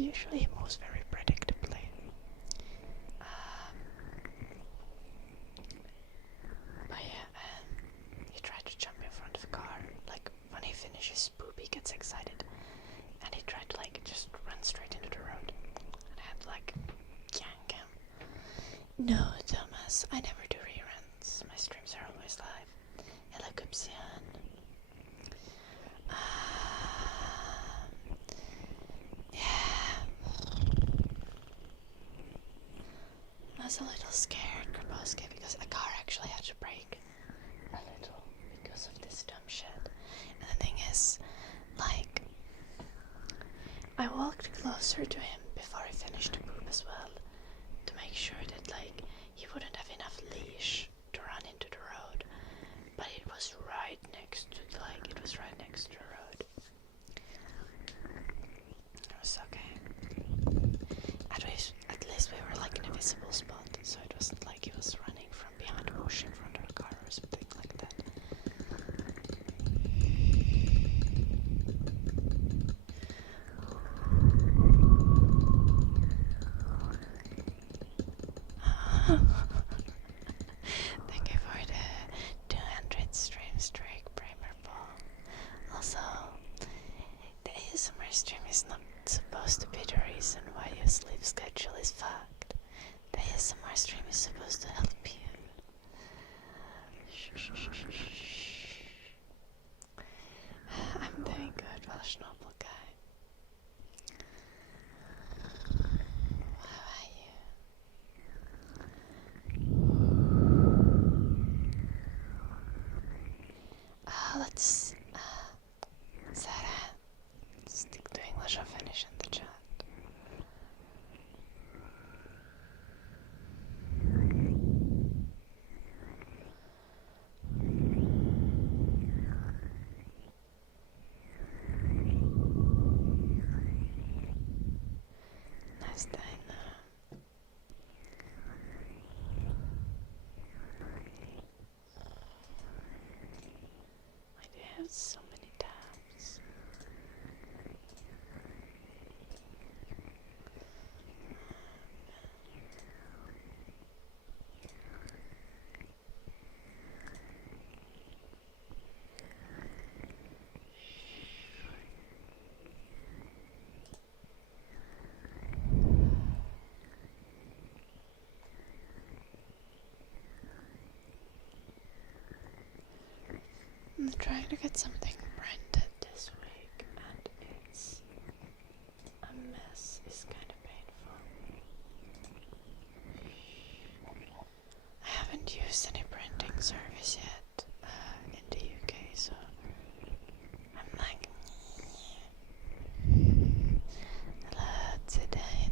usually he moves very predictably. But yeah, he tried to jump in front of a car. Like, when he finishes poop, he gets excited. And he tried to, like, just run straight into the road. And I had to, like, yank him. No, Thomas, I never do reruns. My streams are always live. Hello, Cupsian. Yeah. I was a little scared, Kraboski, because a car actually had to brake a little because of this dumb shit. And the thing is, like, I walked closer to him before he finished the poop as well, to make sure that, like, he wouldn't have enough leash to run into the road. But it was right next to, like, it was right next to the road. It was okay. At least we were, like, in a visible spot, so it wasn't like he was running from behind a bush in front of a car or something like that. Thank you for the 200 stream streak, Bramer Ball. Also, the ASMR stream is not supposed to be the reason why your sleep schedule is fucked. The ASMR stream is supposed to help you. I'm doing good, Valshnobel guy. How are you? Let's Sarah, stick to English or finish in the chat. Nice day now. I do have so many tabs. I'm trying to get something rented this week, and it's a mess. It's kind of painful. I haven't used any printing service yet in the UK, so I'm like, hello today.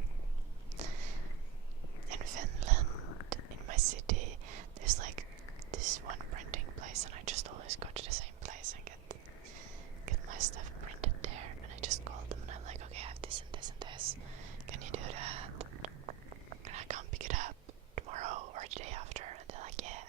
In Finland, in my city, there's like this one printing place, and I just always go to the same place and get my stuff printed there. And I just call them and I'm like, okay, I have this and this and this. Can you do that? Can I come pick it up tomorrow or the day after? And they're like, yeah.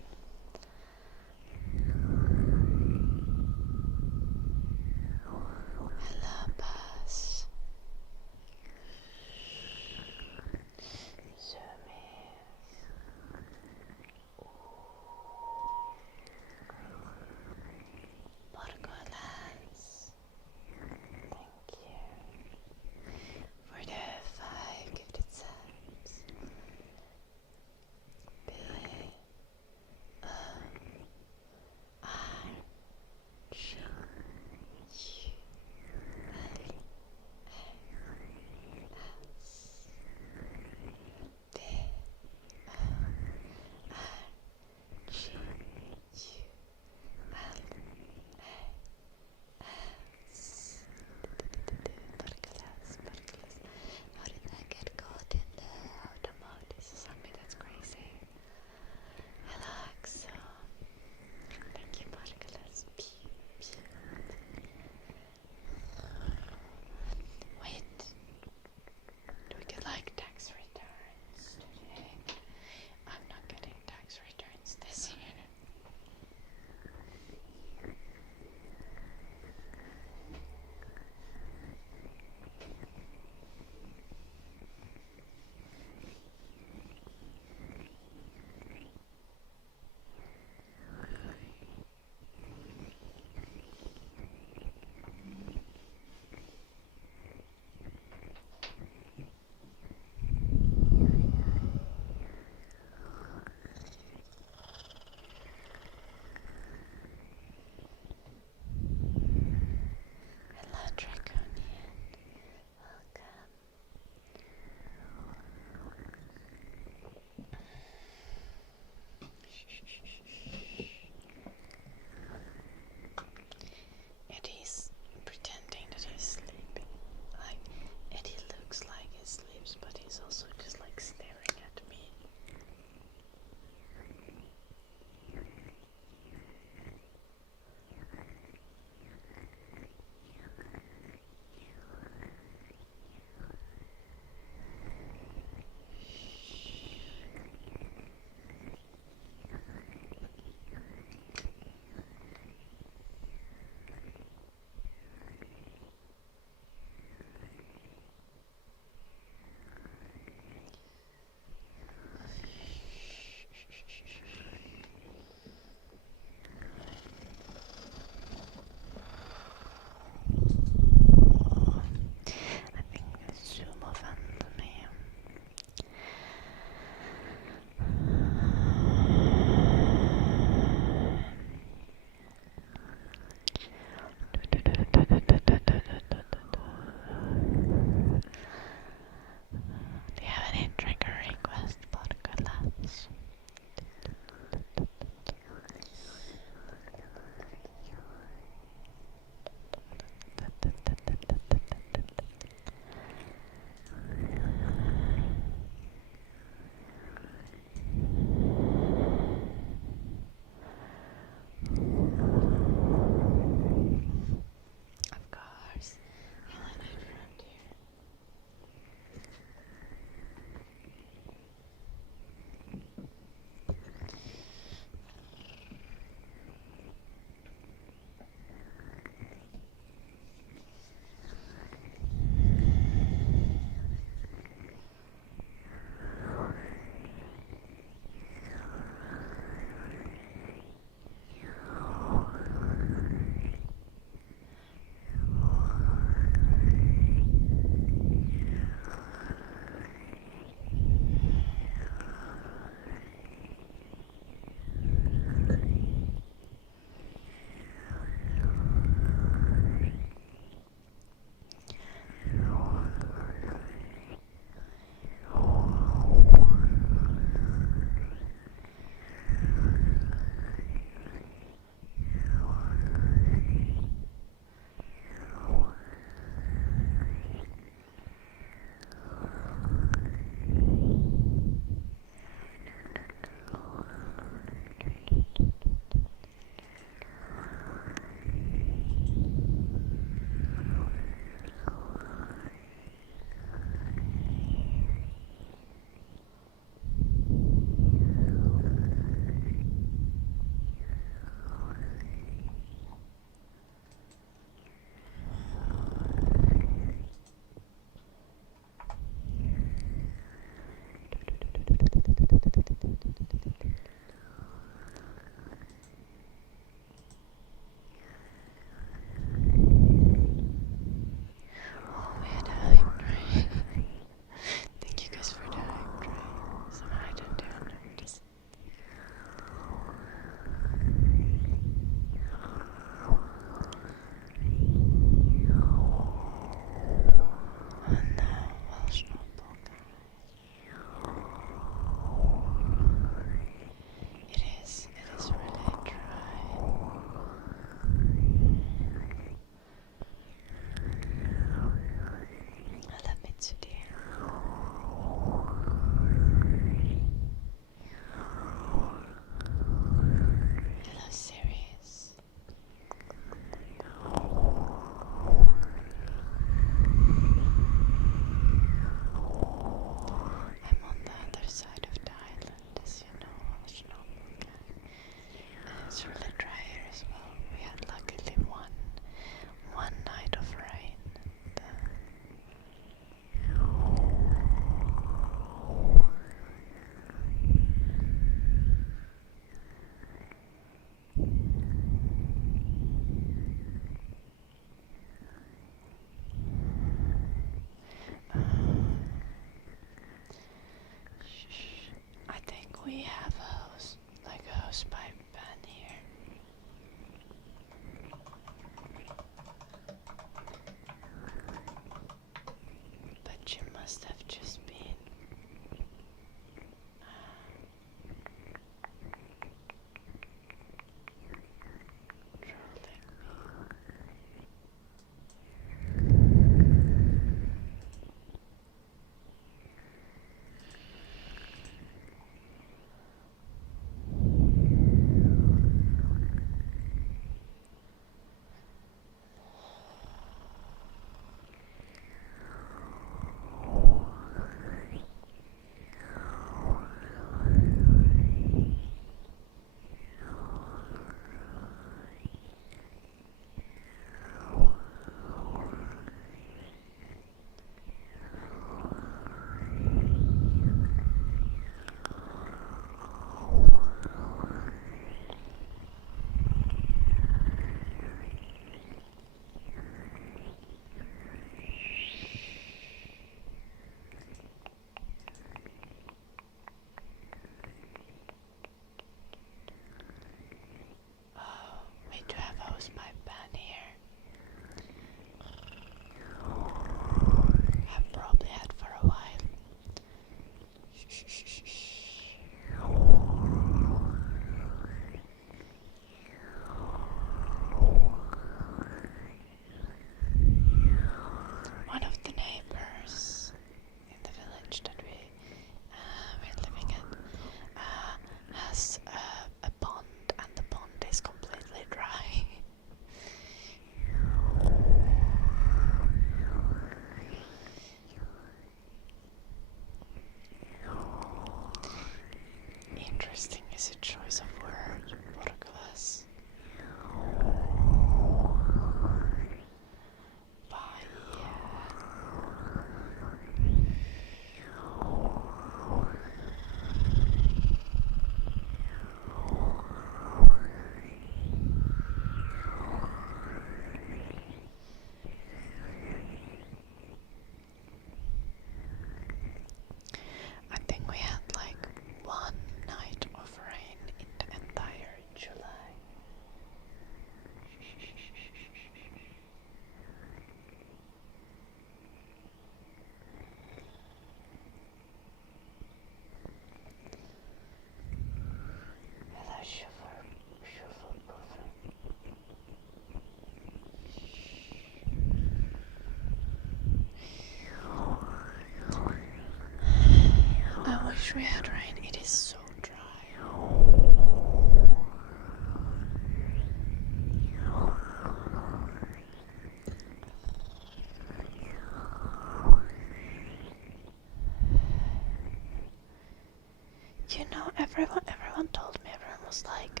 everyone told me, everyone was like,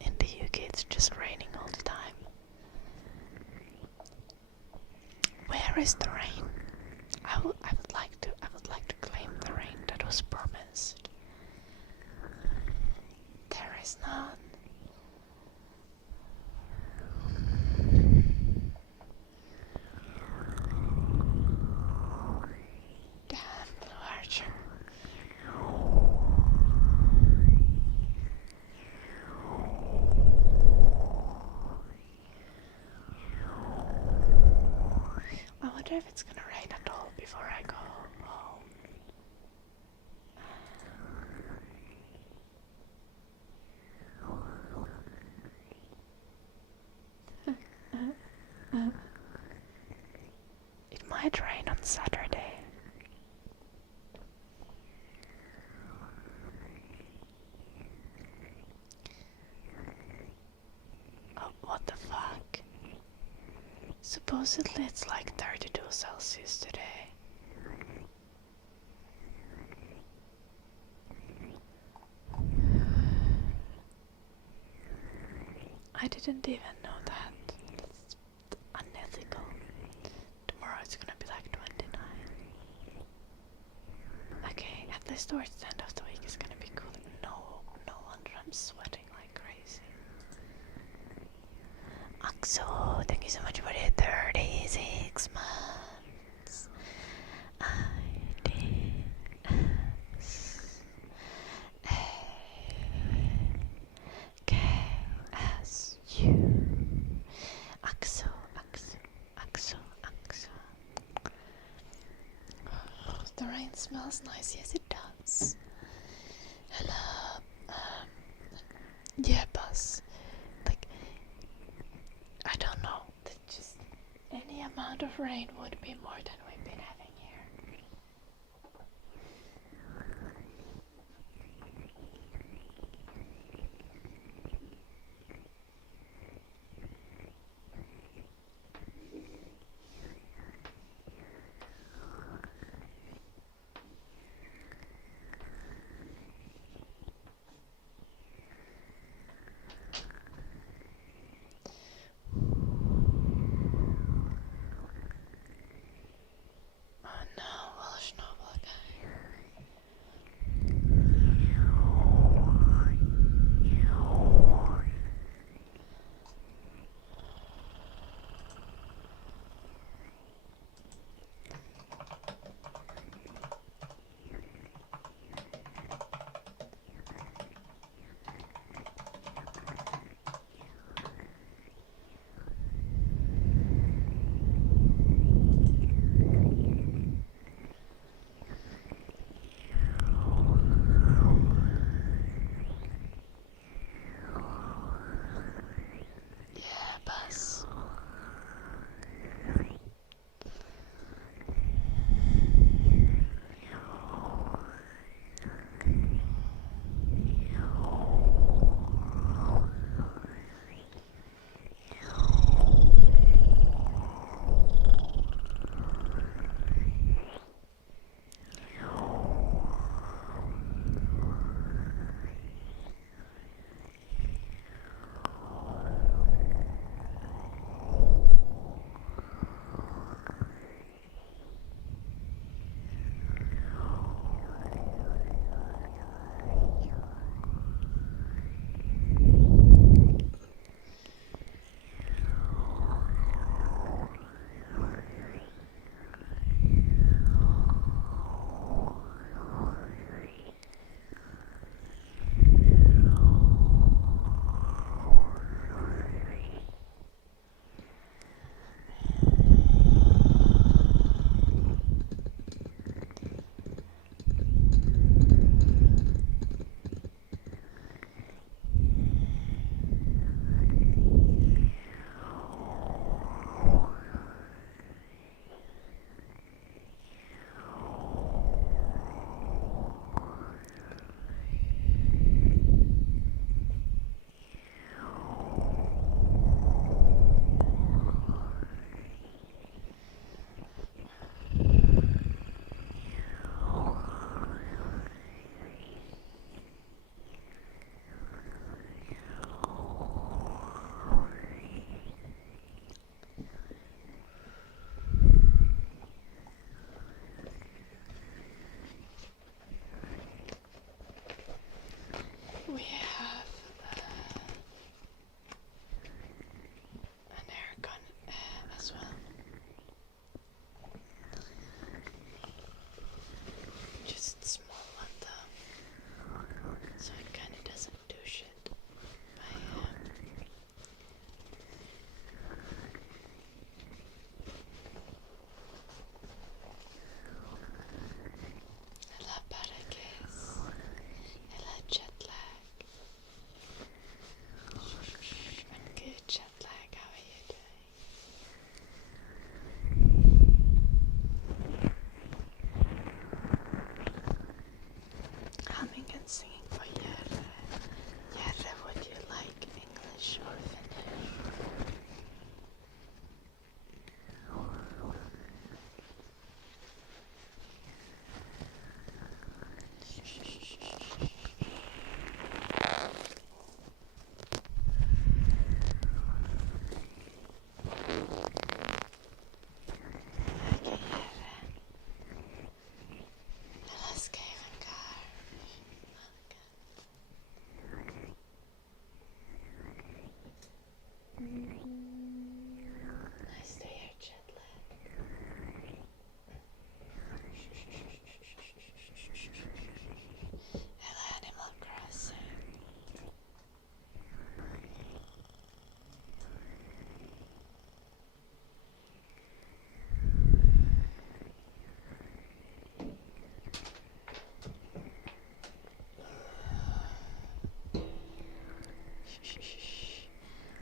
in the UK it's just raining all the time. Where is the rain? I would like to claim the rain that was promised. There is none. Damn, Blue Archer. I wonder if it's gonna rain at all before I go home. It might rain on Saturday. Oh, what the fuck? Supposedly it's like 32 Celsius today. I didn't even know that. That's unethical. Tomorrow it's gonna be like 29. Okay, at least towards the end of the week it's gonna be cool. No wonder I'm sweating like crazy. Aksu, thank you so much for the 36 months. IDSAKSU. Aksu. The rain smells nice, yes it does. Hello. Yeah, Buzz. Like, I don't know. That just any amount of rain would be more than we've been having here.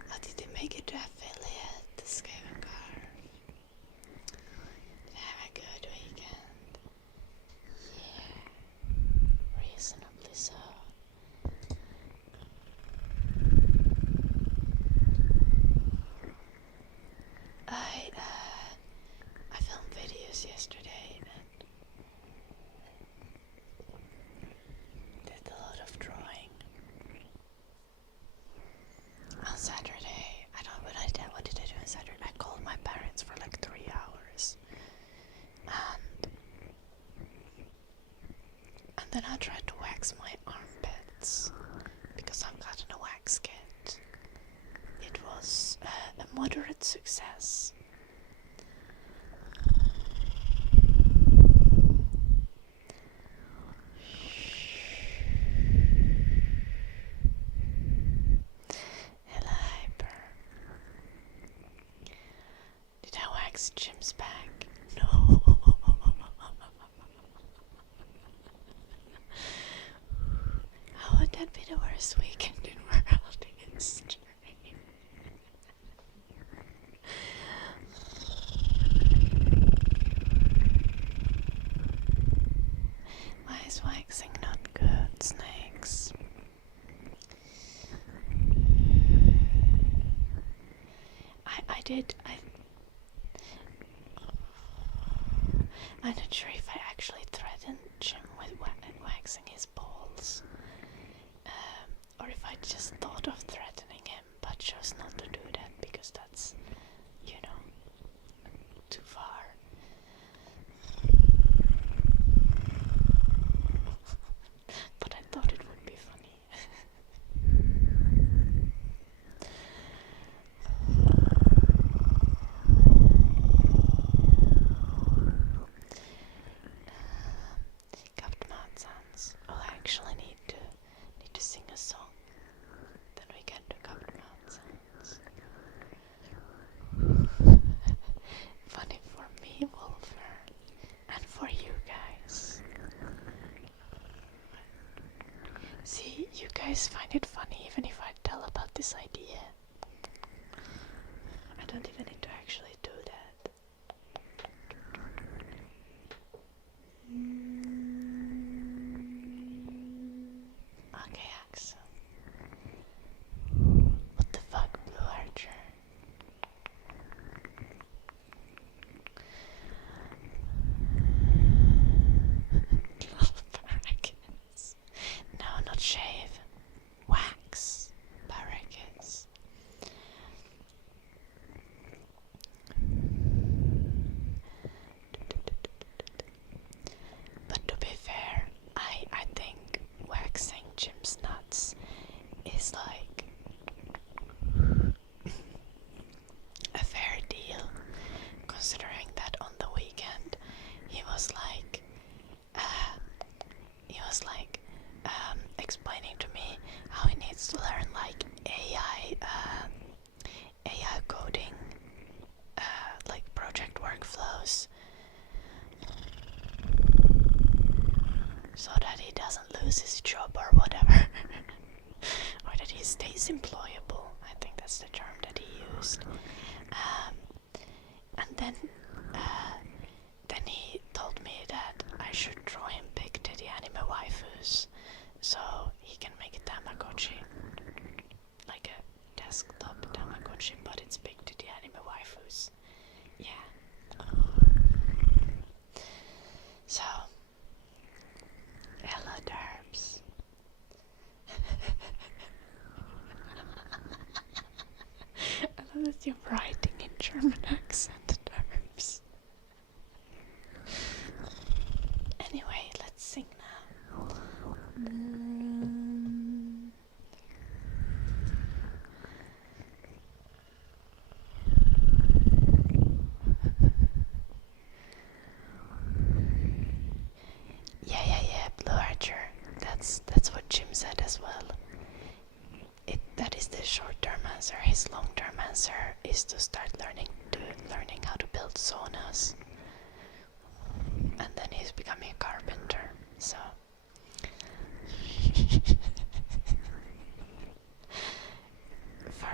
How did you make it to affiliate? This gave a car. Did I have a good weekend? Yeah. Reasonably so. I filmed videos yesterday and did a lot of drawing. On Saturday, what did I do on Saturday? I called my parents for like 3 hours. And then I tried to wax my armpits because I've gotten a wax kit. It was a moderate success. Hello, Hyper. Did I wax Jim's back? No. How would that be the worst weekend in world history? Why is waxing not good, snakes? I'm not sure if I actually threatened Jim with waxing his balls, or if I just thought of threatening him, but chose not to do that because that's, too far. But I thought it would be funny. Cupped mouth sounds. Oh, I actually need to sing a song. Then we get to cupped mouth sounds. Funny for me, Wolfer, and for you guys. See, you guys find it funny even if I tell about this idea. I don't even need to actually do that. Okay, Axel. What the fuck, Blue Archer? Parakeets. No, not shave. Wax. Parakeets. But to be fair, I think waxing Jim's nuts is like a fair deal, considering that on the weekend he was explaining to me how he needs to learn like AI coding, like project workflows, so that he doesn't lose his job or whatever, or that he stays employable. I think that's the term that he used. And then he told me that I should draw him big titty anime waifus, so he can make a Tamagotchi, like a desktop Tamagotchi, but it's big titty anime waifus. Yeah. So, hello, Derbs. I love that you're writing in German accent, Derbs. Anyway, let's sing now. Yeah, Blue Archer. That's what Jim said as well. That is the short-term answer. His long-term answer is to start learning how to build saunas. And then he's becoming a carpenter. So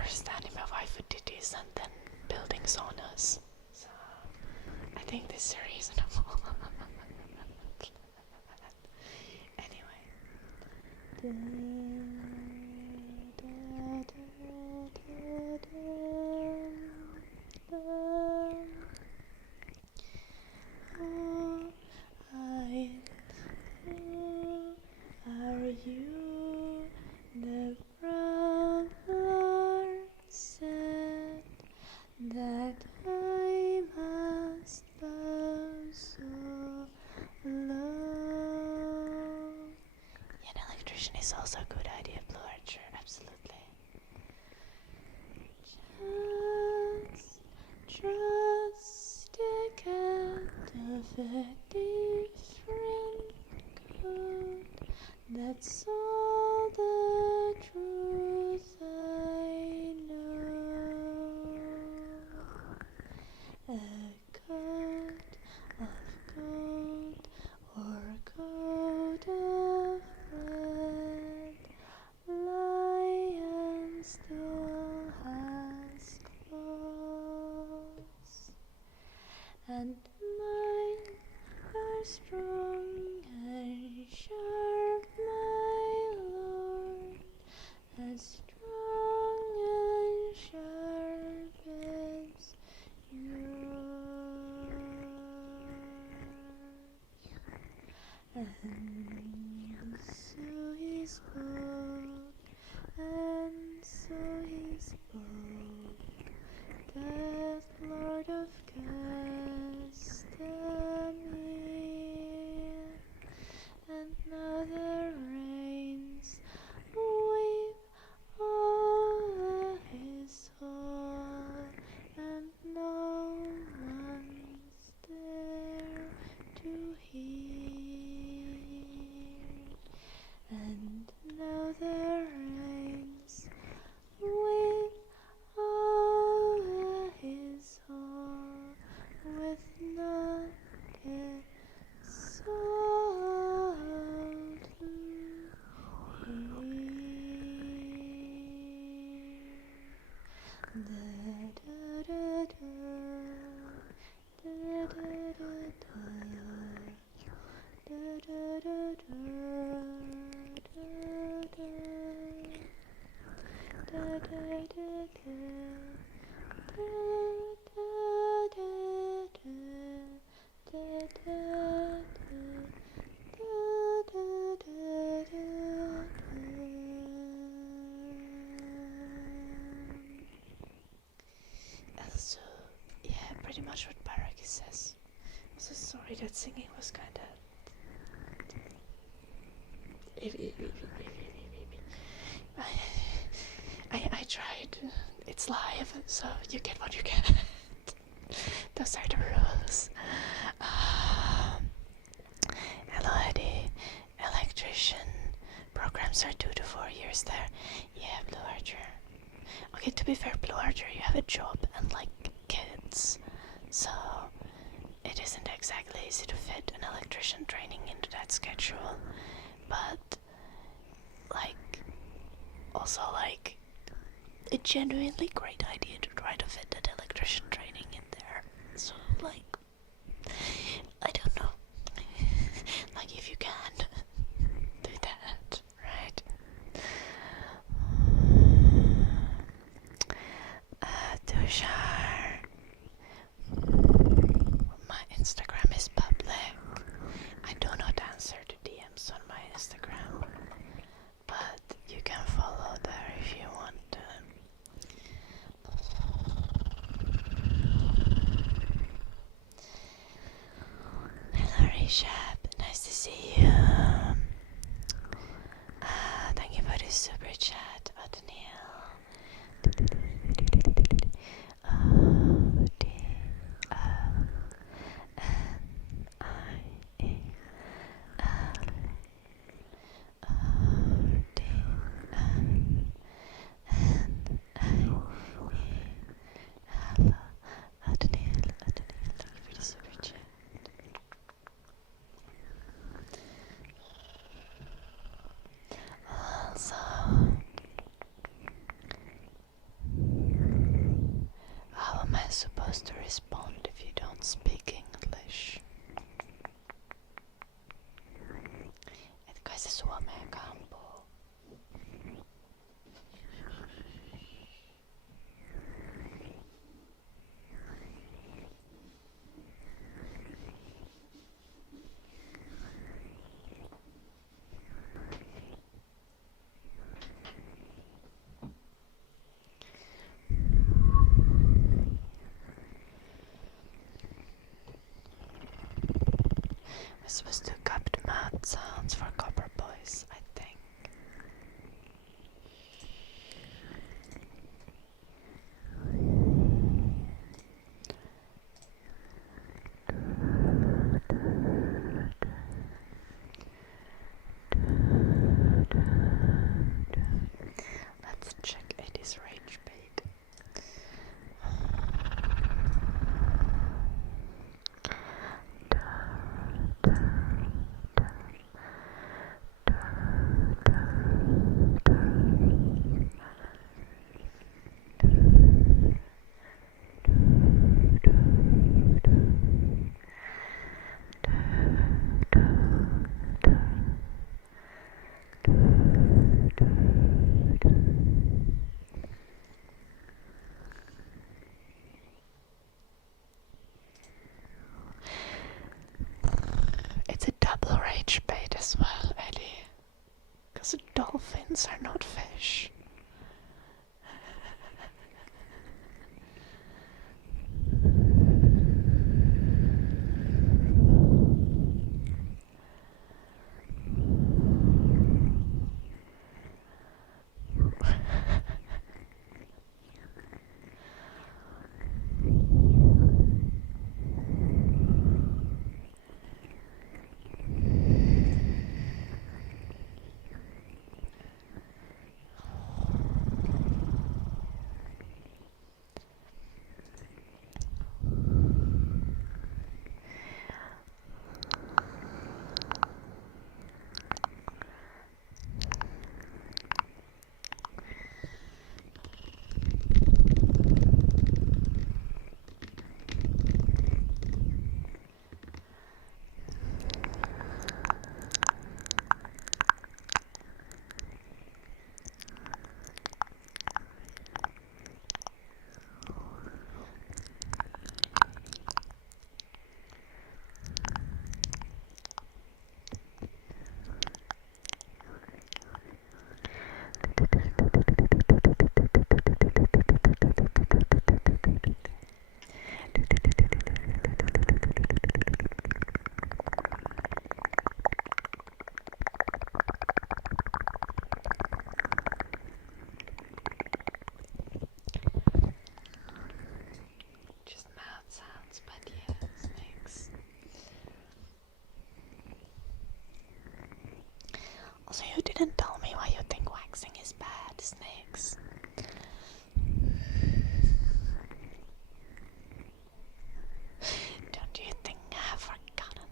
first anime waifu titties and then building saunas. So I think this is reasonable. Anyway. Are you the problem said that I must bow so low? Yeah, an electrician is also a good idea, Blue Archer, absolutely. Just stick out of a different code. That's all the truth I know. A coat of gold or coat of red. Lion still has claws, and mine are strong and sharp, my lord, as strong and sharp as yours. And so he spoke, and so he spoke, that Lord of Castamere. And now the rains weep over his hall, and no one's there to hear. And now the rains weep over his hall, with not a soul to Also, yeah, pretty much what Baraki says. I'm so sorry that singing was kinda... I tried. It's live, so you get what you get. Those are the rules. Hello Eddie. Electrician programs are 2 to 4 years there. Yeah, Blue Archer. Okay, to be fair, Blue Archer, you have a job and like kids, so it isn't exactly easy to fit an electrician training into that schedule. But like, also like, a genuinely great idea to try to fit that electrician training in there. So like, I don't know. Like, if you can do that, right? Tushar, my Instagram is public. I do not answer to DMs on my Instagram, but you can follow there if you want to. Hello Rishab, nice to see you. Thank you for the super chat, Othniel. am I supposed to respond if you don't speak English? Et kai se suomeenkaan puhu. We're supposed to cupped mouth sounds for copper boys, I think. Let's check Eddie's rage bait. It's a double rage bait as well, Eddie. Because dolphins are not fish. Also, you didn't tell me why you think waxing is bad, snakes. Don't you think I've forgotten?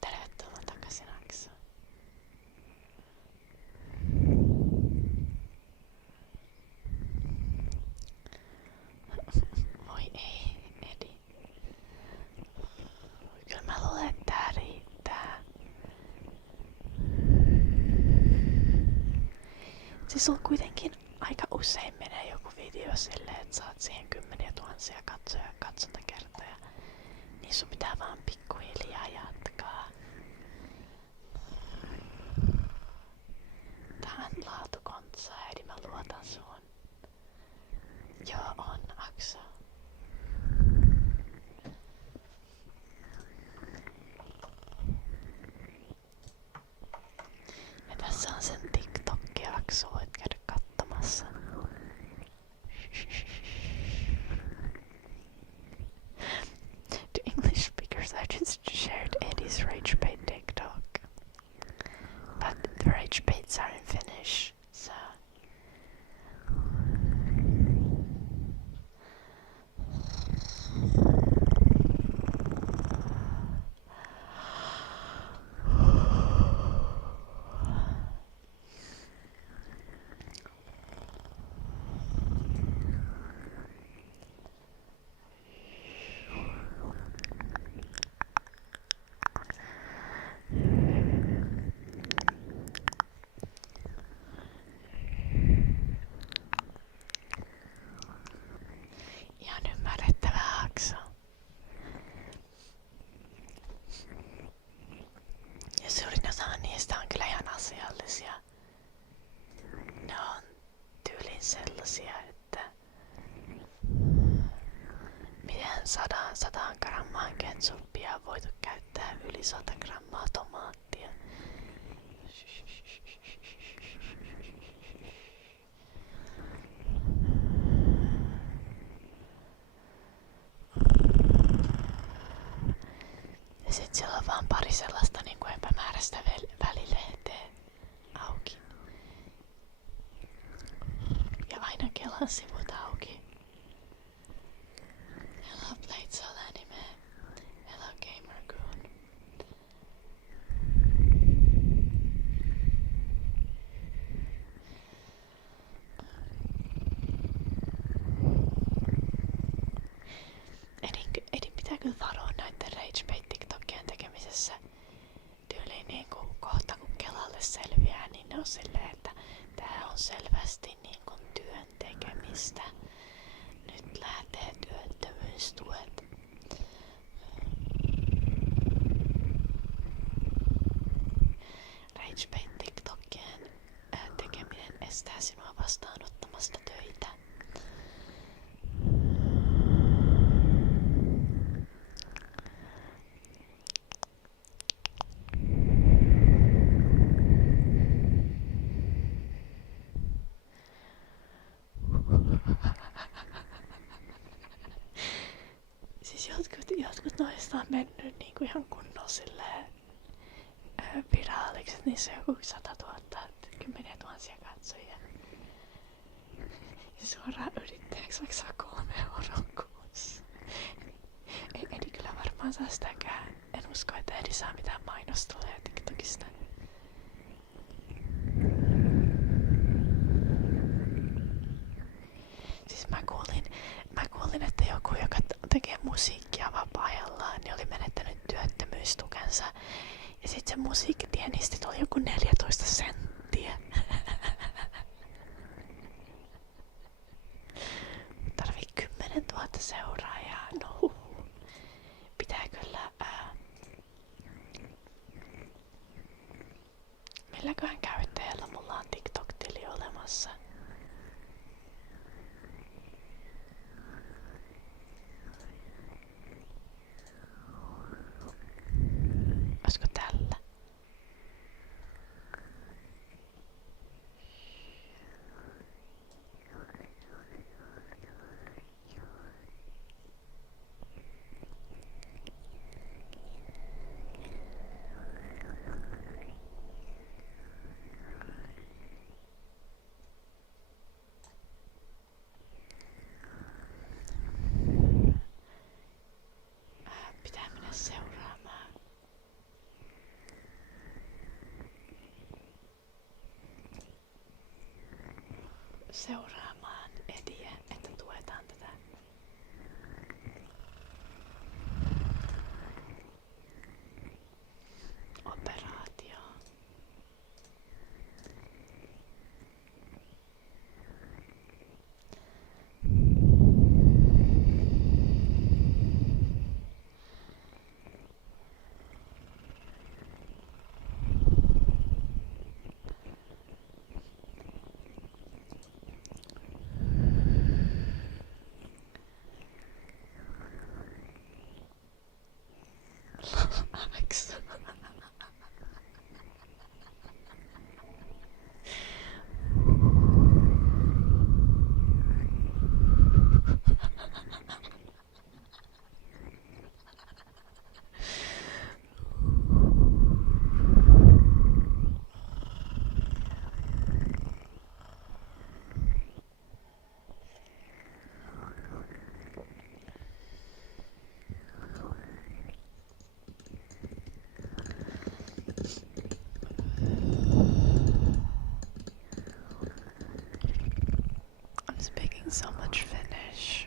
Tervetuloa takaisin, Aksa. Voi ei, Edi. Kyllä mä luulen, että tää riittää. Siis sulla kuitenkin aika usein menee joku video silleen, että saat siihen 10 000 katsontakertoja. Niin sun pitää vaan pikkuhiljaa jatkaa. Tää on laatukontsaa, Edi, mä luotan sun. Joo, on, Aksa. Ja tässä on sen TikTok-jakso, voit käydä katsomassa. The English speakers, I just shared Eddie's rage bait TikTok. But the rage baits are in Finnish, so... 100 grammaan ketsuppia voitu käyttää yli 100 grammaa tomaattia. Ja sit siellä on vaan pari sellaista niinku epämääräistä välilehteä auki. Ja aina Kelan sivut auki. Hello Platesoul Anime. Hello Gamer Goon. Edin pitää kyllä varoa näiden ragebait TikTokien tekemisessä. Tyyliin niinku kohta kun Kelalle selviää, niin ne on silleen, että tää on selvästi niinku työn tekemistä. Nyt lähtee työttömyystuet. Ragebait TikTokien tekeminen estää sinua vastaanottamasta töitä. Siis jotkut noista on mennyt niinku ihan kunnolla silleen viraaliksi, että niissä on joku 100 000, 10 000 katsojia. Ja suoraan yrittäjäksi maksaa 3 € kuussa. Edi kyllä varmaan saa sitäkään. En usko, että Edi saa mitään mainostuloja TikTokista. Siis mä kuulin, että joku, joka tekee musiikkia vapaa-ajallaan, niin oli menettänyt työttömyystukensa. Ja sit se musiikkitienistit oli joku 14 senttiä. Tarvii 10 000 seuraajaa. No, pitää kyllä... Milläköhän käyttäjällä mulla on TikTok-tili olemassa? Olisiko tällä? Pitää mennä seuraamaan. Seuraamaan Ediä, että tuetaan tätä. Operaatioa. Max. So much Finnish.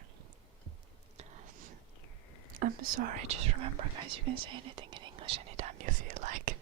I'm sorry, just remember guys, you can say anything in English anytime you feel like it.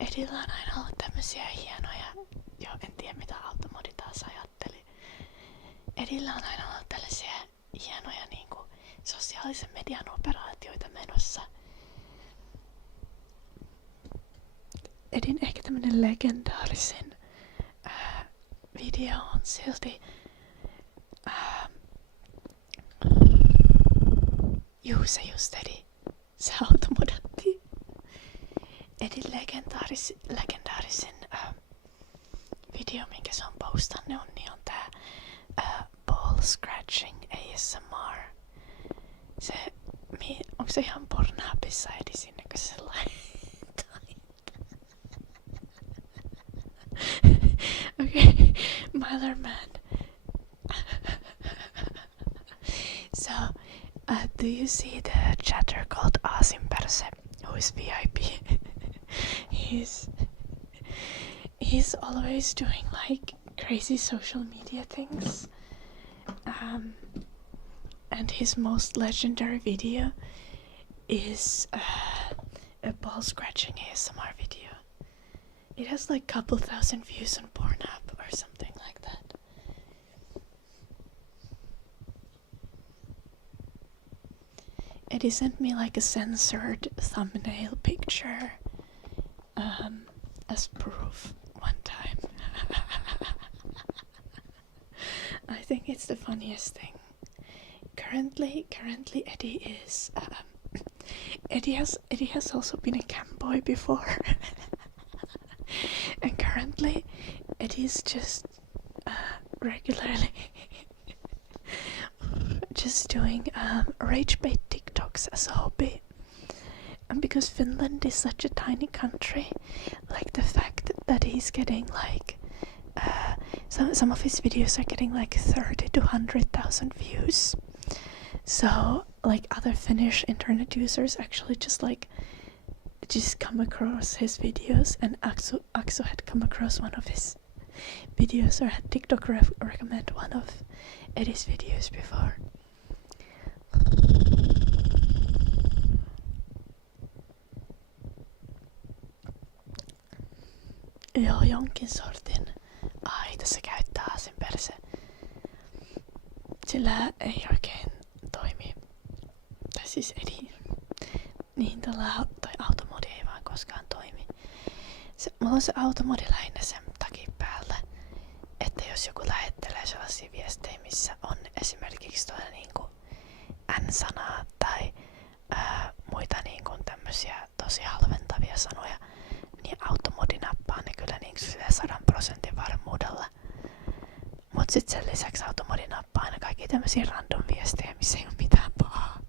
Edillä on aina ollut tämmösiä hienoja, en tiedä mitä automodi taas ajatteli. Edillä on aina ollut tällaisia hienoja niinku sosiaalisen median operaatioita menossa. Edin ehkä tämmönen legendaarisin video on silti juu se just Edi, se automodattiin. Edin legendaarisin video, minkä se on postannut, niin on tää ball scratching ASMR. Se, onko se ihan Pornhubissa Edi sinne, kun se laittaa? Okay, Motherman. So, do you see the chatter called Asim Perse, who is VIP? He's always doing like crazy social media things. And his most legendary video is a ball scratching ASMR video. It has like a couple thousand views on Pornhub or something like that. Eddie sent me like a censored thumbnail picture as proof one time. I think it's the funniest thing. Currently Eddie is Eddie has also been a camboy before. And currently Eddie is just regularly just doing rage bait TikToks as a hobby. And because Finland is such a tiny country, like the fact that he's getting like some of his videos are getting like 30 to 100,000 views. So like other Finnish internet users actually just come across his videos, and Aksu had come across one of his videos, or had TikTok recommend one of Eddie's videos before. Joo, jonkin sortin aita se käyttää Asin perse. Sillä ei oikein toimi. Tai siis Eddie. Niin toi automodi ei vaan koskaan toimi. Mulla on se automodi lähinnä sen takia päällä, että jos joku lähettelee sellaisia viestejä, missä on esimerkiksi tuolla niinku N-sanaa tai muita niinku tämmösiä tosi halventavia sanoja, niin automodi nappaa ne kyllä niinku 100% varmuudella. Mut sit sen lisäksi automodi nappaa aina kaikki tämmösiä random viestejä, missä ei oo mitään pahaa.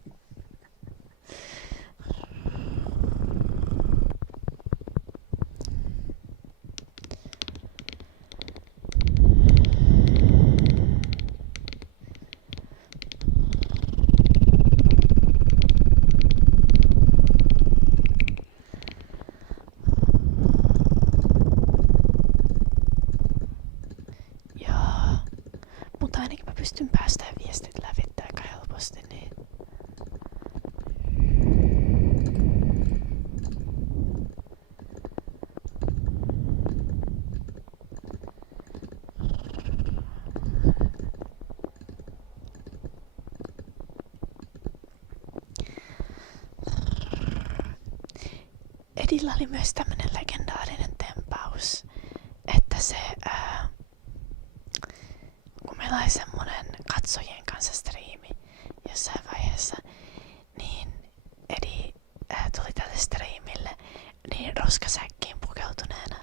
Ainakin mä pystyn päästämään viestit lävittä aika helposti, niin Edillä oli myös tämmönen legendaarinen tempaus, että se kun meillä oli semmonen katsojien kanssa striimi jossain vaiheessa, niin Eddie tuli tälle striimille niin roskasäkkiin pukeutuneena.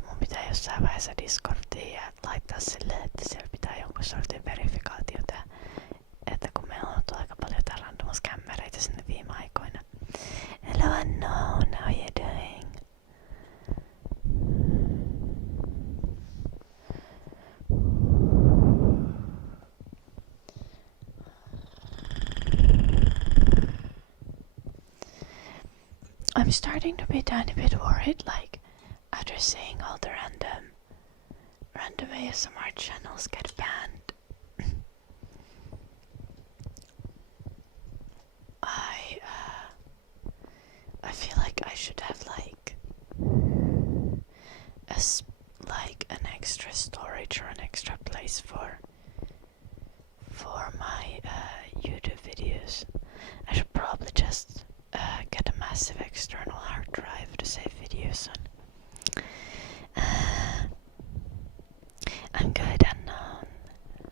että mun pitää jossain vaiheessa Discordiin ja laittaa sille, että siellä pitää jonkun sortin verifikaatiota. Että kun meillä on ollut aika paljon tää randomus-kämmäreitä sinne viime aikoina. Hello unknown, how you doing? I'm starting to be a tiny bit worried, like, after seeing all the random ASMR channels get banned. I feel like I should have like an extra storage or an extra place for my YouTube videos. I should probably just get a massive external hard drive to save videos on. I'm good, unknown.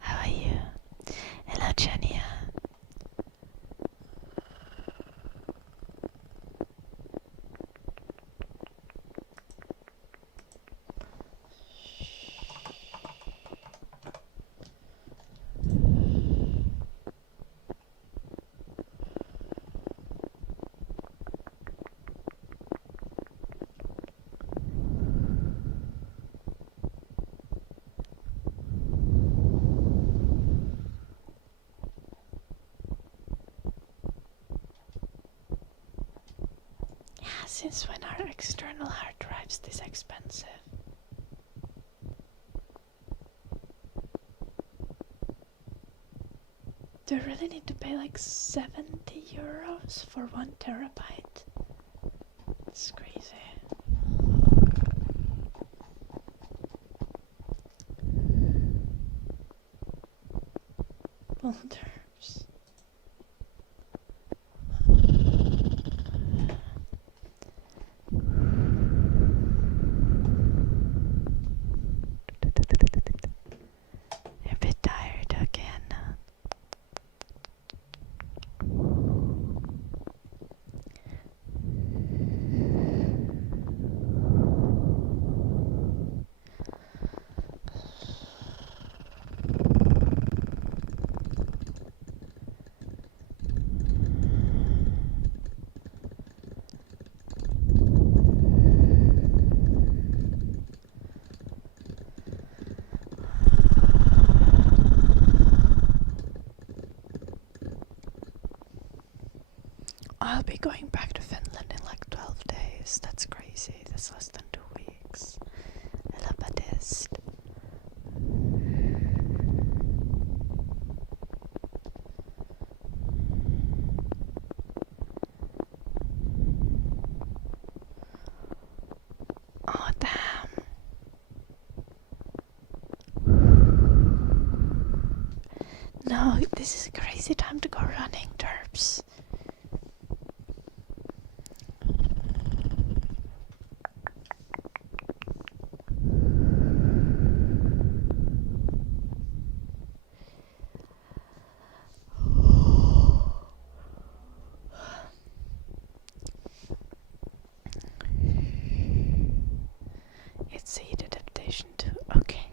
How are you? Hello, Genia. Since when are external hard drives this expensive? Do I really need to pay like 70 euros for 1 terabyte? It's crazy. Boulders. You're a bit tired again. I'll be going back to Finland in like 12 days. That's crazy. That's less than 2 weeks. Hello, Baptiste. Oh, damn. No, this is a crazy time to go running, derps. It's heat adaptation too. Okay.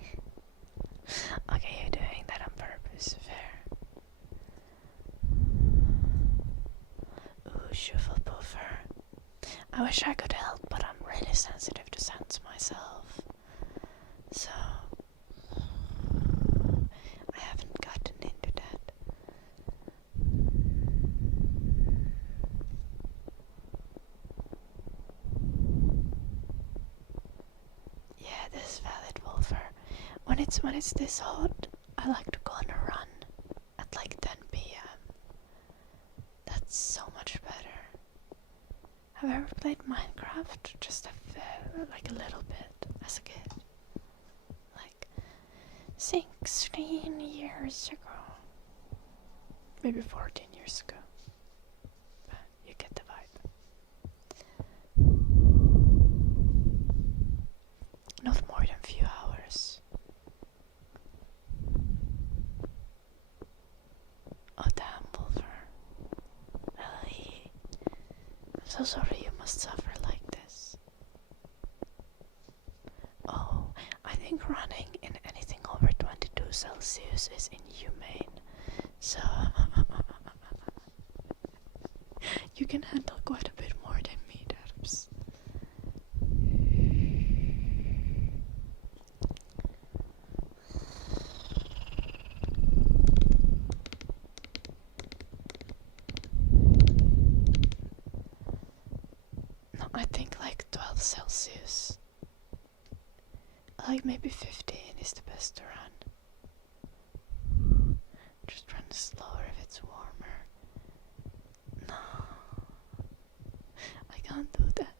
Okay, you're doing that on purpose. Fair. Ooh, shuffle puffer. I wish I could help, but I'm really sensitive to scents myself. So I haven't gotten into that. Yeah, this is valid, Wolfer. When it's this hot, I like to go on a run at like 10 p.m. That's so much better. Have you ever played Minecraft? Just like a little bit as a kid. Like 16 years ago. Maybe 14 years ago. But you get the vibe. Not more than a few hours. Oh damn, Wolver. Really? I'm so sorry you must suffer like this. Oh think running in anything over 22 Celsius is inhumane. So you can handle quite a bit more than me, Derbs. No, I think like 12 Celsius. Like maybe 15 is the best to run. Just run slower if it's warmer. No, I can't do that.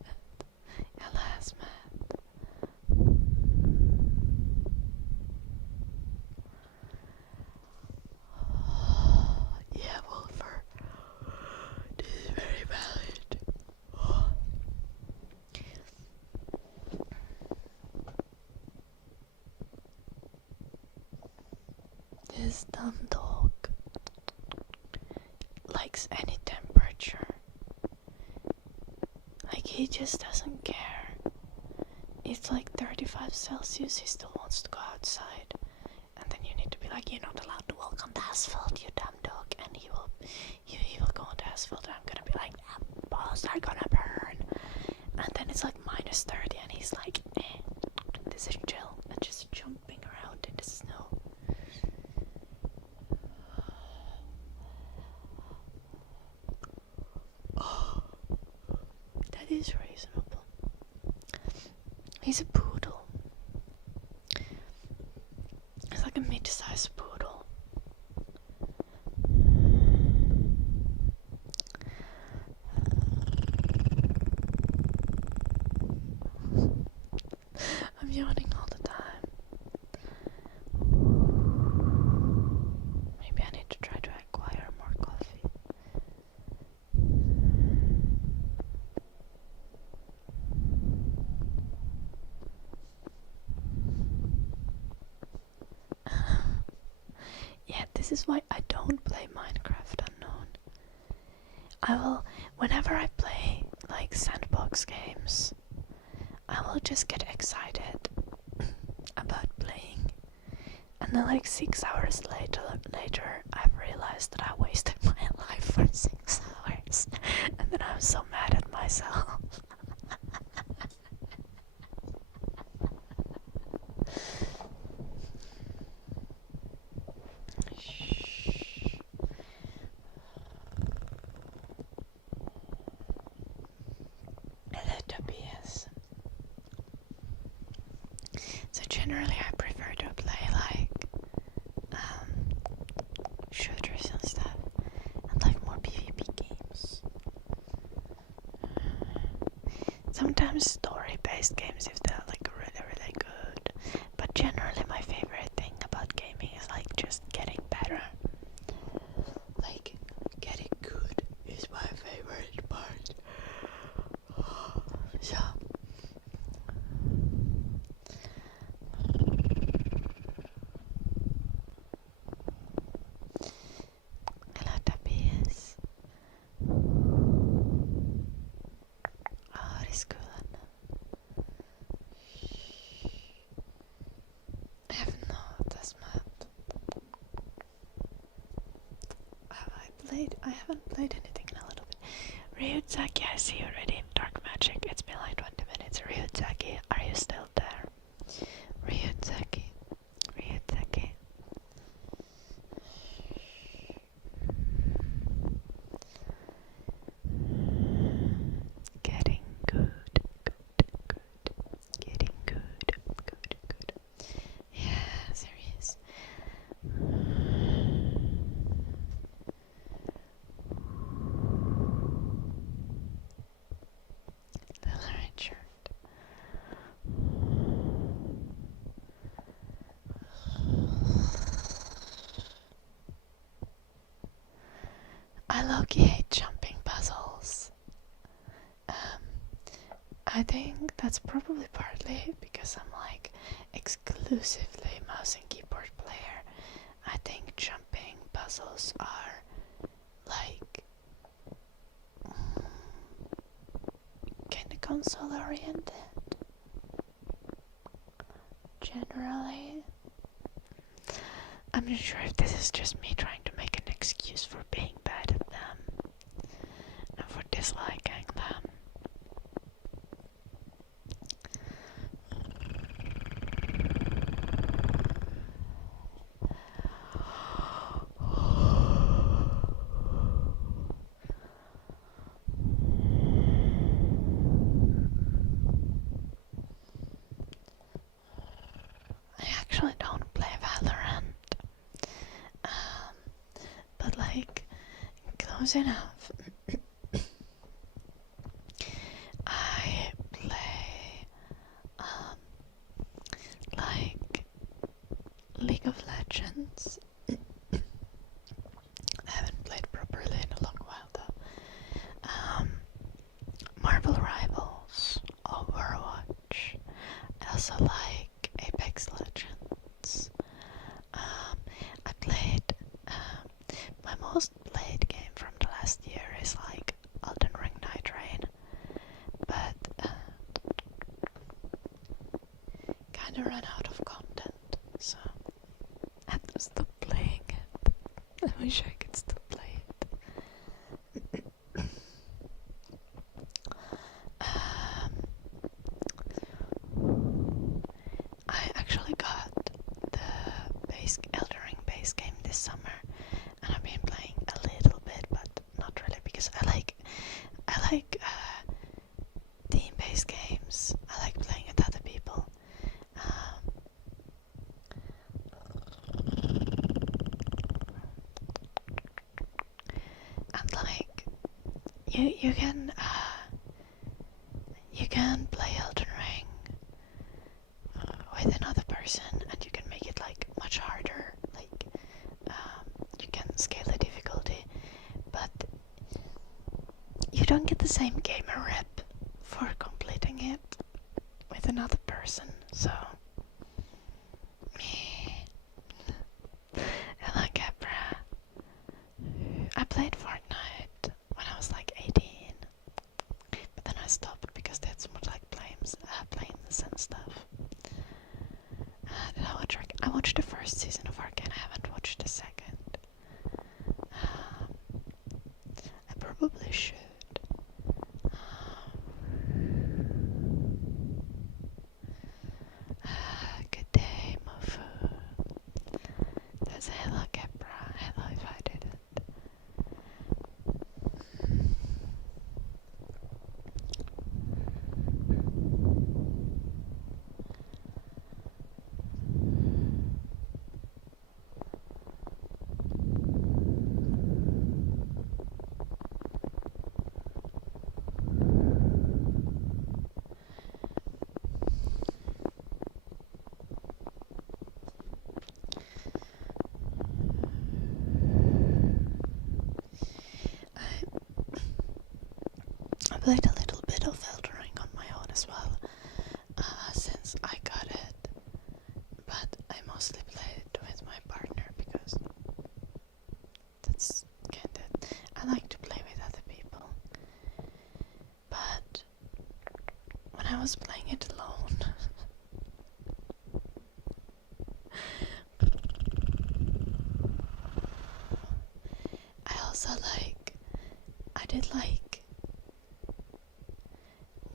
Alas, man. Yeah, Wolfer. This is very valid. This dumb dog likes any temperature. Like, he just doesn't care. It's like 35 Celsius, he still wants to go outside. And then you need to be like, you're not allowed to walk on the asphalt, you dumb dog. And he will go on the asphalt, and I'm gonna be like, balls are gonna burn. And then it's like minus 30, and he's like, this is chill, and just jumping around in the snow. That is reasonable. He's a poodle. He's like a mid-sized poodle. I'm yawning all the time. Maybe I need to try to acquire more coffee. Yeah, this is why I don't play Minecraft Unknown. Whenever I play like sandbox games, I will just get excited about playing, and then like 6 hours later I've realized that I wasted my life for 6 hours, and then I'm so mad at myself. So generally I prefer to play like shooters and stuff, and like more PvP games. Sometimes story-based games if they're like really, really good. But generally my favorite thing about gaming is like just getting better. Like getting good is my favorite part. So AES. Skolan. I have that's mad. I haven't played anything in a little bit. Ryutsaki, I see you already. Dark Magic, it's been like 20 minutes. Ryutsaki, are you still there? Ryutsaki. Getting good. Getting good. Yeah, serious. Literature. I low-key hate jumping puzzles. I think that's probably partly because I'm like exclusively mouse and keyboard player. I think jumping puzzles are like kinda console oriented. generally. I'm not sure if this is just me trying to make an excuse for being bad at them and for disliking them. I actually don't play Valorant, but like close enough. I play like League of Legends. I haven't played properly in a long while though. Marvel Rivals, Overwatch. I also like Apex Legends. I played my most played game from the last year is like Elden Ring Night Rain, but kinda ran out of content, so I had to stop playing it. I wish I could still play it. I actually got the Elden Ring base game this summer, and I've been playing a little bit, but not really, because I like team-based games. I like playing with other people. And like you can play Elden Ring with another person, and you can make it like much harder. Like you can scale the difficulty, but you don't get the same gamer rep for completing it with another person. So Ella Capra. I played Fortnite when I was like 18, but then I stopped because they had so much like planes and stuff. Did I watch I watched the first season of Arcane. I haven't watched the second. I probably should. Good day, Mofu. There's a hello, Capra. Hello if I did it. I played a little bit of Elden Ring on my own as well, since I got it, but I mostly played it with my partner because that's kinda, I like to play with other people, but when I was playing it alone, I did like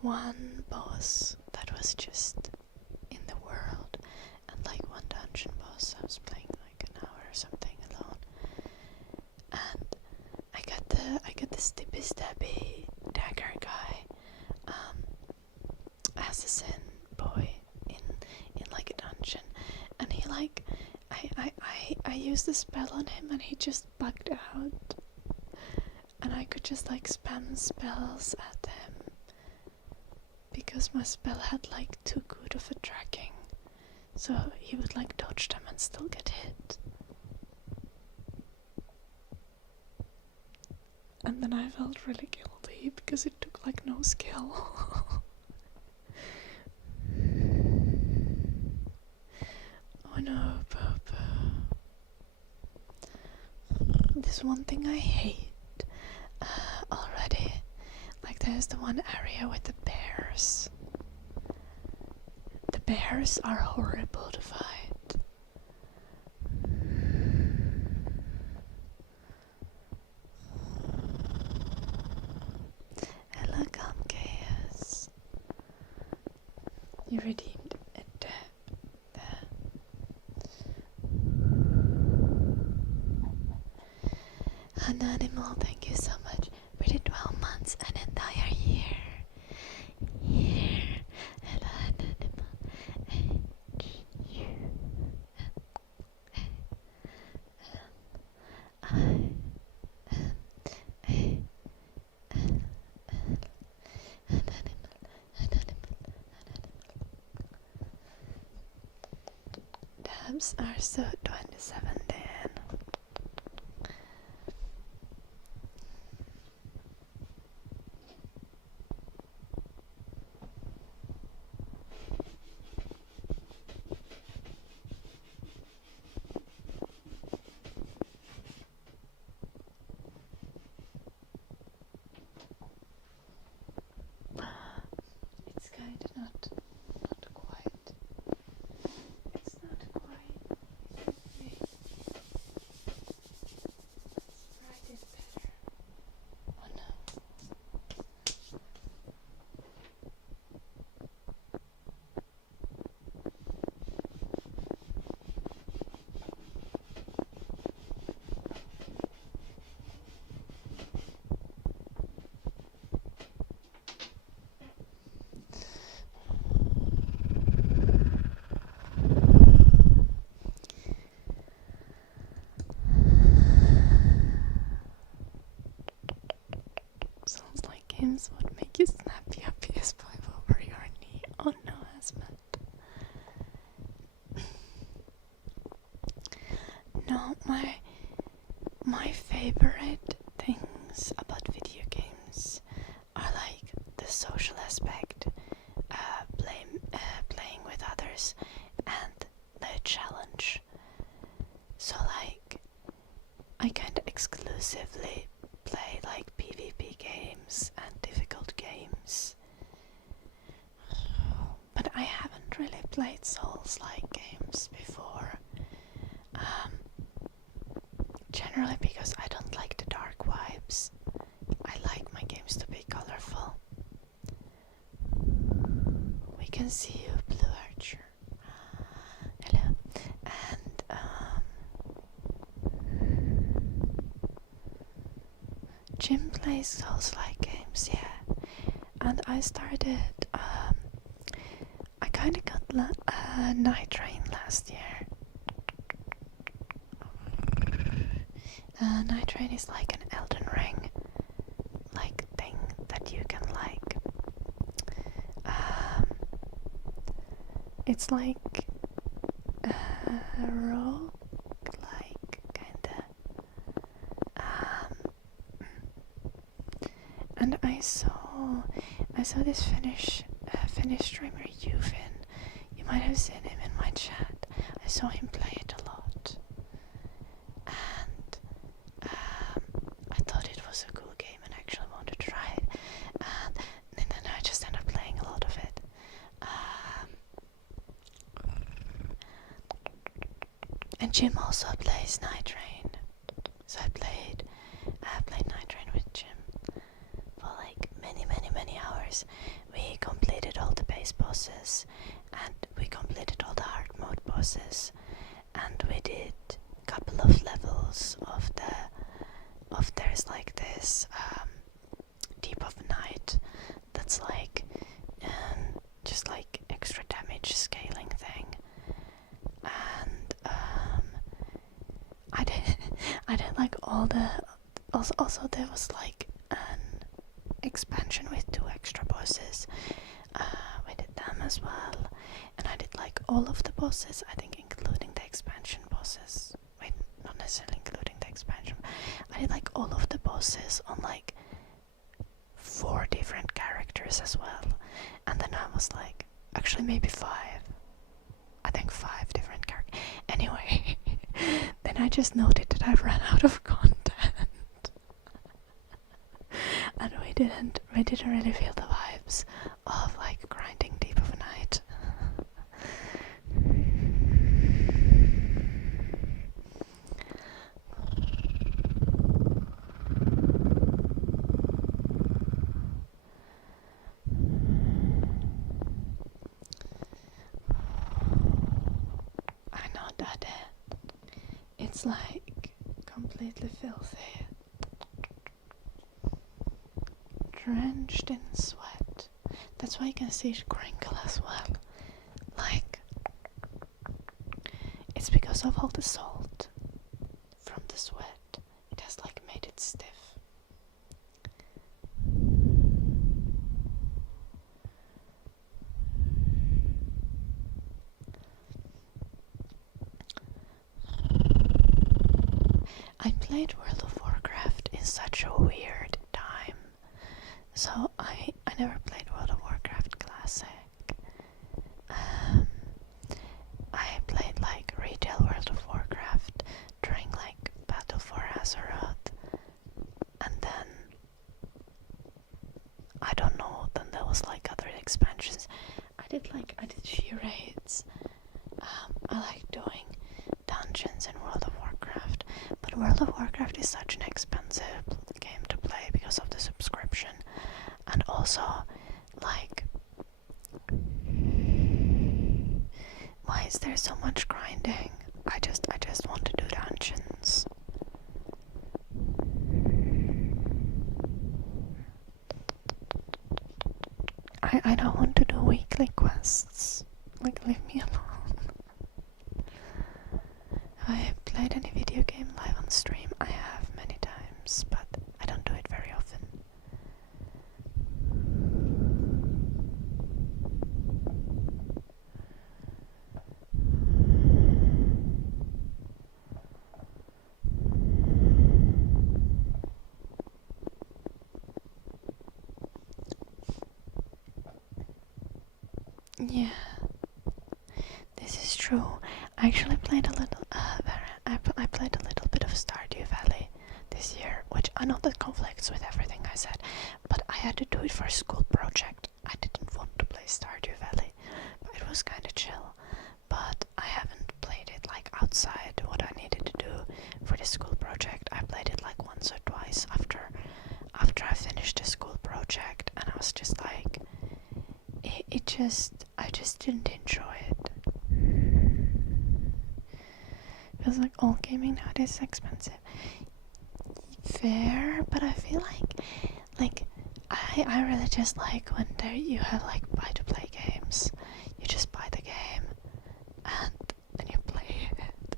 one boss that was just in the world, and like one dungeon boss I was playing like an hour or something alone, and I got the stippy stabby dagger guy, assassin boy in like a dungeon, and he like I used a spell on him and he just bugged out, and I could just like spam spells at him because my spell had like too good of a tracking, so he would like dodge them and still get hit. And then I felt really guilty because it took like no skill. Oh no, Papa. There's one thing I hate already. Like there's the one area with the bears. The bears are horrible to fight. Hello, Chaos. You redeemed a debt there. Anonimal, thank you so much for the 12 months, an entire year. Hello, Anonimal. Tabs are so 27 then. It's kind of not quite. It's not quite. Okay. Let's write it better. Oh no. Sounds like games would make you snap your PS5 over your knee. Oh no, Asmat. No, my favorite things about video games are like the social aspect, playing with others, and the challenge. So like, I kind of exclusively play like PvP games and difficult games, but I haven't really played Souls-like games before. Generally because I don't like the dark vibes. I like my games to be colorful. We can see you, Blue Archer. Hello. And Jim plays Souls-like games, yeah. And I started, I kind of got Night Train last year. Night Train is like an Elden Ring like thing that you can like. It's like rogue like kinda. And I saw this Finnish streamer Yuvin. You might have seen him in my chat. I saw him play it a lot. And I thought it was a cool game and actually wanted to try it. And then I just ended up playing a lot of it. And Jim also plays Night Train. So I played Night Train with Jim for like many hours. We completed all the base bosses and we completed all the hard mode bosses, and we did a couple of levels of there's like this Deep of Night that's like just like extra damage scaling thing. And I did like all the also there was like an expansion with 2 extra bosses. We did them as well, and I did like all of the bosses, I think including the expansion bosses. Wait, not necessarily including the expansion. I did like all of the bosses on like 4 different characters as well. And then I was like, actually maybe 5. I think 5 different characters. Anyway, then I just noted that I ran out of content. And we didn't really feel the vibes of like grinding Deep of Night. at it. It's like completely filthy. Drenched in sweat. That's why you can see it crinkle as well. Like, it's because of all the salt from the sweat. It has like made it stiff. I played World of Warcraft in such a weird time. So I never played World of Warcraft Classic. I played like retail World of Warcraft during like Battle for Azeroth, and then I don't know. Then there was like other expansions. I did few raids. I like doing dungeons in World of Warcraft, but World of Warcraft is such an expensive game to play because of the subscription, and also like, why is there so much grinding? I just want to do dungeons. I don't want to do weekly quests. Like, leave me alone. Have I played any video game live on stream? I have many times, but I don't do it very often. Yeah, this is true. I actually played a little. I played a little bit of Stardew Valley this year, which I know that conflicts with everything I said, but I had to do it for a school project. I didn't want to play Stardew Valley, but it was kind of chill. But I haven't played it like outside what I needed to do for the school project. I played it like once or twice after I finished the school project, and I was just like, I just didn't enjoy it. Because like all gaming nowadays is expensive. Fair, but I feel like I really just like when there you have like buy to play games. You just buy the game and then you play it.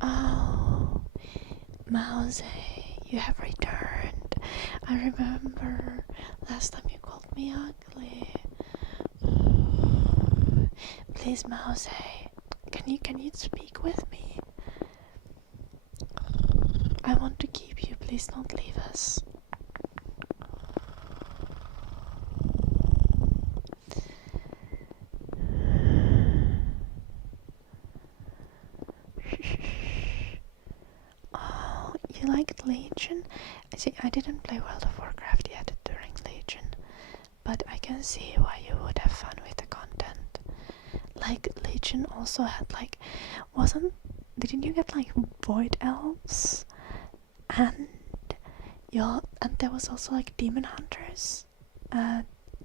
Oh, Mouse, you have returned. I remember last time you called me ugly. Please, Mouse, can you speak with me? I want to keep you. Please don't leave us. Oh, you liked Legion? See, I didn't play World of Warcraft yet during Legion, but I can see why you would have fun with the content. Like, Legion also had like, didn't you get like Void Elves? And there was also like Demon Hunters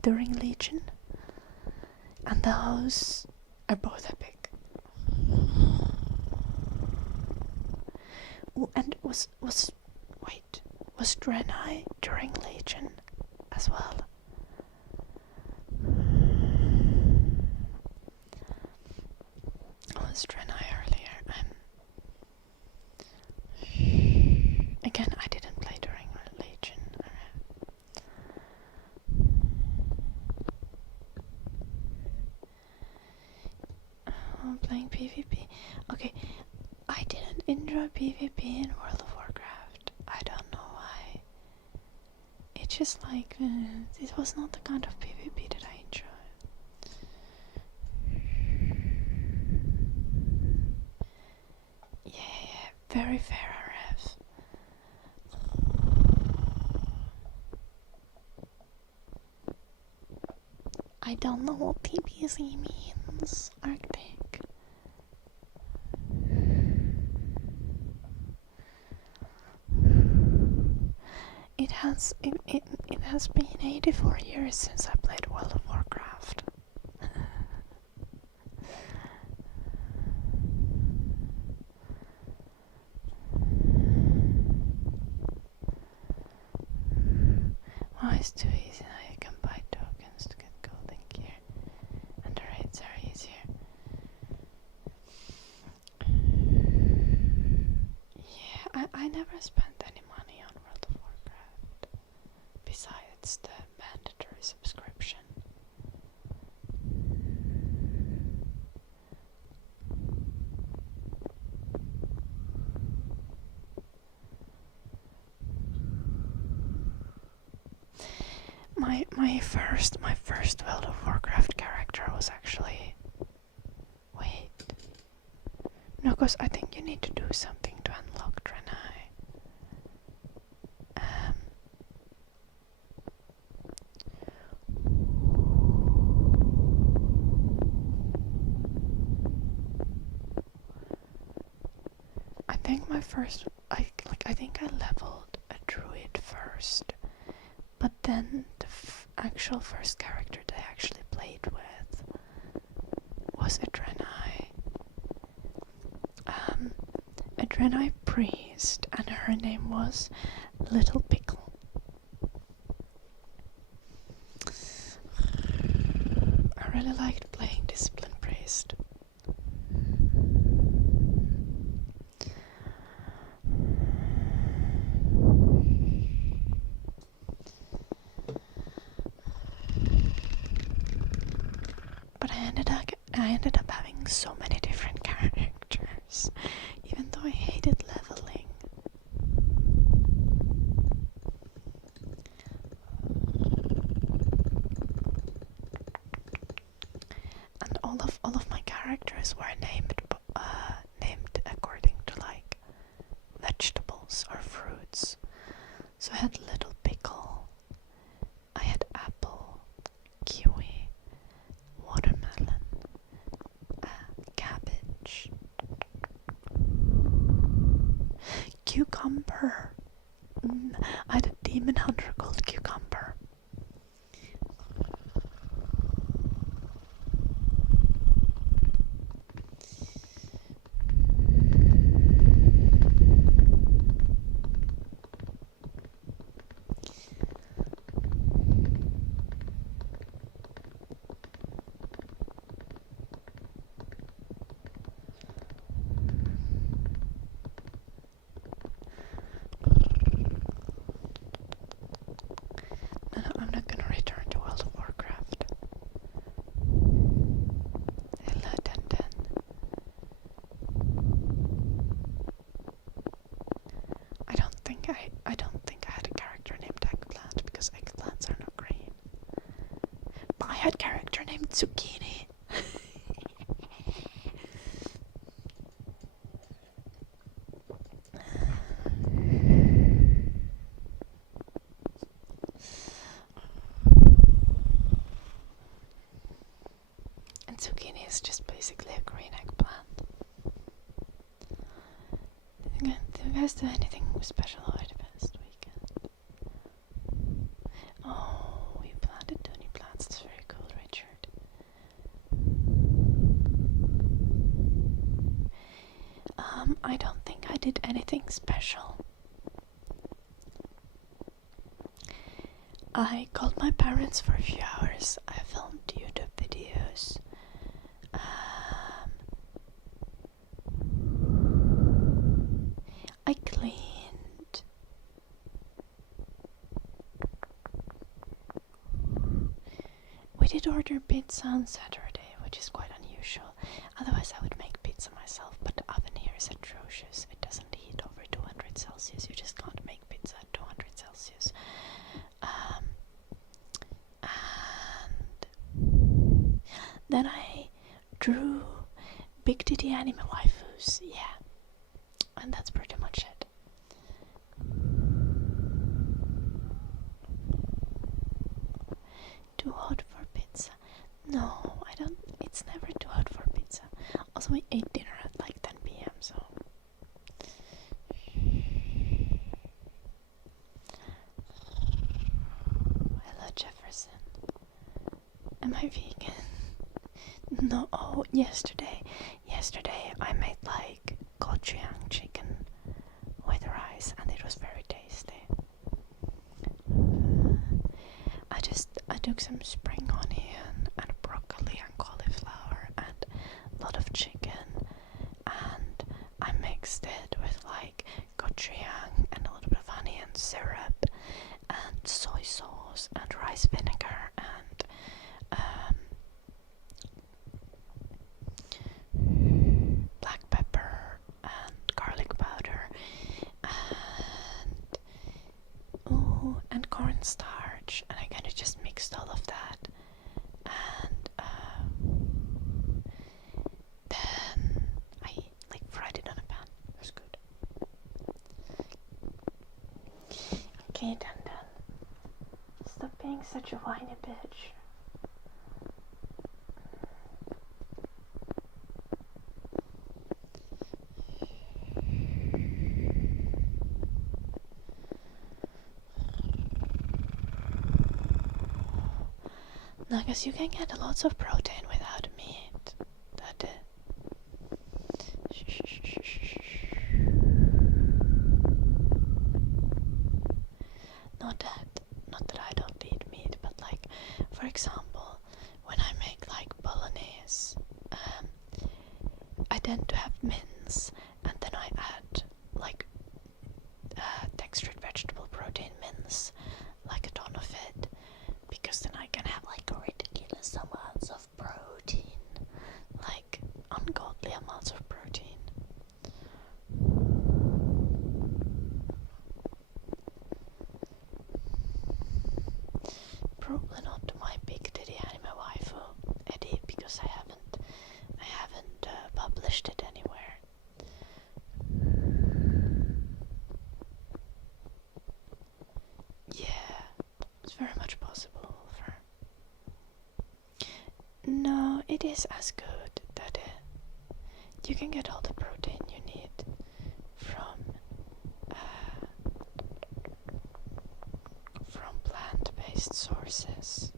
during Legion, and those are both epic. Ooh, and was Draenei during Legion as well? Was Draenei earlier? Again, I didn't play during Legion. I'm playing PvP. Okay, I didn't enjoy PvP in World of Warcraft. I don't know why. It's just like, it was not the kind of PvP that I enjoy. Yeah, very fair, RF. I don't know what TBC means, Arctic. It has been 84 years since I played never spent any money on World of Warcraft besides the mandatory subscription. My first World of Warcraft character was actually... Wait. No, because I think you need to do something to unlock Draenei. I think my first... I think I leveled a druid first. But then the actual first character that I actually played with was a Draenei. A Draenei priest, and her name was Little Pickle. I really liked playing Discipline Priest. I ended up having so many different characters, even though I hated leveling. And all of my characters were named according to like vegetables or fruits. So I had Little Pickle, I had apple, kiwi, watermelon, cabbage, cucumber. I had a demon hunter called Cucumber. No, I'm not gonna return to World of Warcraft. Hello, Denden. I don't think I had a character named Eggplant because eggplants are not green. But I had a character named Zucchini. And zucchini is just basically a green eggplant. Did you guys do anything special over the past weekend? Oh, you planted 20 plants. That's very cool, Richard. I don't think I did anything special. I called my parents for a few hours. I filmed YouTube videos. I cleaned. We did order pizza on Saturday, which is quite unusual. Otherwise I would make pizza myself, but the oven here is atrocious. It doesn't heat over 200 Celsius. You just can't make pizza at 200 Celsius. And then I drew big titty anime waifus, yeah. And that's pretty much it. Too hot for pizza? No, I don't. It's never too hot for pizza. Also, we ate dinner at like 10 p.m. so. Hello, Jefferson. Am I vegan? No. Oh, yesterday I made like gochujang chicken with rice, and it was very tasty. I took some spring onion and broccoli and cauliflower and a lot of chicken, and I mixed it with like gochujang Okay, Dun. Stop being such a whiny bitch. No, because you can get lots of protein without meat. That not that I don't eat meat, but like, for example, when I make like bolognese, I tend to have mince, and then I add like textured vegetable protein mince, like a ton of it, because then I can have like ridiculous amounts of protein, like ungodly amounts of protein. Probably not to my big titty anime waifu Eddie, because I haven't published it anywhere. Yeah, it's very much possible for. No, it is as good that you can get all the protein you need from plant-based sources.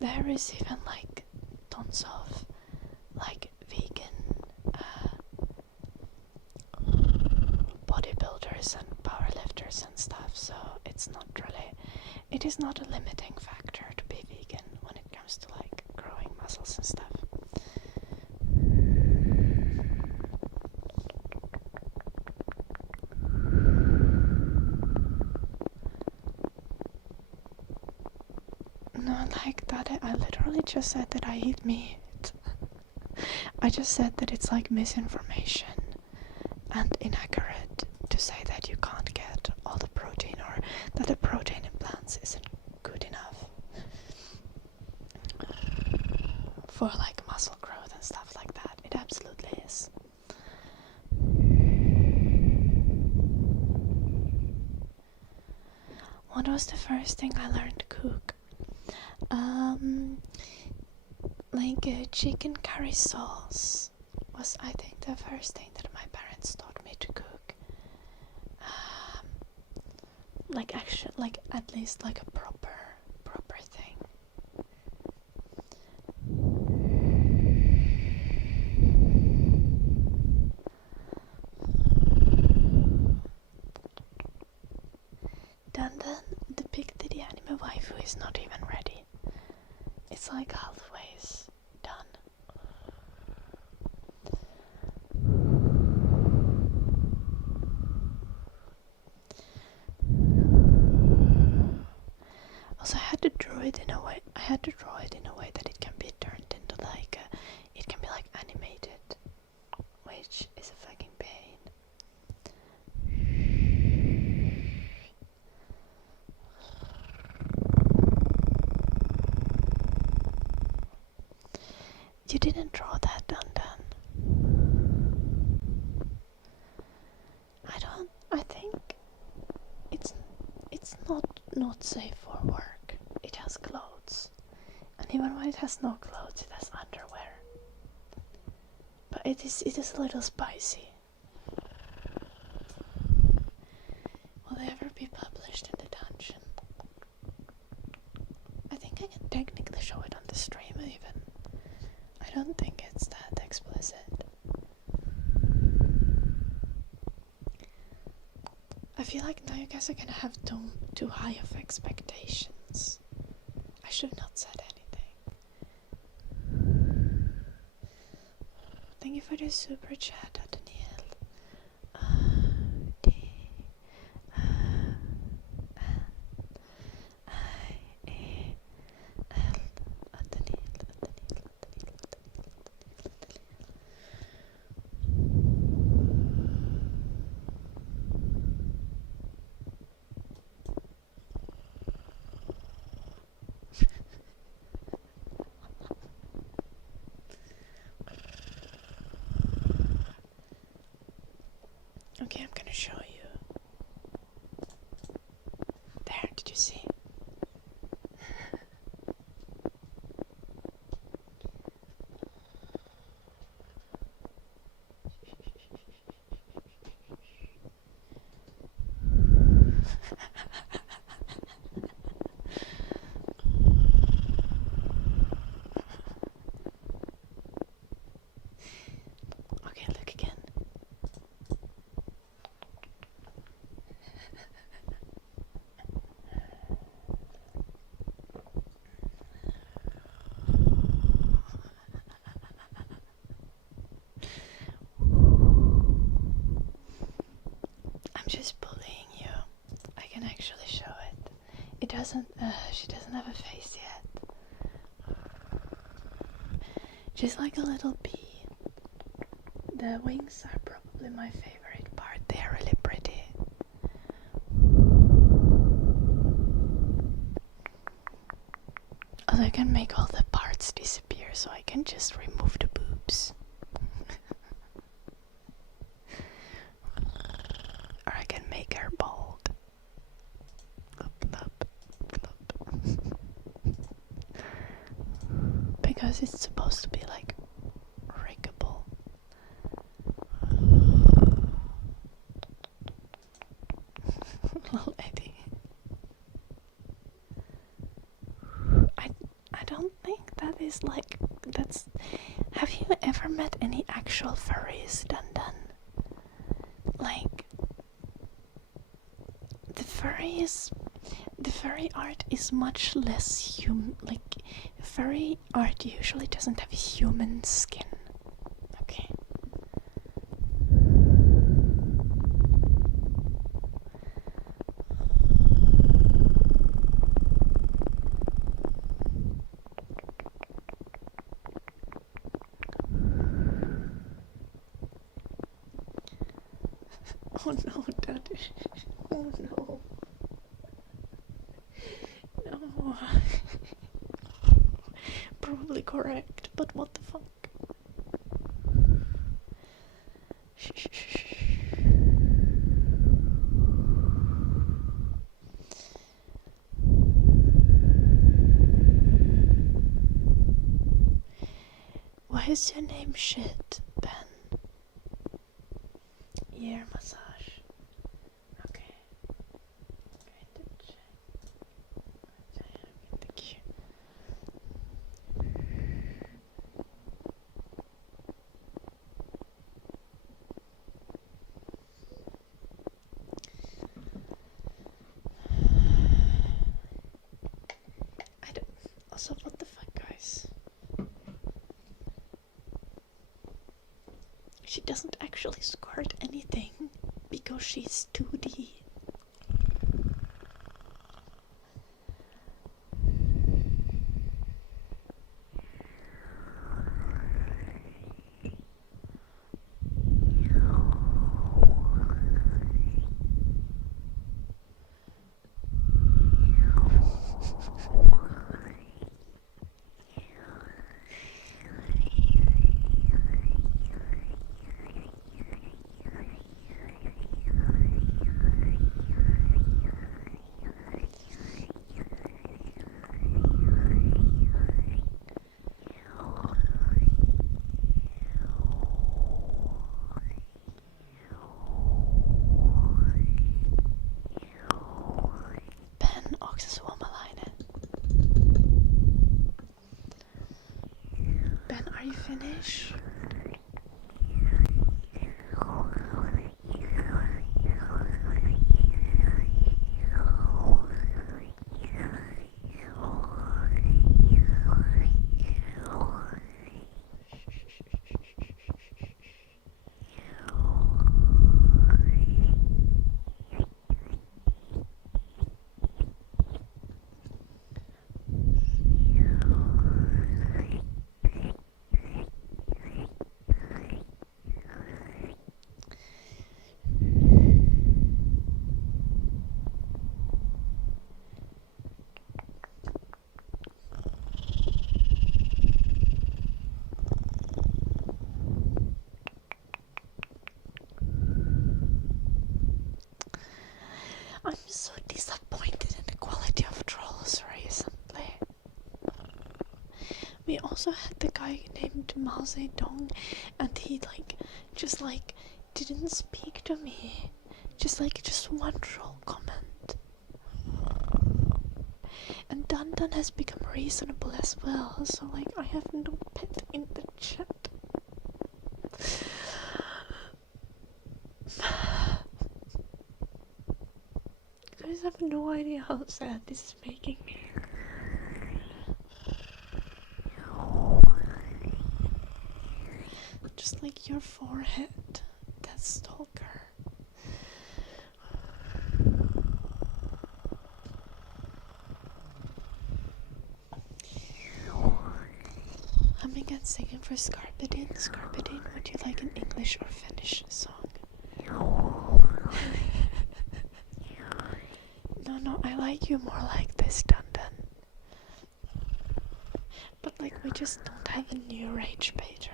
There is even like tons of like vegan bodybuilders and powerlifters and stuff, so it is not a limiting factor to be vegan when it comes to like growing muscles and stuff. No, like that, I literally just said that I eat meat. I just said that it's like misinformation and inaccurate to say that you can't get all the protein, or that the protein in plants isn't good enough for like muscle growth and stuff like that. It absolutely is. What was the first thing I learned to cook? Like chicken curry sauce was, I think, the first thing that my parents taught me to cook. Like actually, like at least like a proper thing. Dun, the Big Titty Anime Waifu is not even ready. It's like halfway done. Also, I had to draw it in a way that it can be turned into like it can be like animated, which is a fucking pain. You didn't draw that, Dun. I think it's not safe for work. It has clothes, and even when it has no clothes, it has underwear. But it is a little spicy. Will they ever be published in the dungeon? I think I can technically show it on the stream even. I don't think it's that explicit. I feel like now you guys are gonna have too high of expectations. I should not said anything. Thank you for the super chat, Daniel. Okay, I'm gonna show you. There, did you see? Okay, look again. I'm just bullying you. I can actually show it. It doesn't, she doesn't have a face yet. She's like a little bee. The wings are probably my favorite part. They are really pretty. Also, I can make all the parts disappear, so I can just remove the boobs. Or I can make her bald. Because it's supposed to be like riggable. Little Eddie. I don't think that is like, that's, have you ever met any actual furries done? Like, the furry art is much less like, furry art usually doesn't have human skin. Okay. Oh no, Daddy. Oh no. No. Probably correct, but what the fuck? Shh. Why is your name shit, Ben? Ear massage. Okay. I'm going to check. I'm in the queue. Also, what the fuck, guys? She doesn't actually squirt anything because she's 2D. Ben, are you finished? also had the guy named Mao Zedong, and he just didn't speak to me. Just one troll comment. And Dan has become reasonable as well, so I have no pet in the chat. You guys have no idea how sad this is making me. Just like your forehead, that stalker. I'm again singing for Scarpadine. Scarpadine, would you like an English or Finnish song? No, I like you more like this, Dundan. But we just don't have a new rage pager.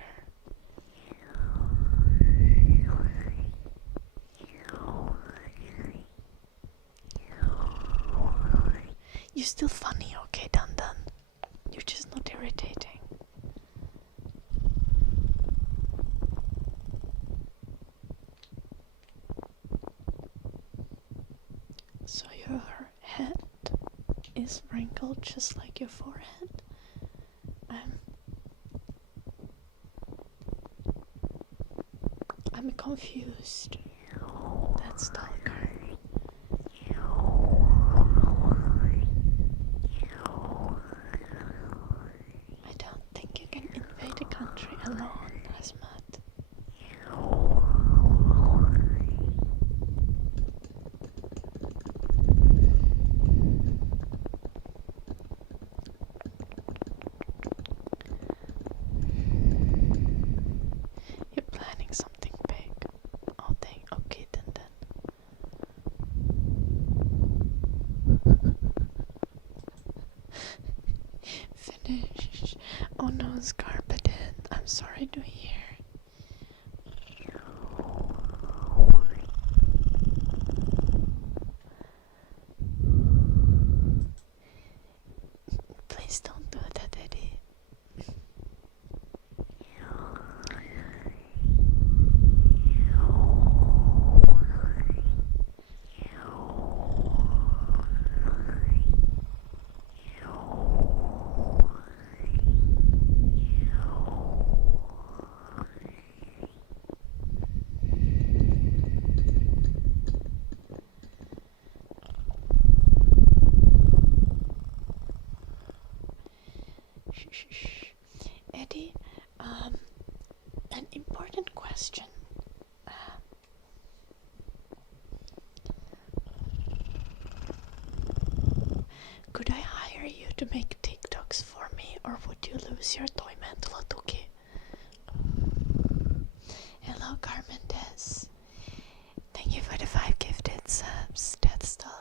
You're still funny, okay, Dundan? You're just not irritating. So your head is wrinkled just like your forehead? I'm confused. That's stalker. I don't think you can invade a country alone, Asmat. You're planning something big. Oh, okay, then. Finish. Oh no, Scarpadine. I'm sorry to hear. Please don't do that, Eddie. Shh. Eddie, an important question. Could I hire you to make TikToks for me, or would you lose your toy mantle, Tuki? Hello, Carmen Des. Thank you for the 5 gifted subs, Death Stalker.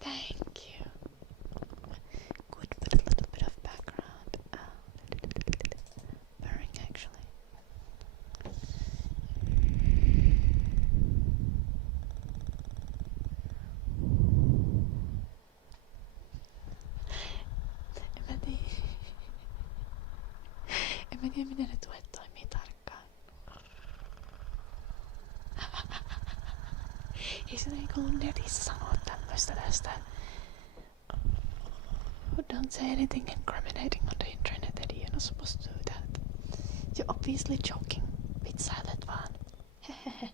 Thank you. Good with a little bit of background. Purring, actually. En mä tiedä, miten ne tuet toimii tarkkaan. Ei se ei kuulu netissä sanoa tämmöistä tästä. Don't say anything incriminating on the internet, Eddie. You're not supposed to do that. You're obviously joking. Vitsailet vaan. Hehehe.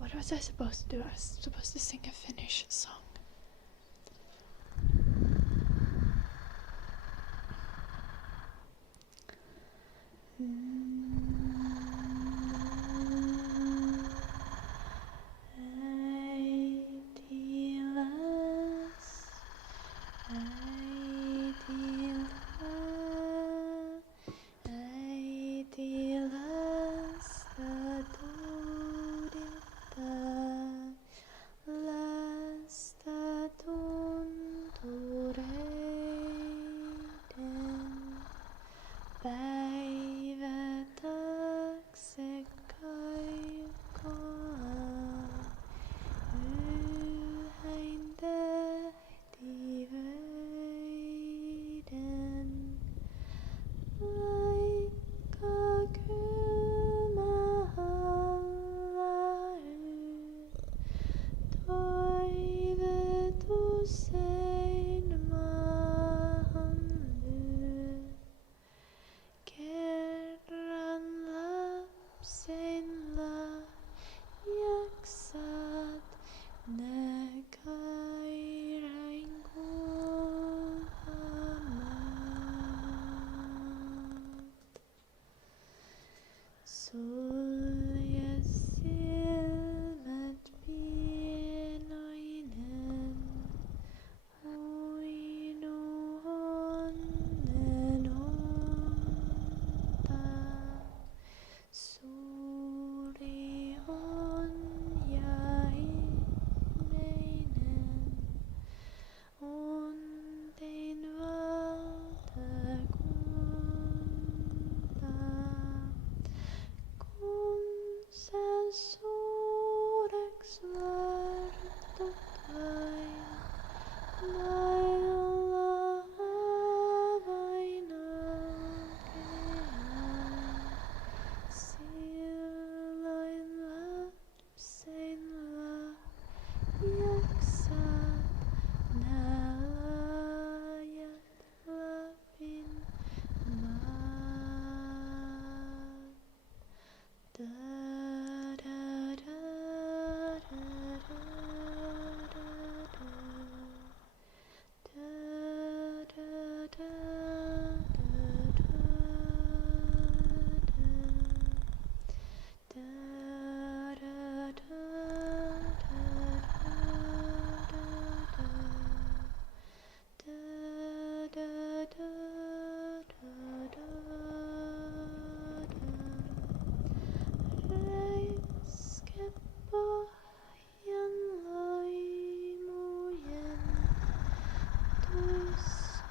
What was I supposed to do? I was supposed to sing a Finnish song.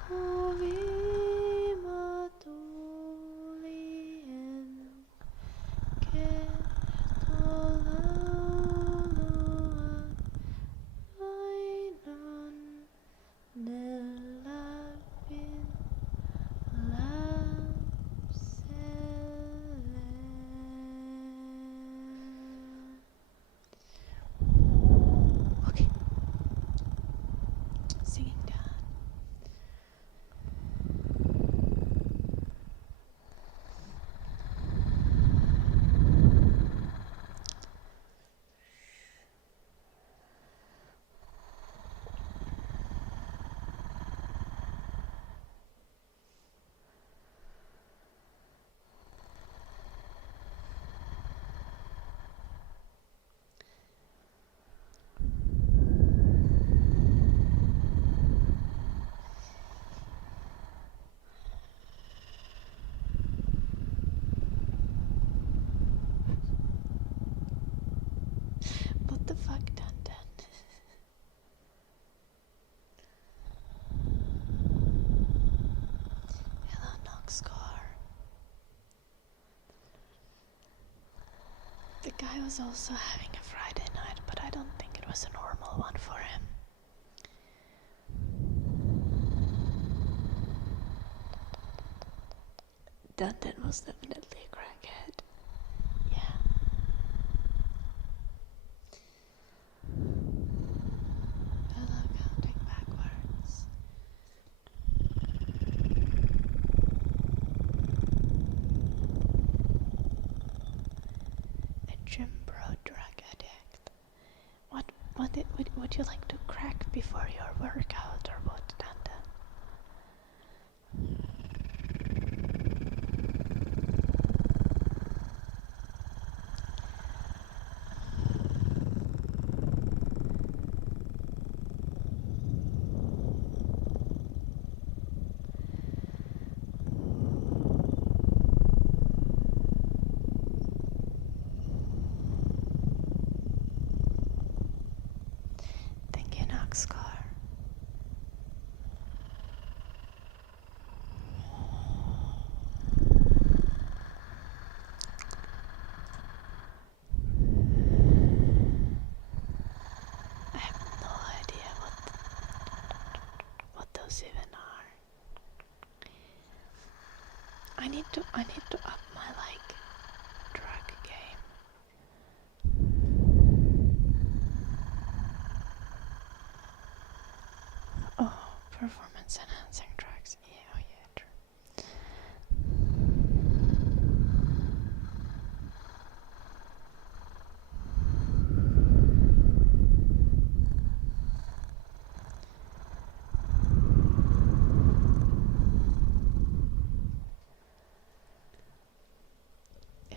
Soviva tulien kertolaulua lainan neläpin lapselle. Okay. Singing down. What the fuck, Dun? Hello, Noxcar. The guy was also having a Friday night, but I don't think it was a normal one for him. Dundon was definitely a crackhead. Yeah. Hello, counting backwards. A gym bro drug addict. Would you like to crack before your workout or what, Dundon? Thank you, Noxcar. I have no idea what those even are. I need to up my drug game. Oh, performance enhancing drugs. Yeah, oh yeah, true.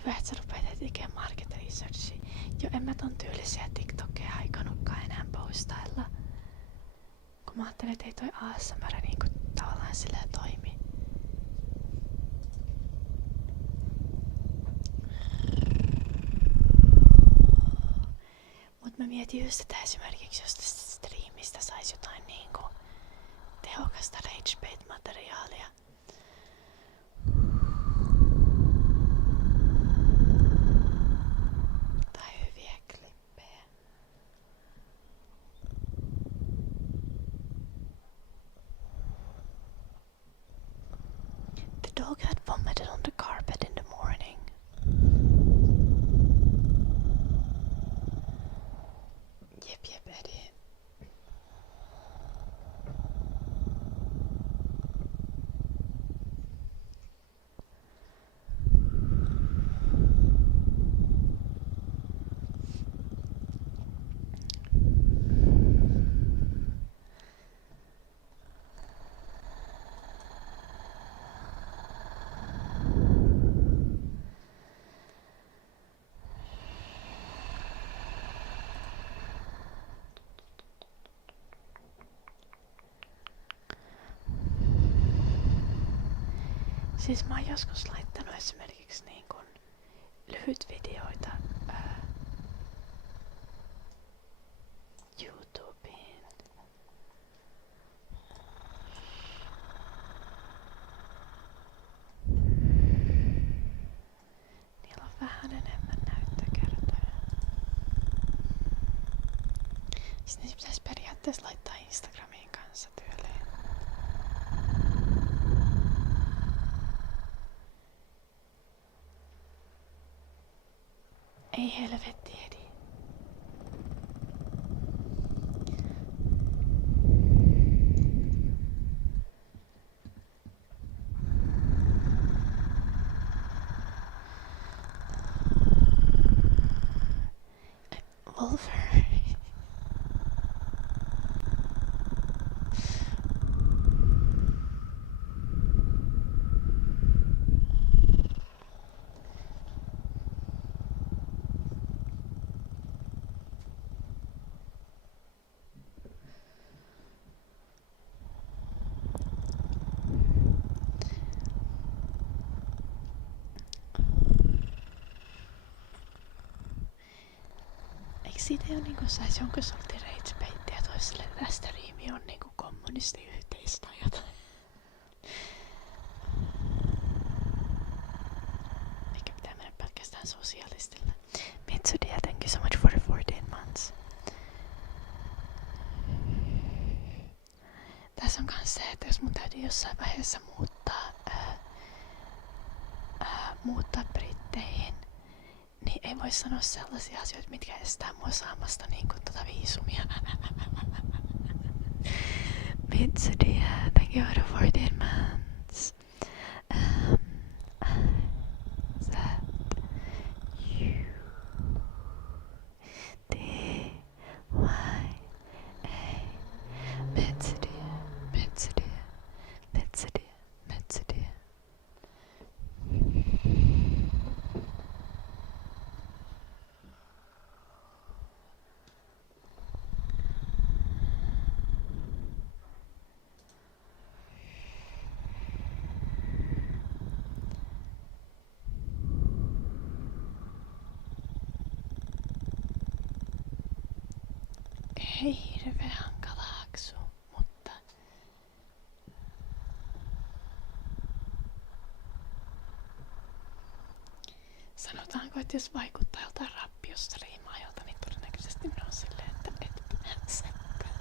Hyvä, että sä rupeat tekemään market researchia. Jo, en mä ton tyylisiä TikTokeja aikonutkaan enää postailla. Kun mä ajattelin, että ei toi ASMR niinku tavallaan silleen toimi. Mut mä mietin just, että esimerkiksi jos tästä striimistä sais jotain niinku tehokasta rage bait materiaalia. Tai hyviä klippejä. The dog had vomited on the carpet in the morning. Jep, Eddie. Siis mä oon joskus laittanut esimerkiksi niin kun lyhytvideoita YouTubeen. Sitten se pitäisi periaatteessa laittaa Instagramiin kanssa tyyliin. Ei helvetti, Edi. Wolfer. Siitä ei ole niinku sais jonkun sortin rage-baittia toiselle, että tästä riimi on niinku kommunistiyhteistä jotain. Eikä pitää mennä pelkästään sosialistille. Mitsudia, thank you so much for the 14 months. Tässä on kans se, että jos mun täytyy jossain vaiheessa muuttaa Britteihin, niin ei voi sanoa sellaisia asioita, mitkä estää mua saamasta niinku viisumia. Mitsudia, thank you for the 14 months. That you D-Y-A Mitsudia, Mitsudia, Mitsudia, Mitsudia. Ei hirveän hankala aksu, mutta sanotaanko, että jos vaikuttaa joltain rappiosta riimaajalta, niin todennäköisesti minä on silleen, että et pääse tänne.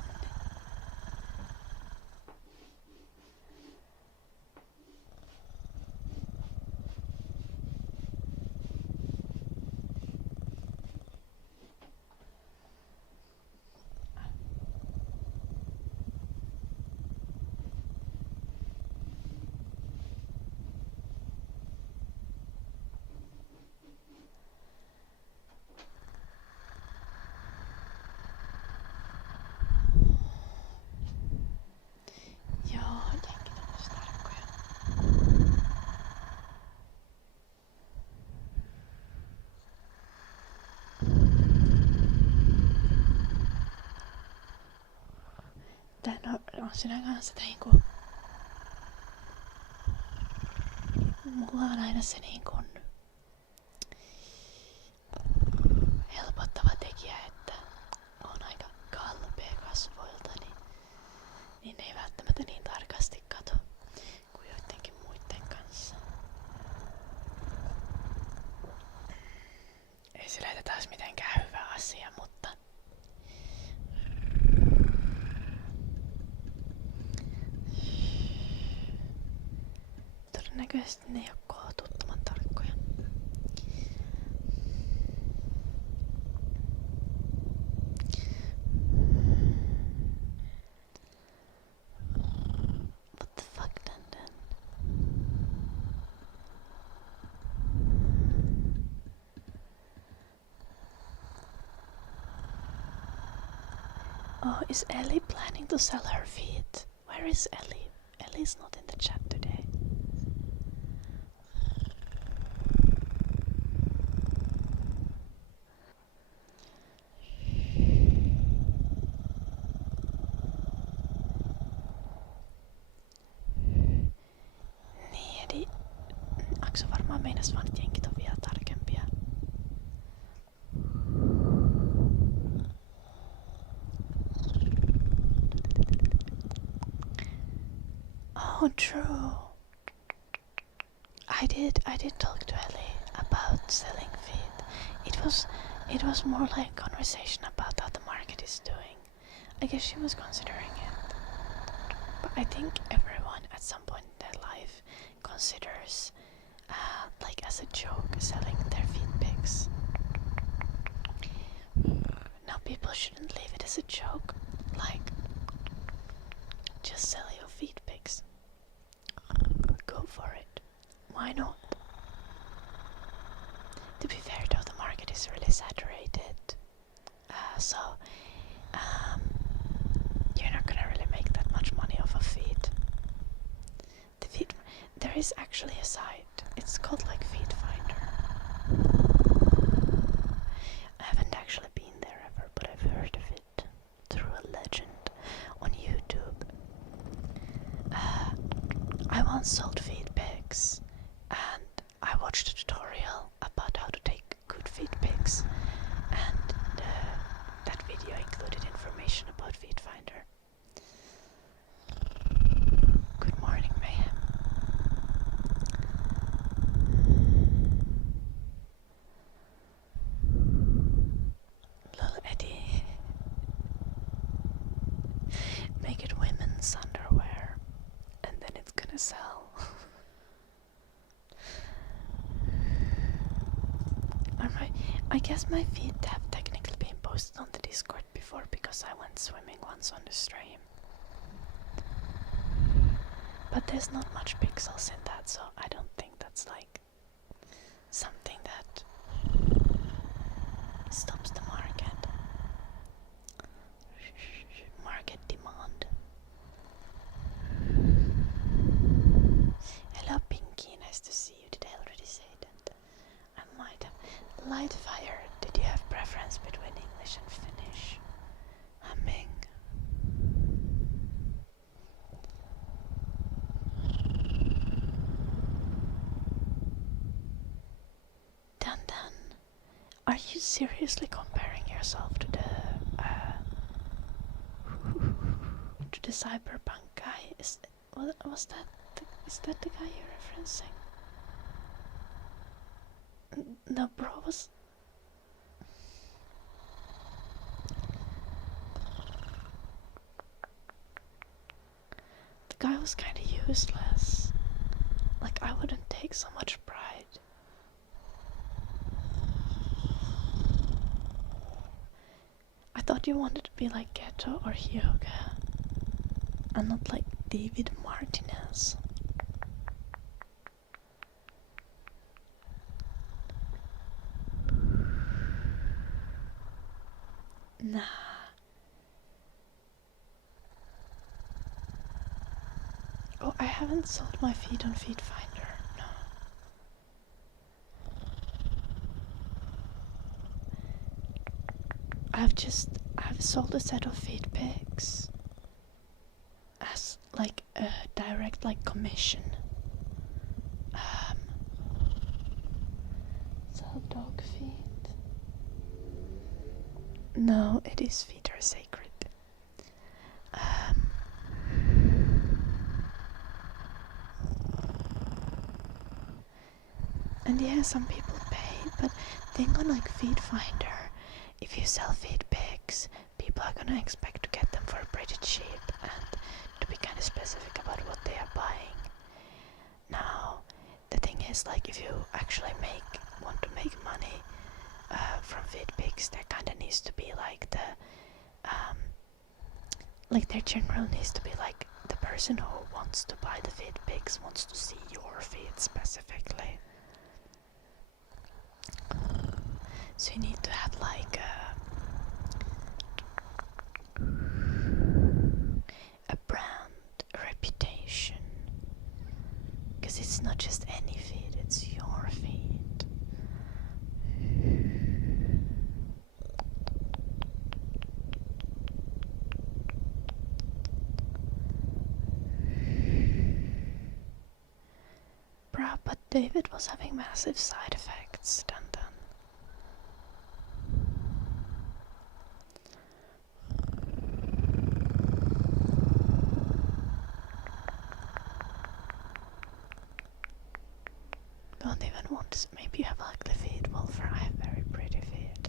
On sinä kanssa niinku... Mulla on aina se niinku... helpottava tekijä, että on aika kalpea kasvoiltani. Niin ne ei välttämättä niin tarkasti kato kuin joidenkin muiden kanssa. Ei se lähetä taas mitenkään hyvä asia, mutta... Todennäköisesti ne ei ole kohtuuttoman tarkkoja. What the fuck, Dan? Oh, is Ellie planning to sell her feet? Where is Ellie? Ellie's not in the chat today. Aksu varmaan meinas vaan, että jenkit on vielä tarkempia. Oh, true. I did talk to Ellie about selling feed. It was more like a conversation about how the market is doing. I guess she was considering it. But I think everyone at some point in their life considers, like as a joke, selling their feed pics. Now people shouldn't leave it as a joke. Like, just sell your feed pics. Go for it. Why not? To be fair though, the market is really saturated. So you're not gonna really make that much money off a feed. There is actually a site. It's called like Feed Finder. I haven't actually been there ever, but I've heard of it through a legend on YouTube. I once sold feed pics, and I watched a tutorial about how to take good feed pics, and that video included information about Feed Finder. Good morning, Mayhem. Little Eddie. Make it women's underwear, and then it's gonna sell. I guess my feet have technically been posted on the Discord before because I went swimming once on the stream. But there's not much pixels in that, so I don't think that's like something that stops the market. Market demand. Hello Pinky, nice to see you. Did I already say that? I might have. Lightfire, did you have preference between English and Finnish? Humming. Dun dun. Are you seriously comparing yourself to the cyberpunk guy? Is that the guy you're referencing? No, bro, was... The guy was kinda useless. Like, I wouldn't take so much pride. I thought you wanted to be like Ghetto or Hyoga, and not like David Martinez. Nah. Oh, I haven't sold my feed on Feed Finder, no. I've sold a set of feed pics as like a direct like commission. Sell dog feed. No, it is feed are sacred. And yeah, some people pay, but thing on like Feed Finder, if you sell feed pics, people are gonna expect to get them for pretty cheap and to be kind of specific about what they are buying. Now, the thing is, like, if you actually want to make money from feed pics, there kind of needs to be like there generally needs to be like the person who wants to buy the feed pics wants to see your feed specifically. So you need to have like a brand, a reputation, because it's not just any feed, it's your feed. Bruh, but David was having massive side effects, dun dun. Don't even want to. Maybe you have ugly feet, Wolfer. I have very pretty feet.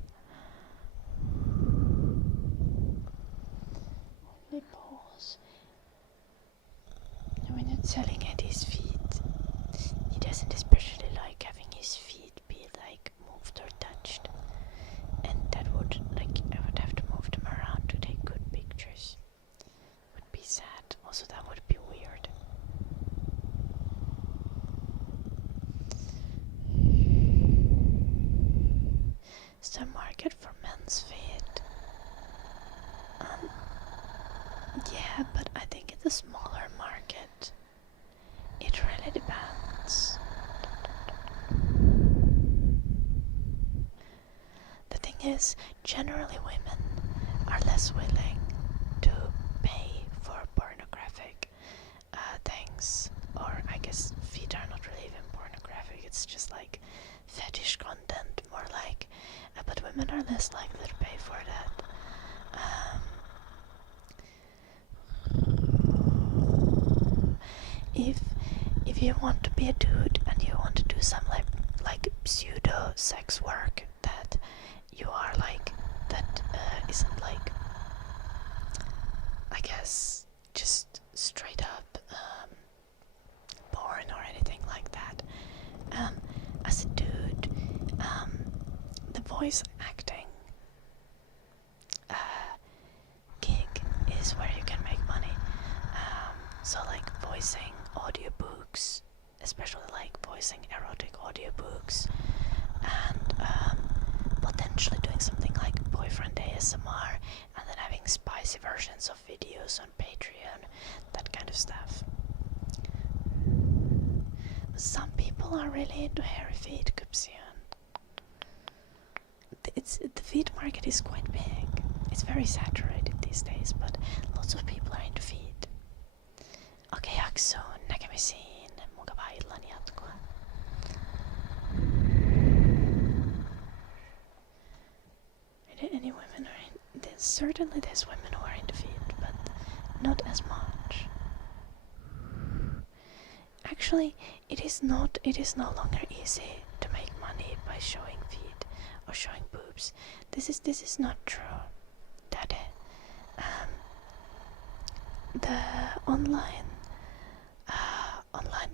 selling at his feet. He doesn't especially like having his feet be like moved or touched, and that would I would have to move them around to take good pictures. Would be sad. Also, that would be weird. Is there a market for men's feet? Yeah, but I think it's a smaller market. It really depends. The thing is, generally women are less willing to pay for pornographic things. Or I guess feet are not really even pornographic, it's just like fetish content, more like. But women are less likely to pay for that. If you want to be a dude and you want to do some like pseudo sex work that you are like that isn't like, I guess, just straight up porn or anything like that, as a dude, the voice acting gig is where you can make money. So like voicing audiobooks, especially like voicing erotic audiobooks, and potentially doing something like boyfriend ASMR, and then having spicy versions of videos on Patreon, that kind of stuff. Some people are really into hairy feet, Kupsion. The feet market is quite big. It's very saturated these days, but lots of people are into feet. Okei, jaksoon näkemisiin. Mukavaa illan jatkoa. Any women are in... Certainly there's women who are into feet, but not as much. Actually, it is no longer easy to make money by showing feet or showing boobs. This is not true. That the online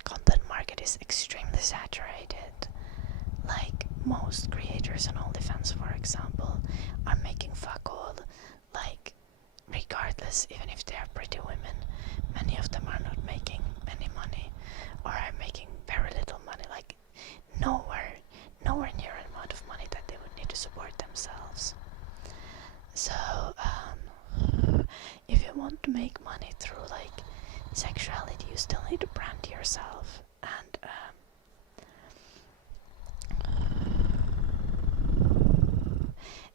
content market is extremely saturated. Like most creators on OnlyFans, for example, are making fuck all. Like, regardless, even if they are pretty women, many of them are not making any money, or are making very little money. Like nowhere near an amount of money that they would need to support themselves. So if you want to make money through like sexuality, you still need to brand yourself,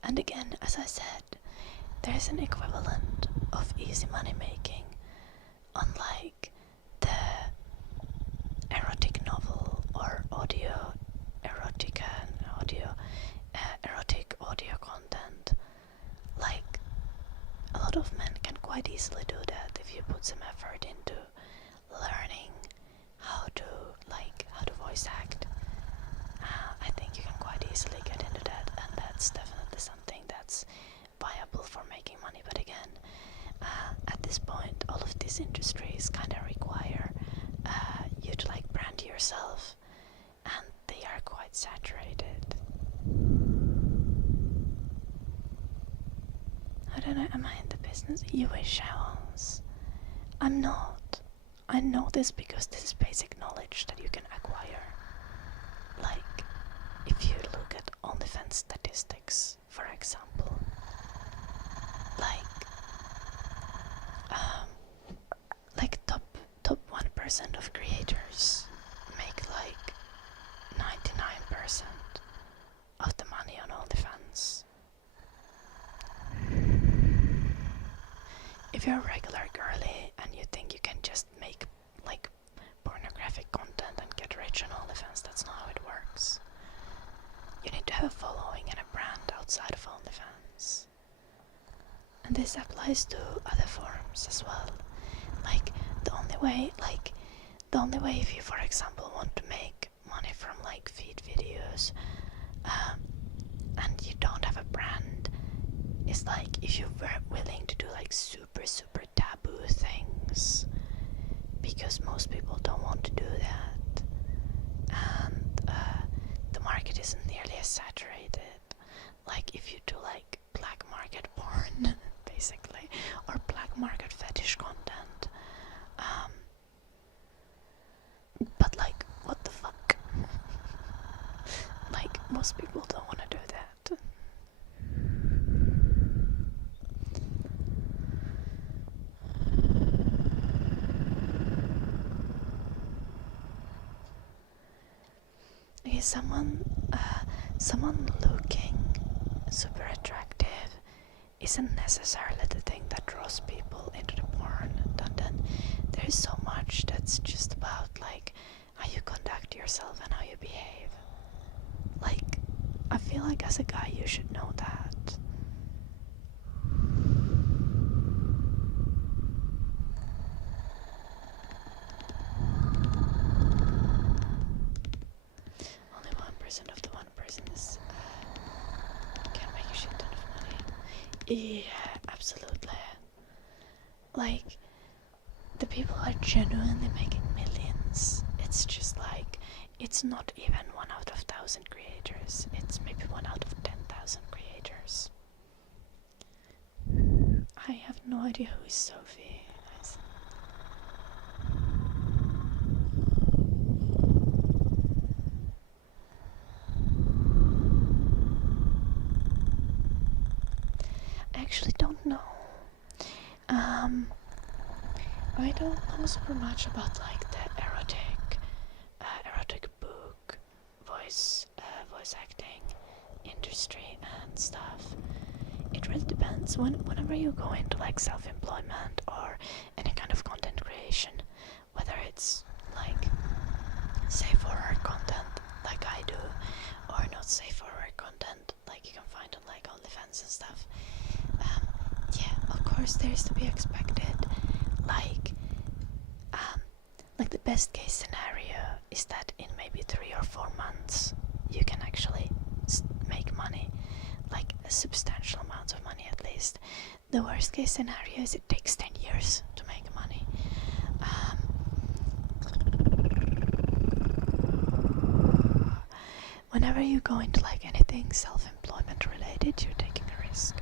and again, as I said, there's an equivalent of easy money making, unlike the erotic novel or erotic audio content. Like, a lot of men can quite easily do that if you put some effort into learning how to voice act. I think you can quite easily get into that, and that's definitely something that's viable for making money. But again, at this point, all of these industries kind of require you to like brand yourself, and they are quite saturated. I don't know, am I in the business? You wish I was. I'm not. I know this because this is basic knowledge that you can acquire. Like, if you look at OnlyFans statistics, for example, like top 1% of creators make like 99% of the money on OnlyFans. If you're a regular girly and you think you can just make like pornographic content and get rich on OnlyFans, that's not how it works. You need to have a following and a brand outside of OnlyFans. And this applies to other forums as well. Like the only way if you, for example, want to make money from like feed videos, and you don't have a brand, is like if you were willing to do like super taboo things, because most people most people don't want to do that. Okay, someone looking super attractive isn't necessarily the thing that draws people into the porn. Then there is so much that's just about like how you conduct yourself and how you behave. Like, I feel like as a guy you should know that. Only 1% of the 1% is can make a shit ton of money. Yeah, absolutely. Like, the people are genuinely making millions. It's just like, it's not even 1 out of 1,000 creators. It's maybe 1 out of 10,000 creators. I have no idea who is Sophie. I actually don't know. I don't know super much about like the erotic book, voice acting industry and stuff. It really depends. Whenever you go into like self-employment or any kind of content creation, whether it's like safe for work content like I do, or not safe for work content like you can find on like OnlyFans and stuff. Yeah, of course there is to be expected. Like the best case scenario is that in maybe 3 or 4 months you can actually make money, like a substantial amount of money at least. The worst case scenario is it takes 10 years to make money. Whenever you go into like anything self-employment related, you're taking a risk.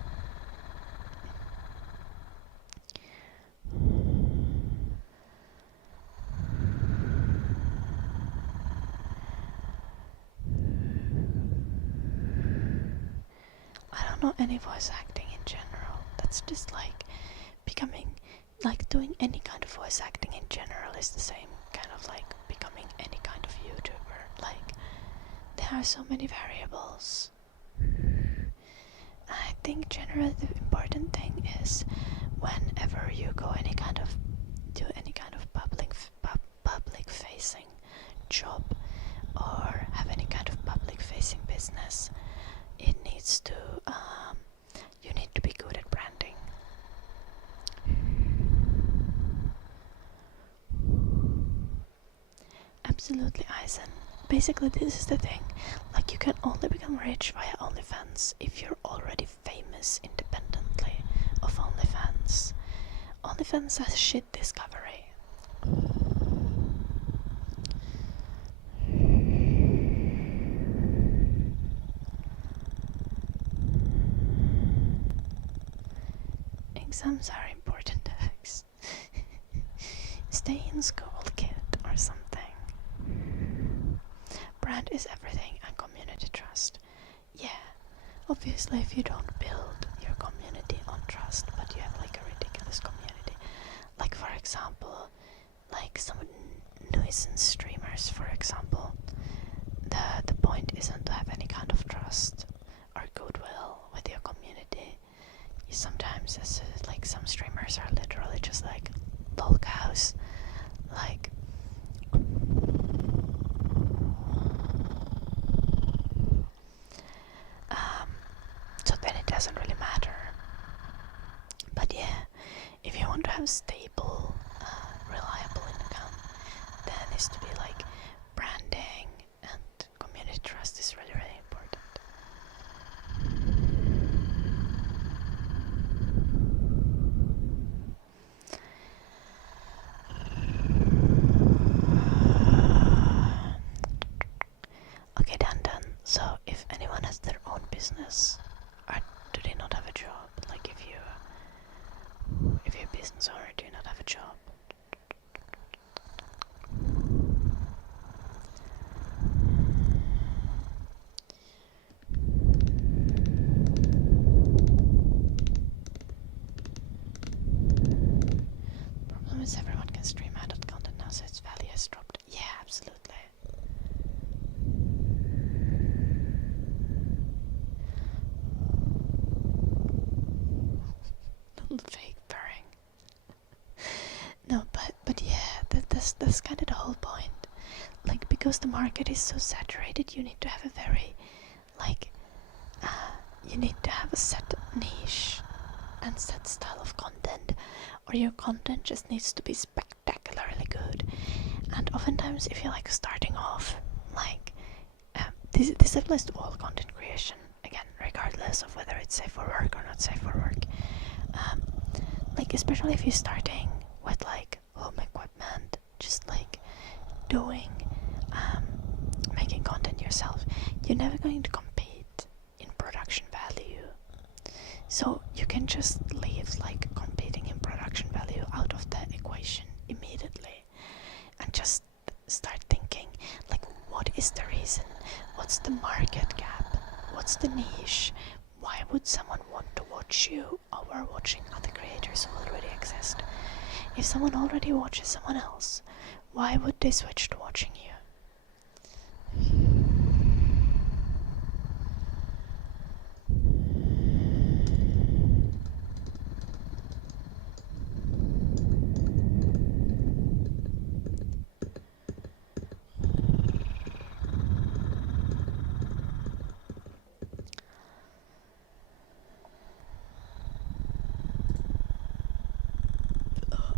I don't know any voice acting in general. That's just like becoming, like doing any kind of voice acting in general is the same kind of like becoming any kind of YouTuber. Like, there are so many variables. I think generally the important thing is whenever you go do any kind of public facing job or have any kind of public facing business, it needs to you need to be good at branding. Absolutely, Eisen. Basically, this is the thing. Like, you can only become rich via OnlyFans if you're already famous independently of OnlyFans. OnlyFans has shit discovery. Exams are important, X. Stay in school, kid, or something. Brand is everything and community trust. Yeah, obviously if you don't build your community on trust, but you have like a ridiculous community, like for example, like some nuisance streamers, for example, the point isn't to have any kind of trust or goodwill with your community. You sometimes, like some streamers are literally just like lol cows, like so then it doesn't really matter. But yeah, if you want to have stable, reliable income, then it needs to be like branding and community trust is really, really important. Okay, done. So if anyone has their own business, or do they not have a job? Like if you're a business owner, do you not almost everyone can stream adult content now, so its value has dropped. Yeah, absolutely. Fake purring. No, but yeah, that's kind of the whole point. Like, because the market is so saturated, you need to have a very, like, you need to have a set niche and set style of content, or your content just needs to be spectacularly good. And oftentimes, if you're like starting off, like, this applies to all content creation, again, regardless of whether it's safe for work or not safe for work. Like, especially if you're starting with like home equipment, just like doing making content yourself, you're never going to compete in production value. So you can just leave like competing in production value out of the equation immediately and just start thinking like, what is the reason? What's the market gap? What's the niche? Why would someone want to watch you over watching other creators who already exist? If someone already watches someone else, why would they switch to watching you?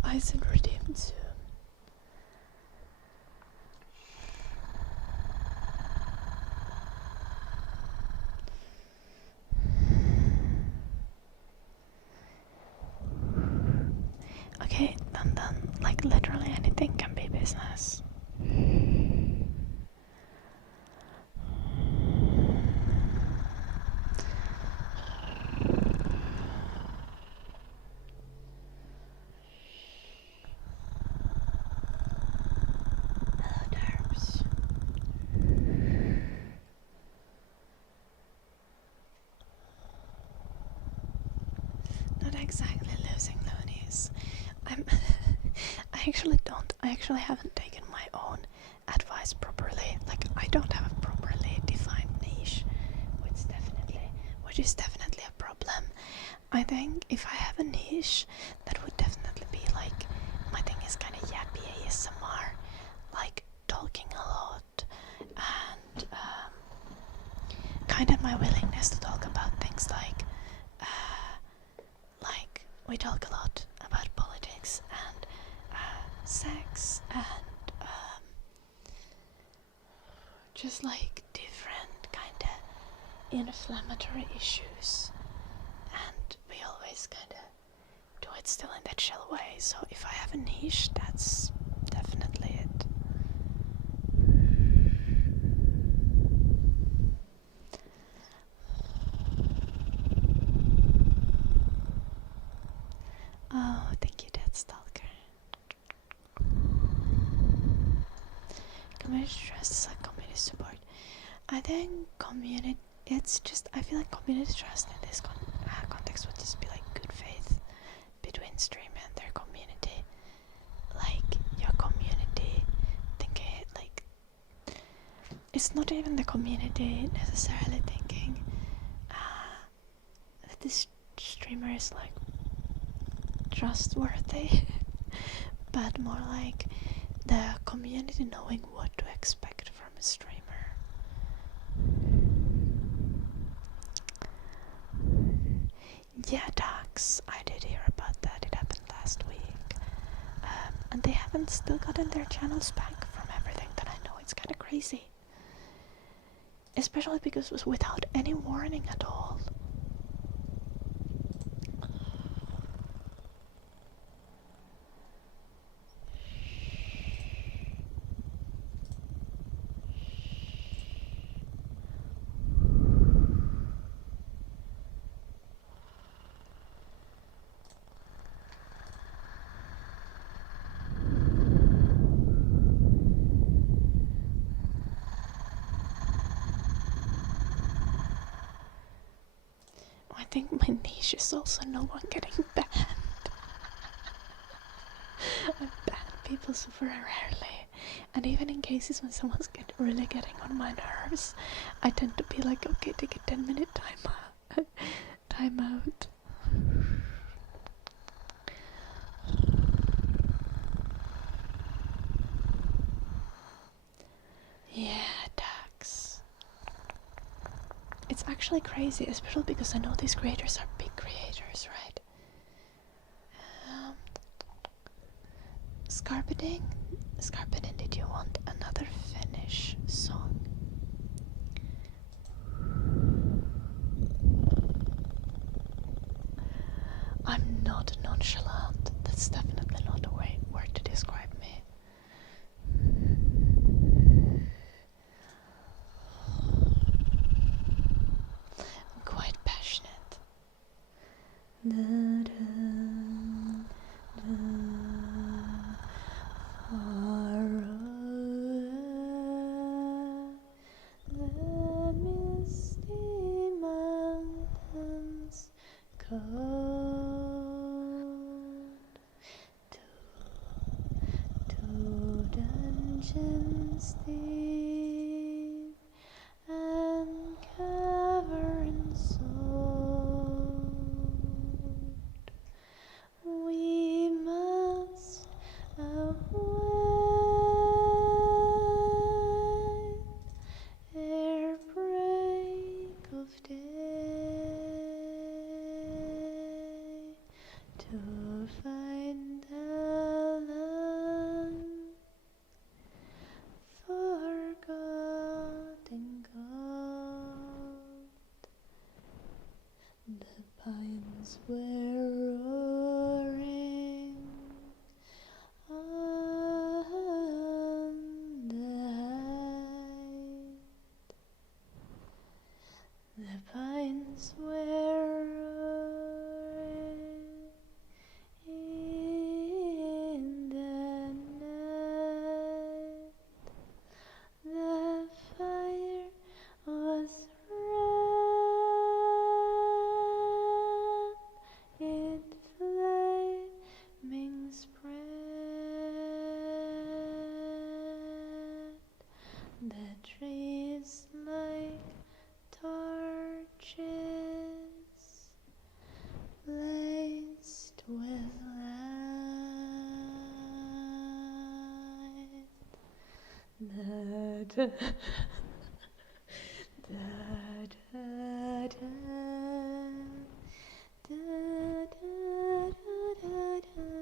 I said redeemed soon. Okay, then, like, literally anything can be business. Hello, Darbs. Not exactly losing loonies. I actually haven't taken my own advice properly. Like, I don't have a properly defined niche, which is definitely a problem. I think if I have a niche, that would definitely be like, my thing is kind of yappy ASMR, like talking a lot, and kind of my willingness to talk about things like we talk a lot about politics and sex and just like different kind of inflammatory issues, and we always kind of do it still in that chill way. So if I have a niche, that's definitely it. Oh, thank you, Dead Stalker. Community trust is like community support. I think it's just, I feel like community trust in this context would just be like good faith between streamer and their community. Like, your community thinking, like, it's not even the community necessarily thinking that this streamer is like trustworthy, but more like the community knowing what to expect from a streamer. Yeah, Dax, I did hear about that. It happened last week. And they haven't still gotten their channels back from everything that I know. It's kind of crazy. Especially because it was without any warning at all. I think my niche is also no one getting banned. I ban people super rarely, and even in cases when someone's really getting on my nerves, I tend to be like, okay, take a 10-minute time out. Yeah, tax. It's actually crazy, especially because I know these creators are big creators, right? Scarpeting, did you want another Finnish song? I'm not nonchalant. That's definitely not a word to describe me. I'm quite passionate. Far over the misty mountains cold, to dungeons deep and caverns old, we must away ere break of day, to find a land forgotten gold. The pines were roaring on the height. The pines were roaring in the night. The fire was red, it flaming spread. The trees like torches blazed with light. Da, da, da, da, da, da, da, da, da, da, da, da,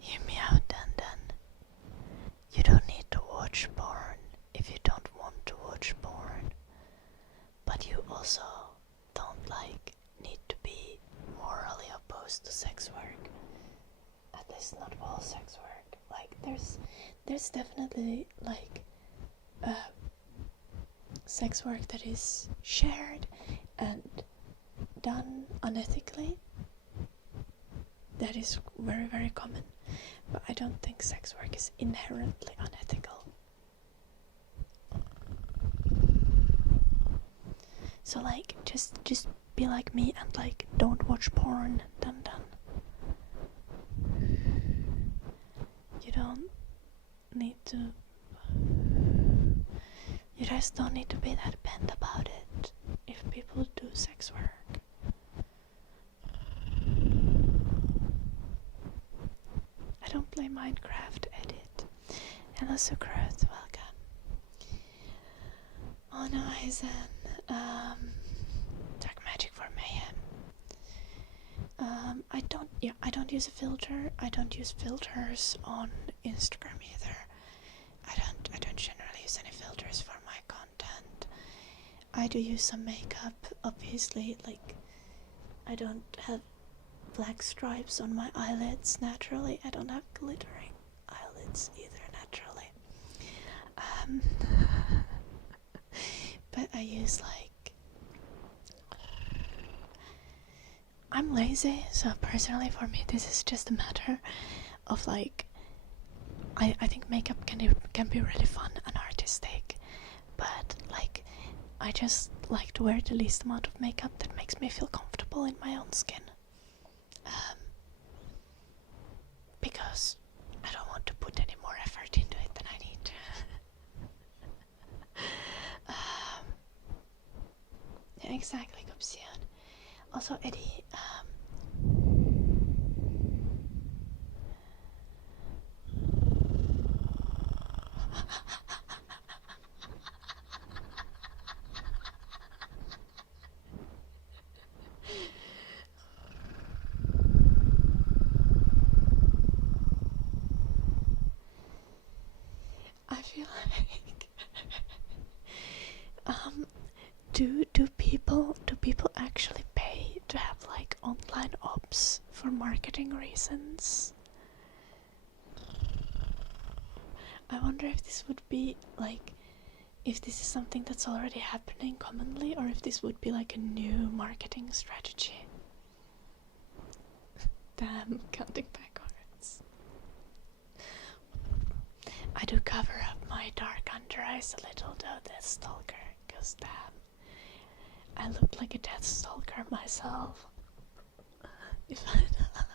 Hear me out, Dandan. You don't need to watch porn if you don't want to watch porn. But you also don't need to be morally opposed to sex work. At least not all sex work. There's definitely sex work that is shared and done unethically. That is very, very common. But I don't think sex work is inherently unethical. So just be like me and don't watch porn. Done. You don't need to. You just don't need to be that bent about it if people do sex work. I don't play Minecraft, edit. Hello Sucrot, welcome. Oh no, Aizen. Dark Magic for Mayhem. I don't use a filter. I don't use filters on Instagram either. I don't generally use any filters for my content. I do use some makeup, obviously. I don't have black stripes on my eyelids naturally. I don't have glittering eyelids either naturally. But I use I'm lazy, so personally for me this is just a matter of like, I think makeup can be really fun and artistic, but like I just like to wear the least amount of makeup that makes me feel comfortable in my own skin. Because I don't want to put any more effort into it than I need. Yeah, exactly, Kopsian. Also, Eddie, I feel like do people actually pay to have like online ops for marketing reasons? I wonder if this would be like, if this is something that's already happening commonly, or if this would be like a new marketing strategy. Damn, counting backwards. I do cover up my dark under eyes a little though, Death Stalker, because damn, I look like a Death Stalker myself. If I not.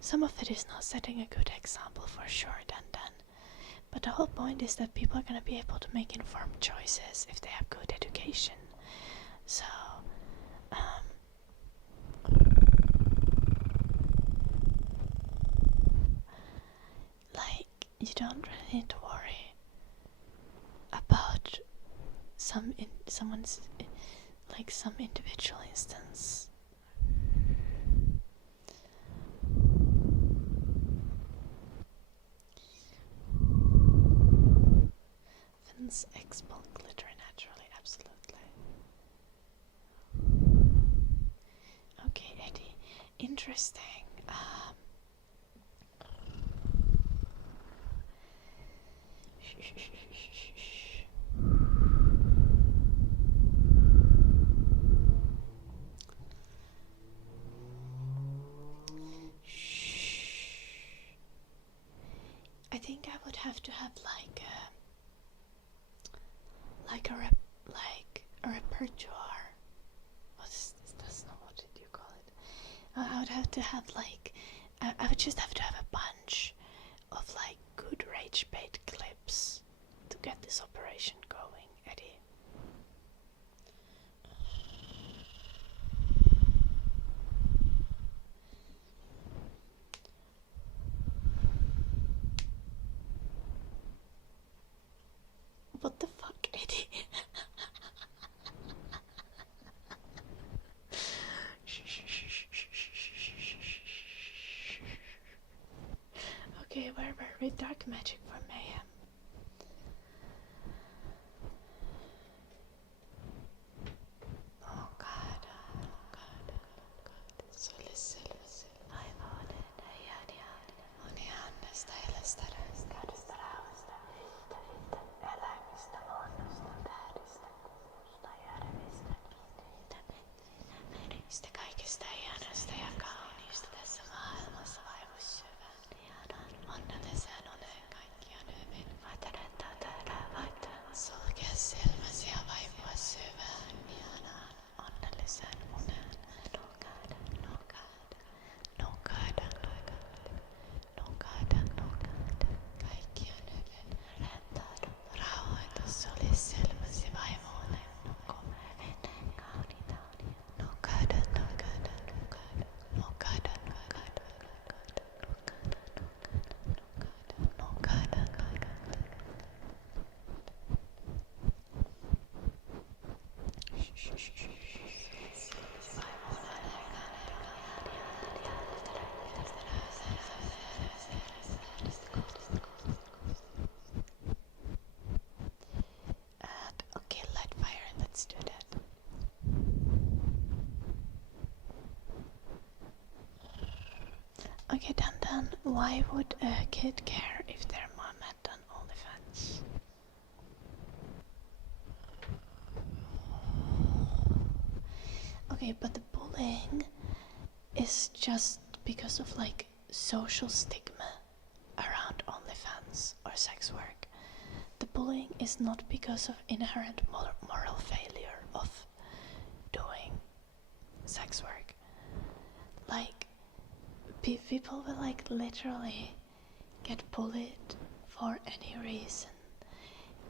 Some of it is not setting a good example for sure, Dan. But the whole point is that people are going to be able to make informed choices if they have good education. So, like, you don't really need to worry about some individual instance. Fins expel glitter naturally, absolutely. Okay, Eddie, interesting. I think I would have to have like a repertoire. What is this? That's not what did you call it. I would have to have like, I would just have to have a bunch of like good rage bait clips to get this operation going, Eddie. What the fuck, Eddie? Okay, where were we? Dark magic for mayhem. Oh god, Socialism. Aivan, on ihan näistä elästä, kädestä, rauhasta, elämistä, luonnosta, tähdistä, kuusta, järvistä, meristä, kaikesta ihanasta ja kauniista tässä maailmassa vaivus syvään. Onnellisen unen kaikki then why would a kid care if their mom had done OnlyFans? Okay, but the bullying is just because of like social stigma around OnlyFans or sex work. The bullying is not because of inherent moral failure of doing sex work. Like, people will like literally get bullied for any reason,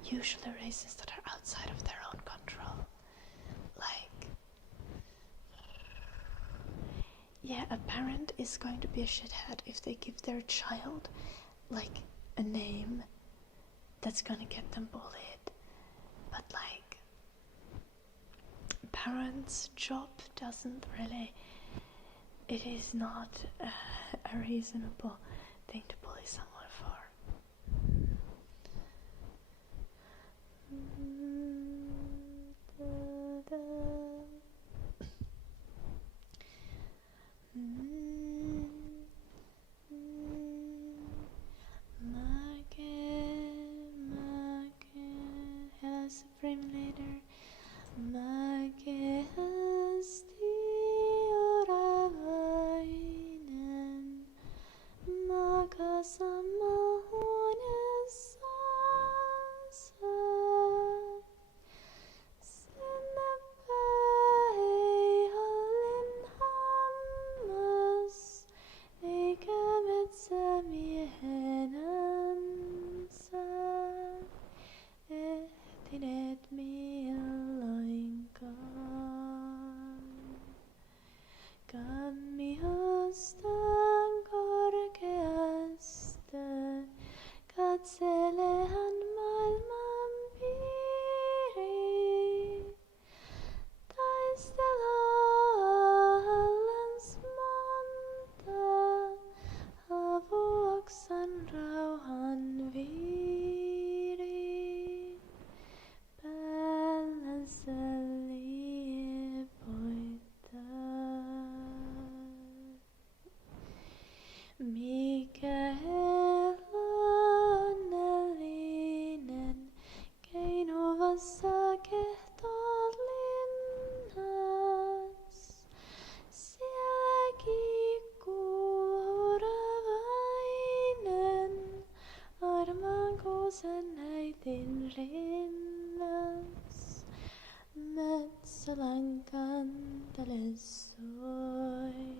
usually reasons that are outside of their own control. Like, yeah, a parent is going to be a shithead if they give their child like a name that's gonna get them bullied, but like parents' job doesn't really, it is not a reasonable thing to bully someone for. Hello, Supreme Leader. Katselehan maailman piiri, taistellaan monta, avuoksan rauhan viiri, päällänsä liepoittaa. Mikä kehtoot linnas, siellä kiikkuu oravainen, armanko sen äitin rinnas, metsälän kantele soi,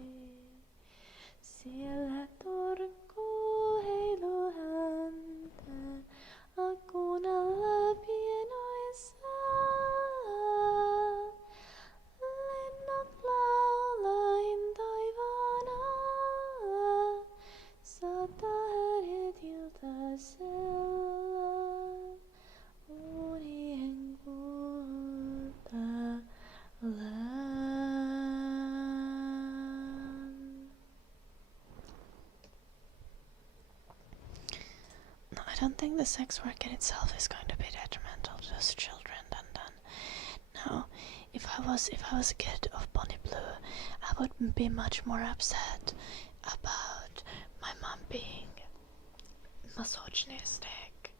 siellä torkkuu heilu häntä, akkuun alla pienoissa. Lennot laulain taivaan alla, saattaa hänet iltasella, unien kultalan. No, I don't think the sex work in itself is going to be detrimental to those children. No, if I was a kid of Bonnie Blue, I would be much more upset about my mom being misogynistic,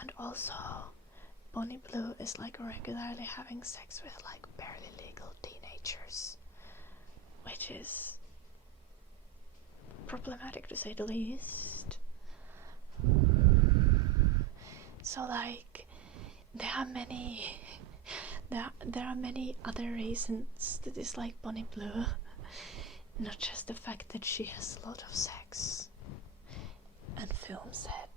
and also Bonnie Blue is like regularly having sex with like barely legal teenagers, which is problematic to say the least. So like there are many other reasons to dislike Bonnie Blue, not just the fact that she has a lot of sex and film set.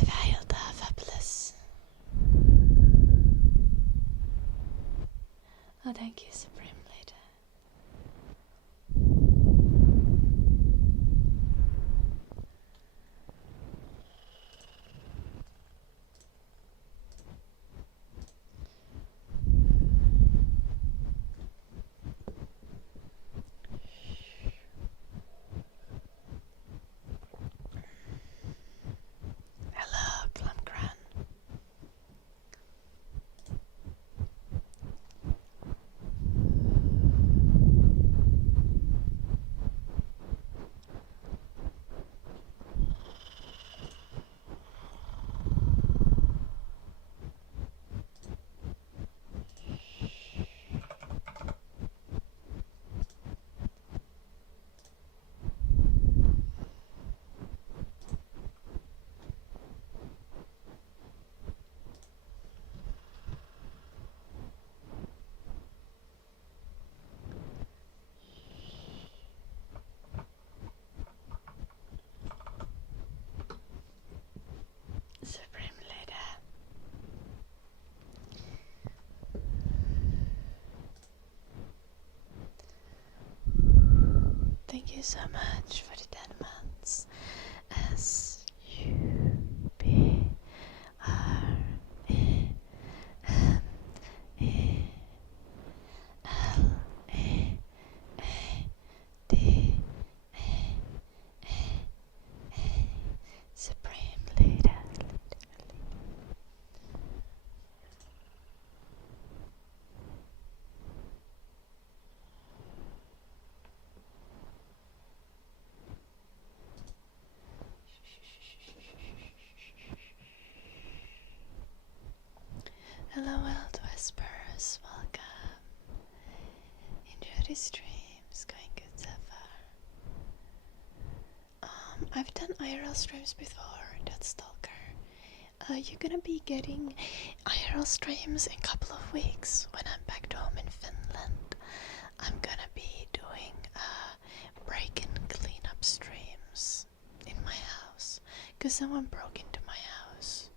Hyvää iltaa, Fabulous. Oh, thank you, Supreme Leader. you so much for the 10 months. Supreme leader. Hello world whispers, welcome. Enjoy the streams, going good so far. I've done IRL streams before, that's Stalker. You're gonna be getting IRL streams in a couple of weeks when I'm back to home in Finland. I'm gonna be doing break and clean up streams in my house, because someone broke into my house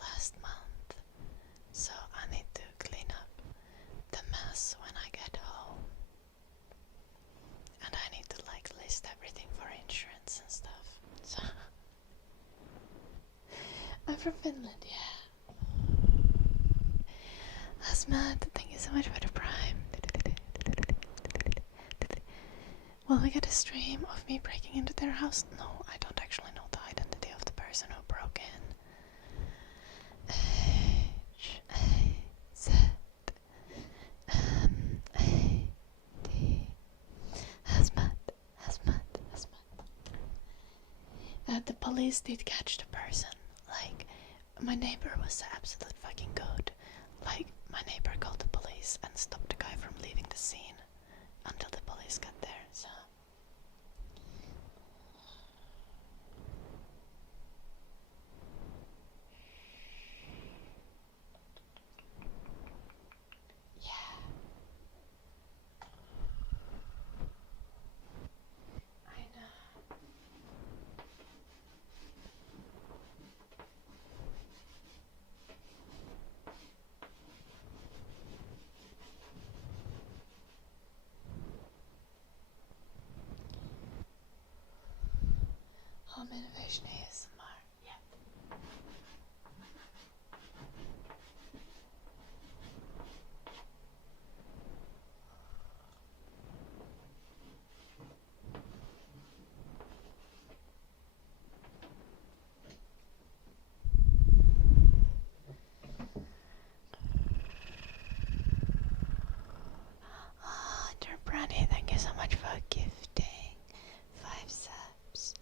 last month. So I need to clean up the mess when I get home. And I need to like list everything for insurance and stuff. So I'm from Finland, yeah. That's mad. Thank you so much for the prime. Will we get a stream of me breaking into their house? No, I don't actually know the identity of the person who broke in. H-A-Z-M-A-D. Hazmat. The police did catch the person. Like, my neighbor was the absolute fucking goat. Like, my neighbor called the police and stopped the guy from leaving the scene until the police got there, so. Yeah. I know. Home innovation ASMR. Yep. Oh, dear Brandy, thank you so much for gifting 5 subs.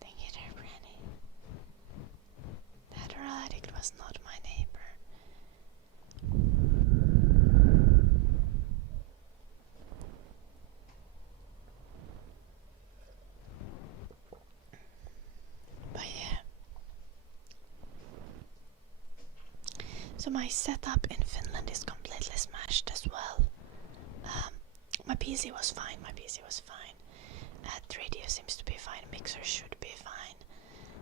Thank you, dear Brandy. That addict was not my neighbor. But yeah. So my setup in Finland is completely smashed as well. My PC was fine. 3D seems to be fine. Mixer should be fine.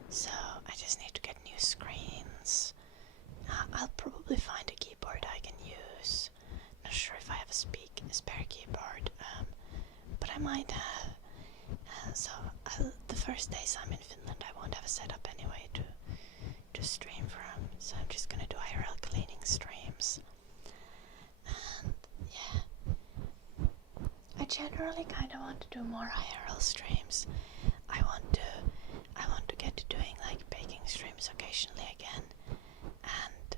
So I just need to get new screens. I'll probably find a keyboard I can use. Not sure if I have a spare keyboard, but I might have. So the first days I'm in Finland, I won't have a setup anyway to stream from. So I'm just gonna do IRL cleaning streams. And yeah, I generally kind of want to do more IRL streams. I want to get to doing like baking streams occasionally again, and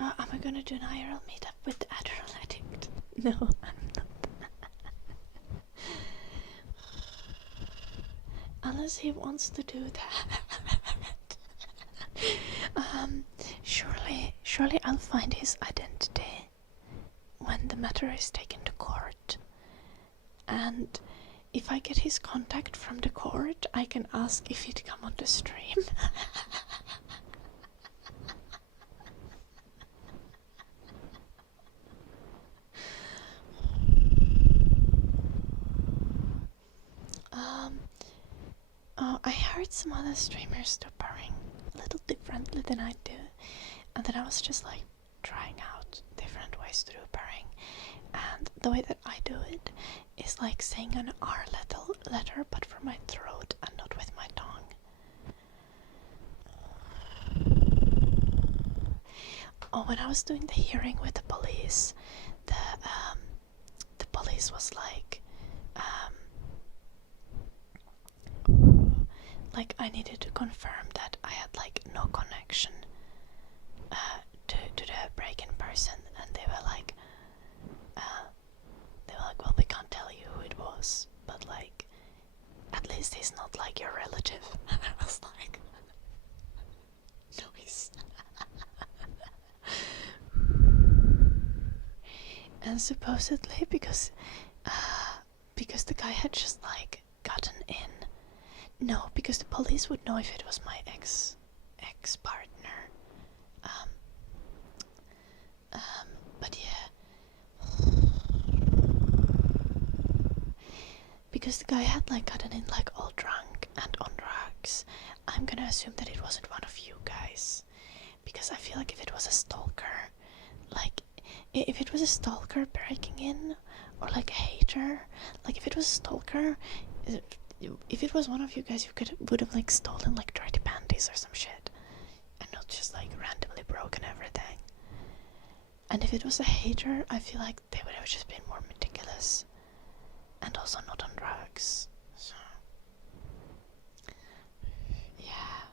Am I gonna do an IRL meetup with the Adderall addict? No, I'm not. Unless he wants to do that. Surely I'll find his identity when the matter is taken to court. And if I get his contact from the court, I can ask if he'd come on the stream. I heard some other streamers do purring a little differently than I do, and then I was just like trying out different ways to do purring, and the way that I do it is like saying an R letter but from my throat and not with my tongue. Oh, when I was doing the hearing with the police, the police was like I needed to confirm that I had like no connection to the break-in person, and they were like, well, we can't tell you who it was, but like, at least he's not like your relative. And I was like, no, he's. And supposedly because the guy had just like gotten in. No, because the police would know if it was my ex-partner. But yeah. Because the guy had like gotten in like all drunk and on drugs, I'm gonna assume that it wasn't one of you guys. Because I feel like if it was a stalker, like if it was a stalker breaking in, or like a hater, like if it was a stalker, if it was one of you guys, you would have like stolen like dirty panties or some shit, and not just like randomly broken everything. And if it was a hater, I feel like they would have just been more meticulous, and also not on drugs. So yeah.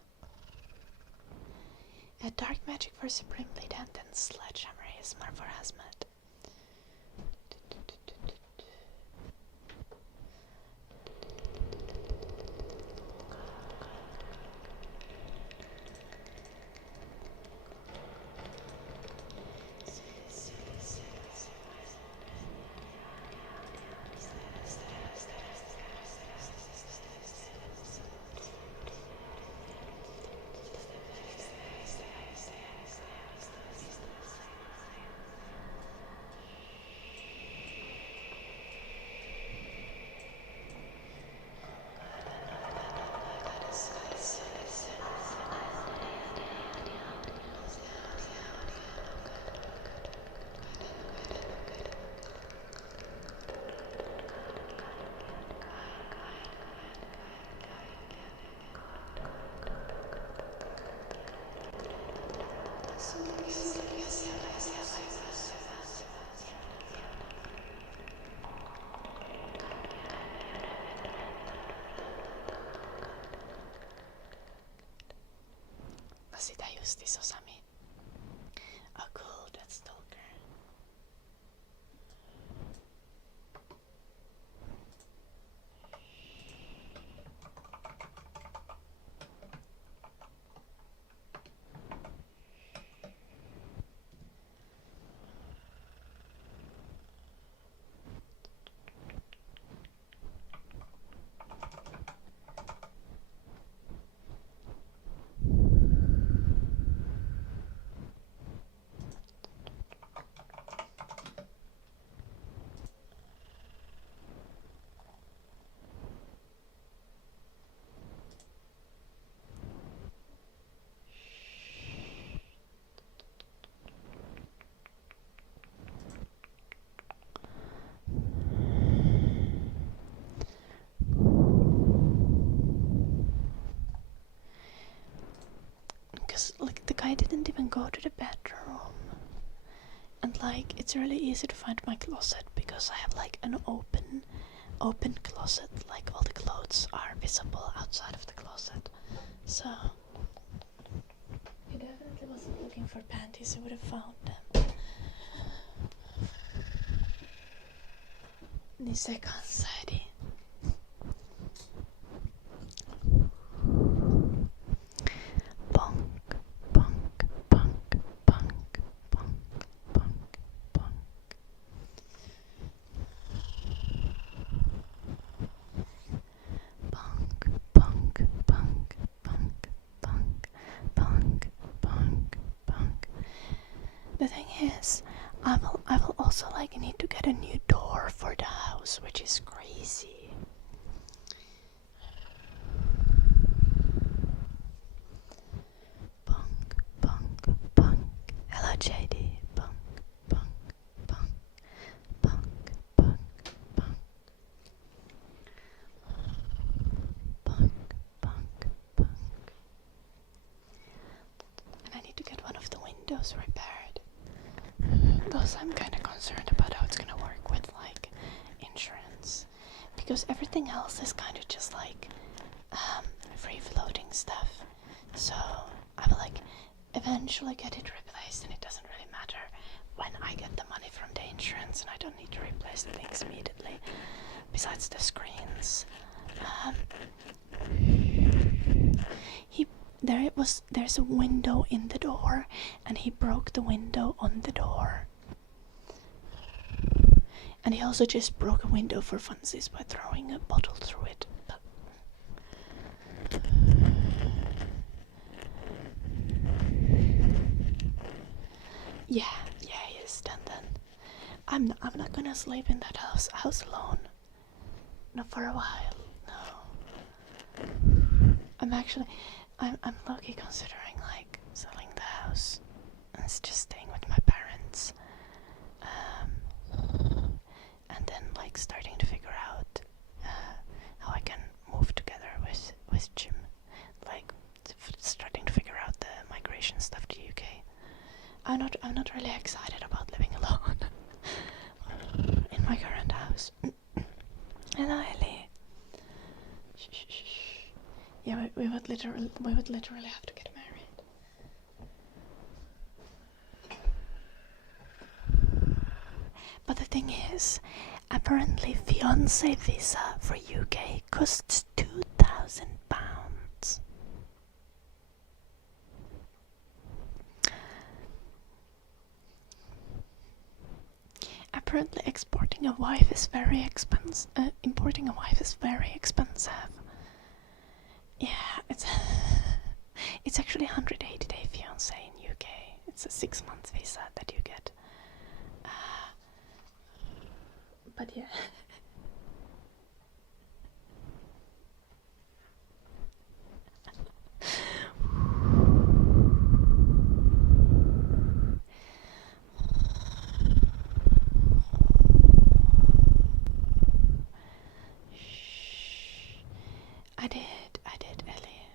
Dark magic for supreme bleed and then sledgehammer ASMR for hazmat. Sitä justiis Osami. Oh cool, that's Stalker. Like the guy didn't even go to the bedroom, and And like it's really easy to find my closet because I have like an open closet, like all the clothes are visible outside of the closet. So if you definitely wasn't looking for panties, you would have found them. Nisse kanssani. Bonk, bonk, bonk, bonk, bonk, bonk, bonk. Bonk, bonk, bonk, bonk, bonk, bonk, bonk, bonk. The thing is, I will also like need to get a new door for the house, which is crazy. Bonk, bonk, bonk. Hello, JD. Bonk, bonk, bonk, bonk, bonk, bonk. Bonk, bonk, bonk. And I need to get one of the windows repaired. Because I'm kind of concerned about how it's gonna work with like insurance, because everything else is kind of just like free floating stuff. So I will like eventually get it replaced, and it doesn't really matter when I get the money from the insurance, and I don't need to replace the things immediately. Besides the screens, there's a window in the door, and he broke the window on the door. And he also just broke a window for funsies by throwing a bottle through it. Yeah, he is done then. I'm not gonna sleep in that house alone. Not for a while, no. I'm low-key considering like selling the house and just staying with my parents. And then like starting to figure out how I can move together with Jim, like starting to figure out the migration stuff to UK. I'm not really excited about living alone in my current house. Hello, Ellie. Shh. Yeah, we would literally have to get married. But the thing is, apparently fiancé visa for UK costs £2,000. Apparently exporting a wife is very expensive. Importing a wife is very expensive. Yeah, it's actually 180-day fiancé in UK. It's a 6-month visa that you get. But yeah. I did, Ellie.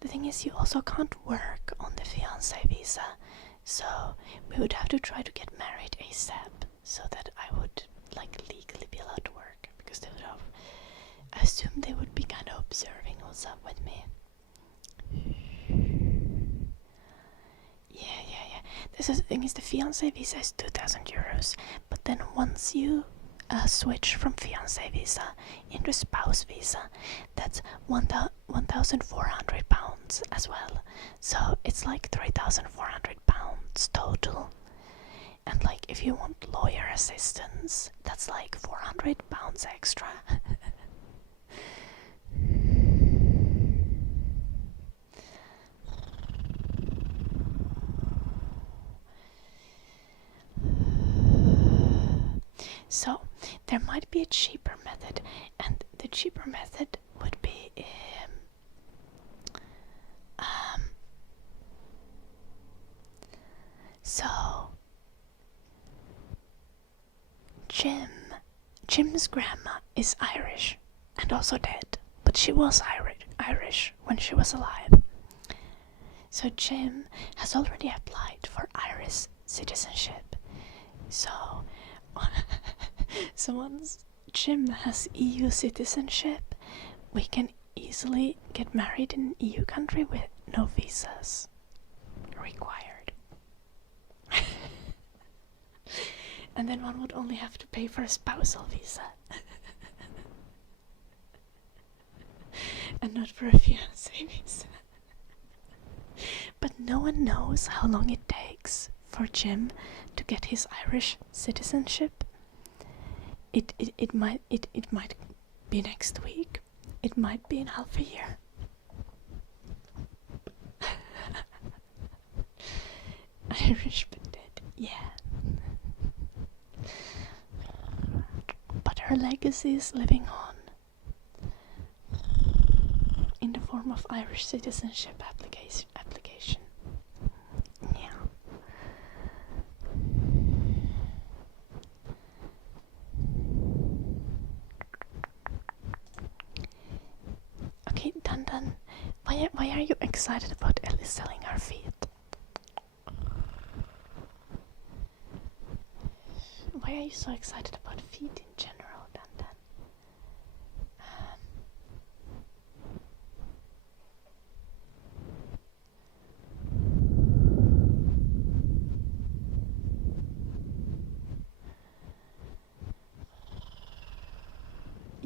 The thing is, you also can't work on the fiancé visa, so we would have to try to get married ASAP, so that I would like legally be allowed to work, because they would have, I assume they would be kind of observing what's up with me. Yeah. This is the thing is, the fiancé visa is €2,000, but then once you switch from fiancé visa into spouse visa, that's £1,400 as well. So it's like £3,400 total. And like if you want lawyer assistance, that's like £400 extra. So there might be a cheaper method, and the cheaper method would be so Jim's grandma is Irish and also dead, but she was Irish when she was alive. So Jim has already applied for Irish citizenship. So once Jim has EU citizenship, we can easily get married in an EU country with no visas required. And then one would only have to pay for a spousal visa. And not for a fiancé visa. But no one knows how long it takes for Jim to get his Irish citizenship. It might be next week. It might be in half a year. Irish but dead, yeah. But her legacy is living on in the form of Irish citizenship application. Yeah. Okay, Dandan, why are you excited about Ellie selling her feet? Why are you so excited about feet in general, Dandan?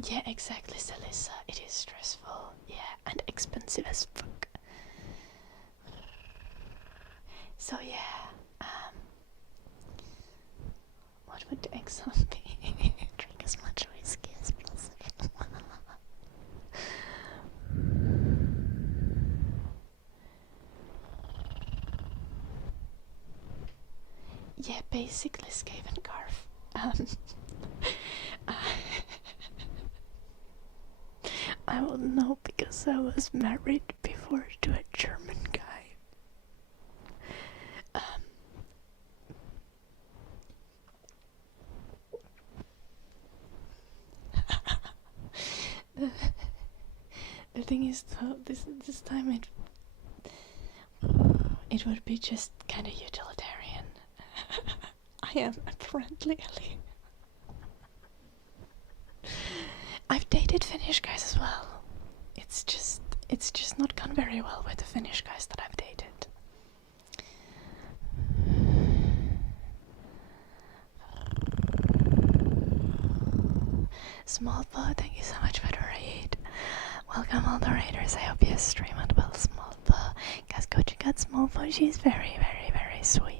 Yeah, exactly, Celissa. It is stressful, yeah, and expensive as fuck. So yeah, what would the exam be? Drink as much whiskey as possible. Yeah, basically Skaven Garf. I will know because I was married before to a German guy. The thing is though, this time it would be just kind of utilitarian. I am apparently Ellie. I've dated Finnish guys as well. It's just not gone very well with the Finnish guys that I've dated. Small Paw, thank you so much for the raid. Welcome all the raiders. I hope you stream it well, Small Paw. Guys, go check out Small Paw. She's very, very, very sweet.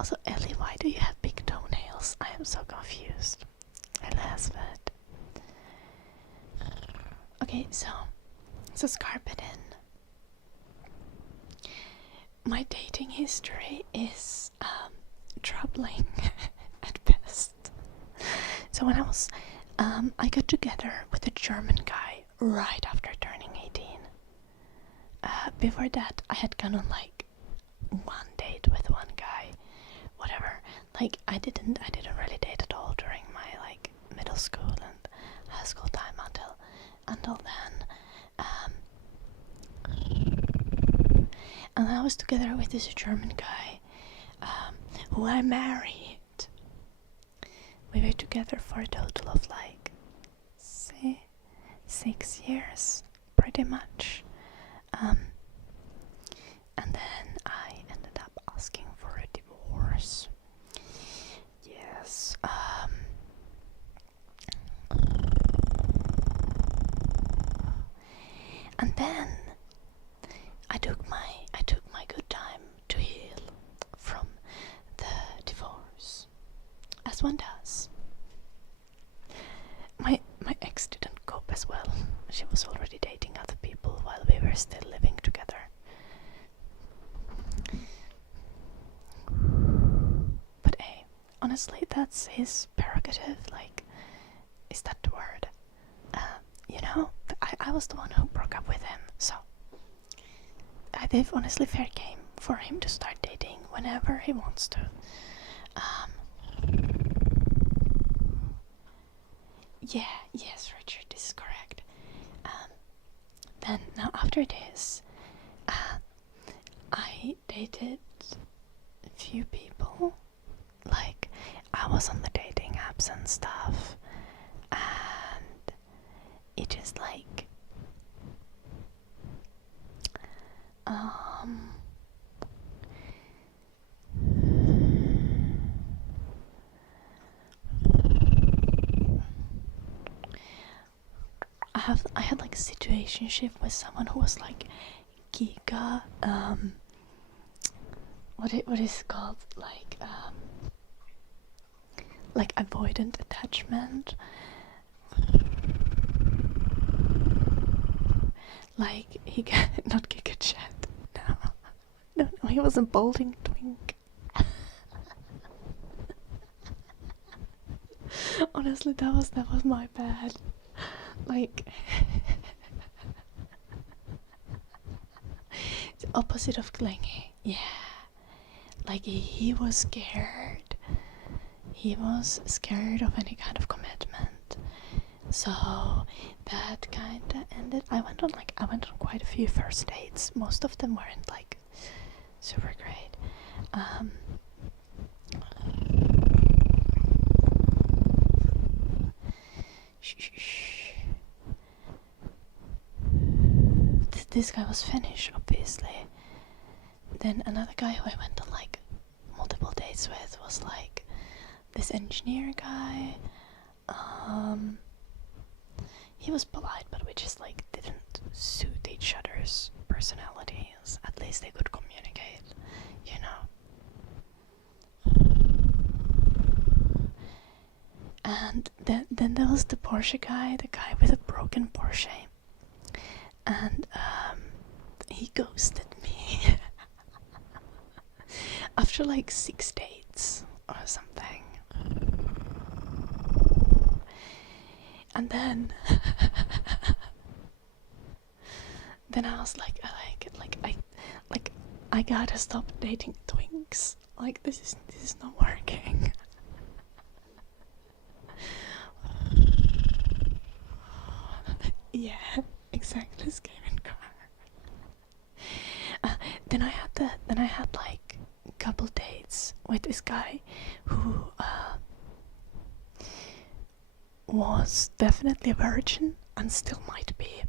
Also, Ellie, why do you have big toenails? I am so confused. Elizabeth. Okay, so Scarpedin. My dating history is troubling at best. So when I got together with a German guy right after turning 18. Before that, I had gone on like one date with one guy, whatever. Like I didn't really date at all during my like middle school and high school time until then. And I was together with this German guy, who I married. We were together for a total of like 6 years, pretty much. And then I ended up asking for a divorce. Yes. And then I took my good time to heal from the divorce, as one does. My ex didn't cope as well. She was already dating other people while we were still living together. honestly, that's his prerogative. Like, is that the word? You know, I was the one who broke up with him, so I think honestly fair game for him to start dating whenever he wants to. Yes, Richard, this is correct. Then now after this, I dated a few people. Like, I was on the dating apps and stuff, and it just like I had like a situationship with someone who was like giga what is it called, like avoidant attachment, like he got not giga chat, no, he was a balding twink. Honestly, that was my bad. Like, the opposite of clingy. Yeah. Like, he was scared. He was scared of any kind of commitment. So that kinda ended. I went on quite a few first dates. Most of them weren't like super great. This guy was Finnish, obviously. Then another guy who I went on like multiple dates with was like this engineer guy. He was polite, but we just like didn't suit each other's personalities. At least they could communicate, you know. And then there was the Porsche guy, the guy with a broken Porsche. And he ghosted me after like 6 dates or something. And then I was like, I gotta stop dating twinks. Like, this is not working. Yeah, exactly. This game in car. Then I had like a couple dates with this guy who was definitely a virgin and still might be.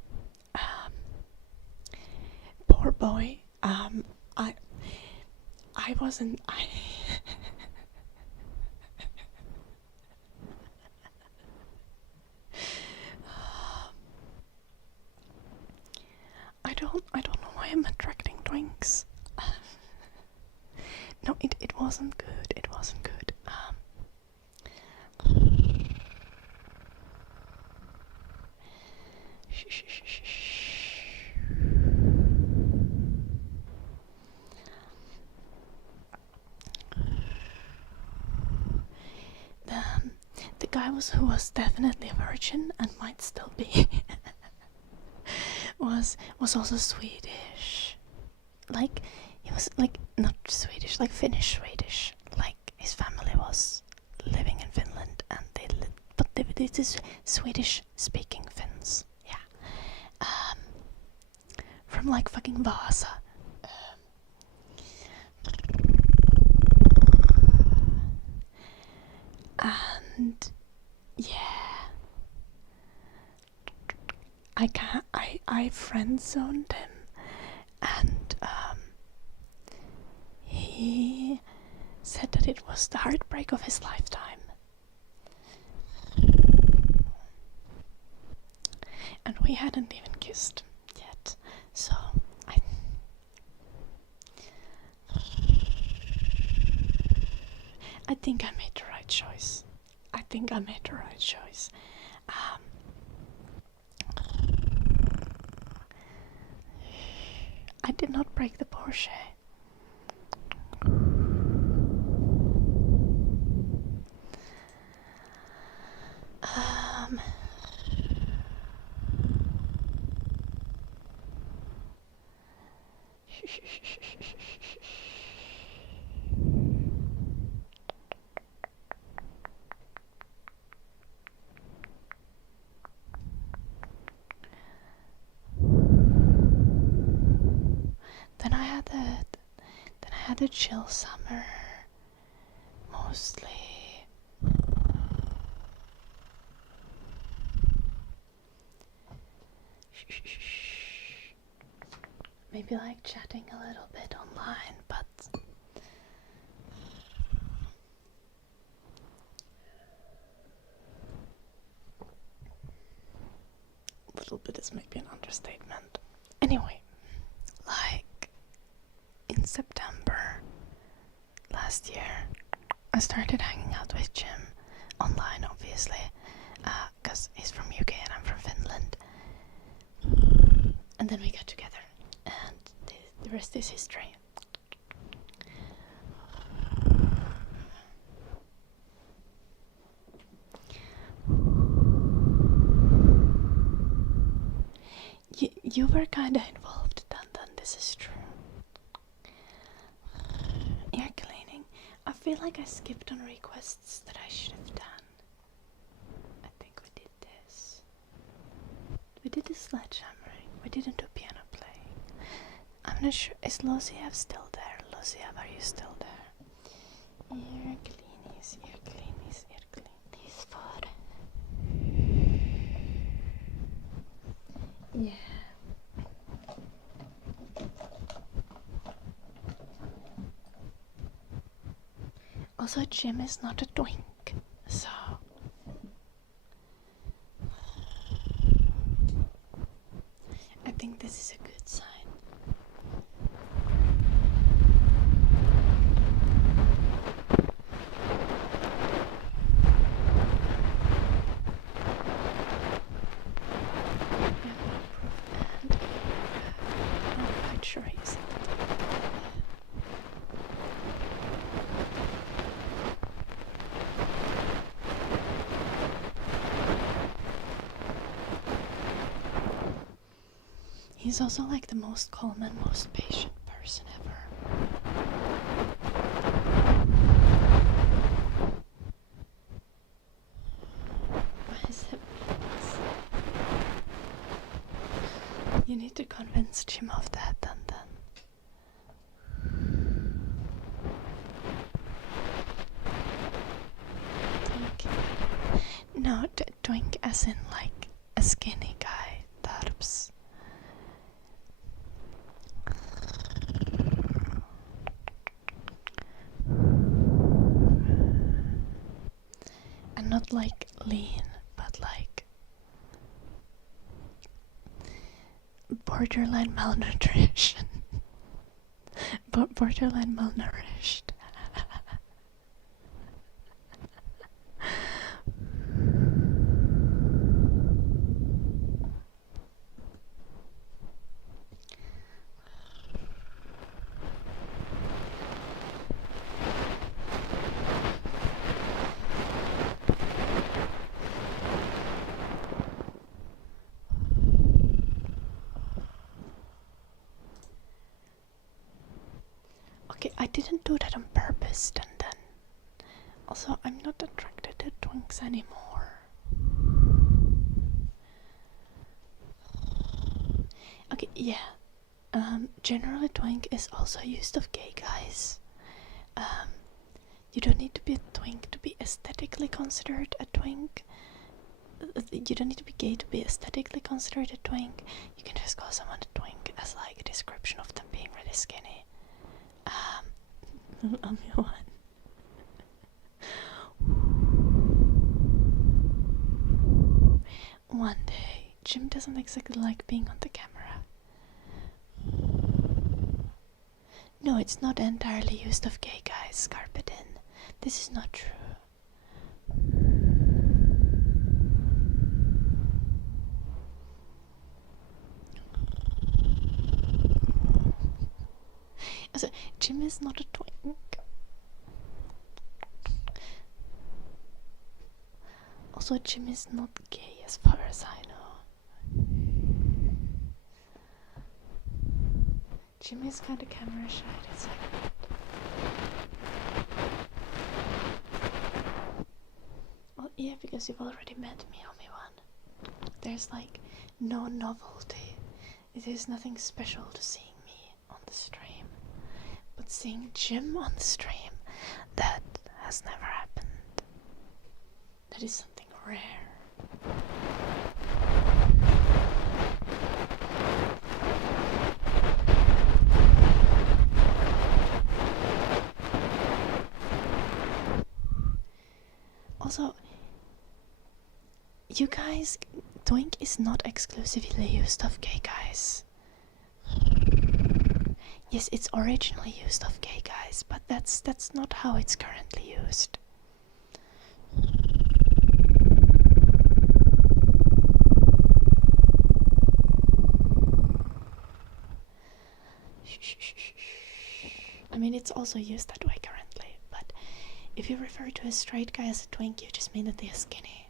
Poor boy. I wasn't. I don't know why I'm attracting twinks. No, it wasn't good. It wasn't good. The guy who was definitely a virgin and might still be was also Swedish. Like, he was like not Swedish, like Finnish Swedish. Like, his family was living in Finland, and but this is Swedish speaking Finns. Yeah. From like fucking Vasa. And yeah, I friend zoned him, and he said that it was the heartbreak of his lifetime. And we hadn't even kissed yet, so I think I made the right choice. I did not break the Porsche. chill summer, mostly. Maybe like chatting a little bit online, but a little bit is maybe an understatement. Anyway, like in September last year, I started hanging out with Jim online, obviously, because he's from UK and I'm from Finland. And then we got together, and the rest is history. You were kinda involved then, this is true. Air cleaning. I feel like I skipped on requests that I should have done. I think we did this. We did the sledgehammering. We didn't do piano playing. I'm not sure. Is Losiev still there? Losiev, are you still there? Air cleanies, air cleanies, air cleanies for. Yeah. Also, Jim is not a twink, so I think this is a good sign. I'm not quite sure how you said that. He's also like the most calm and most patient person ever. Why is it? You need to convince Jim of that then. Twink. No, twink as in like a skinny guy, tarps. And not like lean, but like borderline malnutrition. Borderline malnourished. Okay, I didn't do that on purpose, then. Also, I'm not attracted to twinks anymore. Okay, yeah. Generally twink is also used of gay guys. You don't need to be a twink to be aesthetically considered a twink. You don't need to be gay to be aesthetically considered a twink. You can just call someone a twink as like a description of them being really skinny. I'm your one. One day, Jim doesn't exactly like being on the camera. No, it's not entirely used of gay guys, carpe diem. This is not true. Also, Jim is not a twink. Also, Jim is not gay as far as I know. Jim is kind of camera shy, it's like that. Well, yeah, because you've already met me, Omi-wan. There's like no novelty. It is nothing special to seeing me on the stream. But seeing Jim on the stream. That has never happened. That is something rare. Also, you guys, Twink is not exclusively used of gay guys. Yes, it's originally used of gay guys, but that's not how it's currently used. I mean, it's also used that way currently, but if you refer to a straight guy as a twink, you just mean that they're skinny.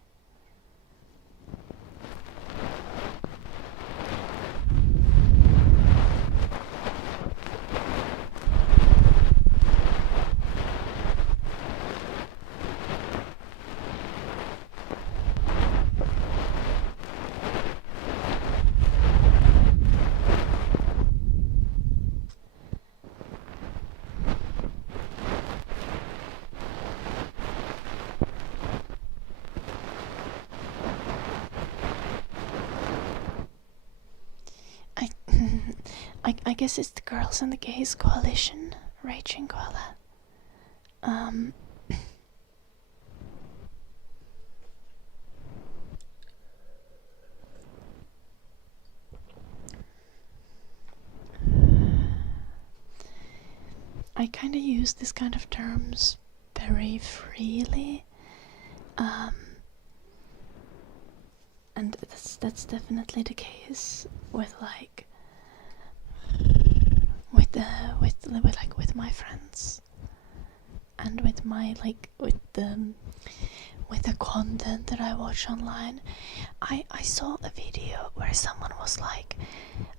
I guess it's the Girls and the Gays Coalition, Raging Koala. I kind of use this kind of terms very freely, and that's definitely the case with like with my friends and with my with the content that I watch online. I saw a video where someone was like,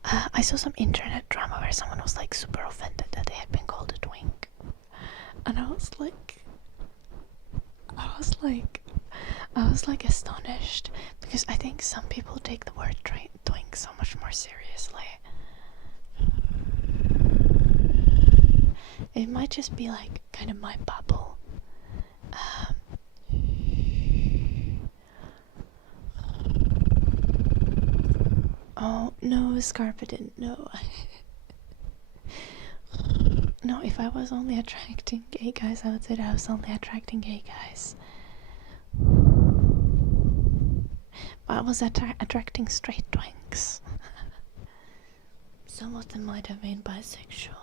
I saw some internet drama where someone was like super offended that they had been called a twink, and I was like astonished, because I think some people take the word twink so much more seriously. It might just be like kind of my bubble. Oh no, Scarpa didn't know. No, if I was only attracting gay guys, I would say that I was only attracting gay guys. But I was attracting straight twinks. Some of them might have been bisexual.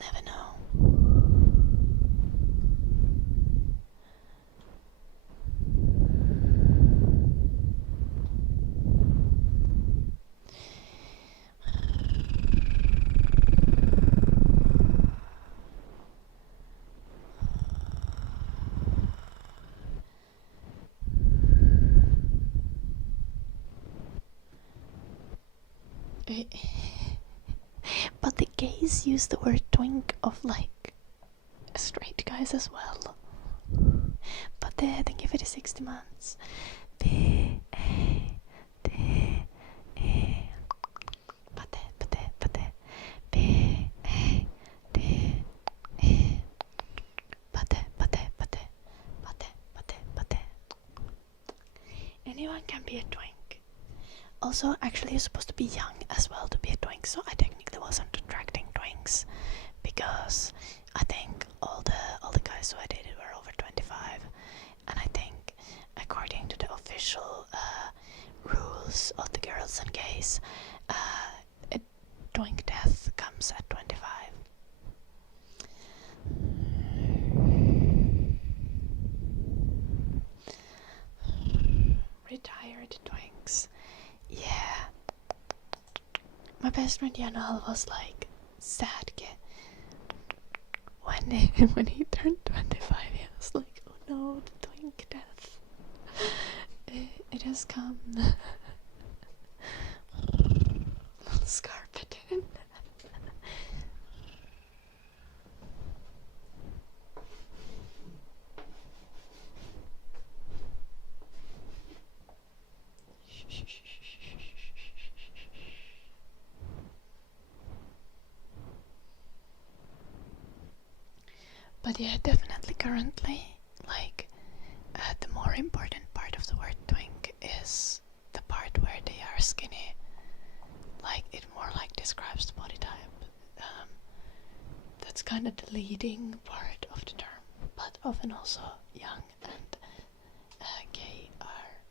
Never know. But the gays use the word twink of like straight guys as well. But they give it a 60 months. B-A-D-E. Pate. B-A-D-E. Pate. Anyone can be a twink. Also, actually, you're supposed to be young as well to be a twink, so I technically wasn't attracting twinks, because I think all the guys who I dated were over 25, and I think according to the official rules of the Girls and Gays, twink death comes at 25. Retired twinks. Yeah. My best friend Janal was like sad when he turned 25. He was like, oh no, the twink death. It has come. Little Scarpetin. But yeah, definitely currently, like, the more important part of the word twink is the part where they are skinny. Like, it more like describes the body type. That's kind of the leading part of the term, but often also young and gay are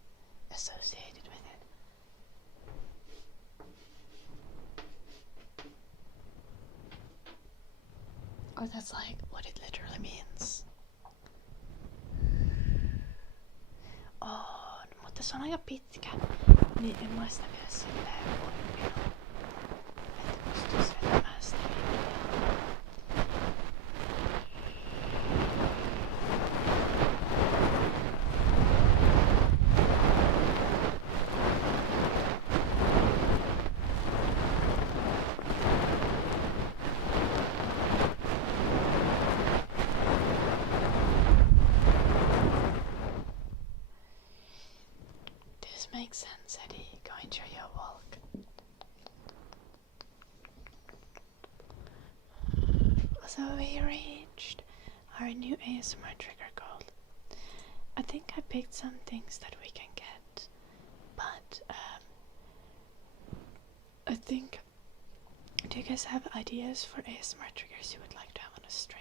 associated with it. Or that's like what it literally means. Mutta se on aika pitkä, niin en mä sitä vielä silleen voi minun, että pystyis vetämään sitä videoa. Makes sense, Eddie. Go enjoy your walk. So we reached our new ASMR trigger goal. I think I picked some things that we can get, but I think, do you guys have ideas for ASMR triggers you would like to have on a stream?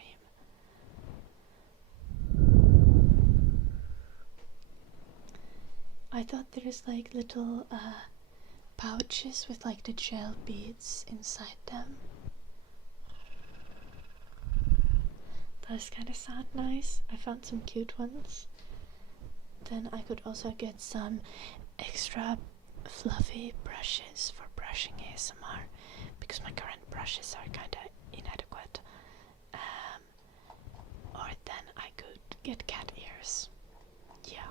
I thought there's like little pouches with like the gel beads inside them. Those kind of sound nice. I found some cute ones. Then I could also get some extra fluffy brushes for brushing ASMR because my current brushes are kind of inadequate. Or then I could get cat ears. Yeah.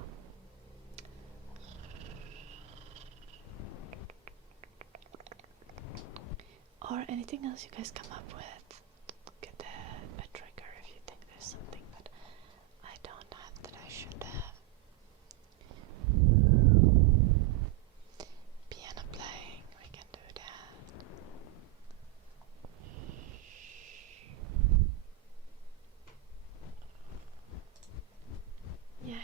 Or anything else you guys come up with. Get a trigger if you think there's something that I don't have that I should have. Piano playing, we can do that. Yeah.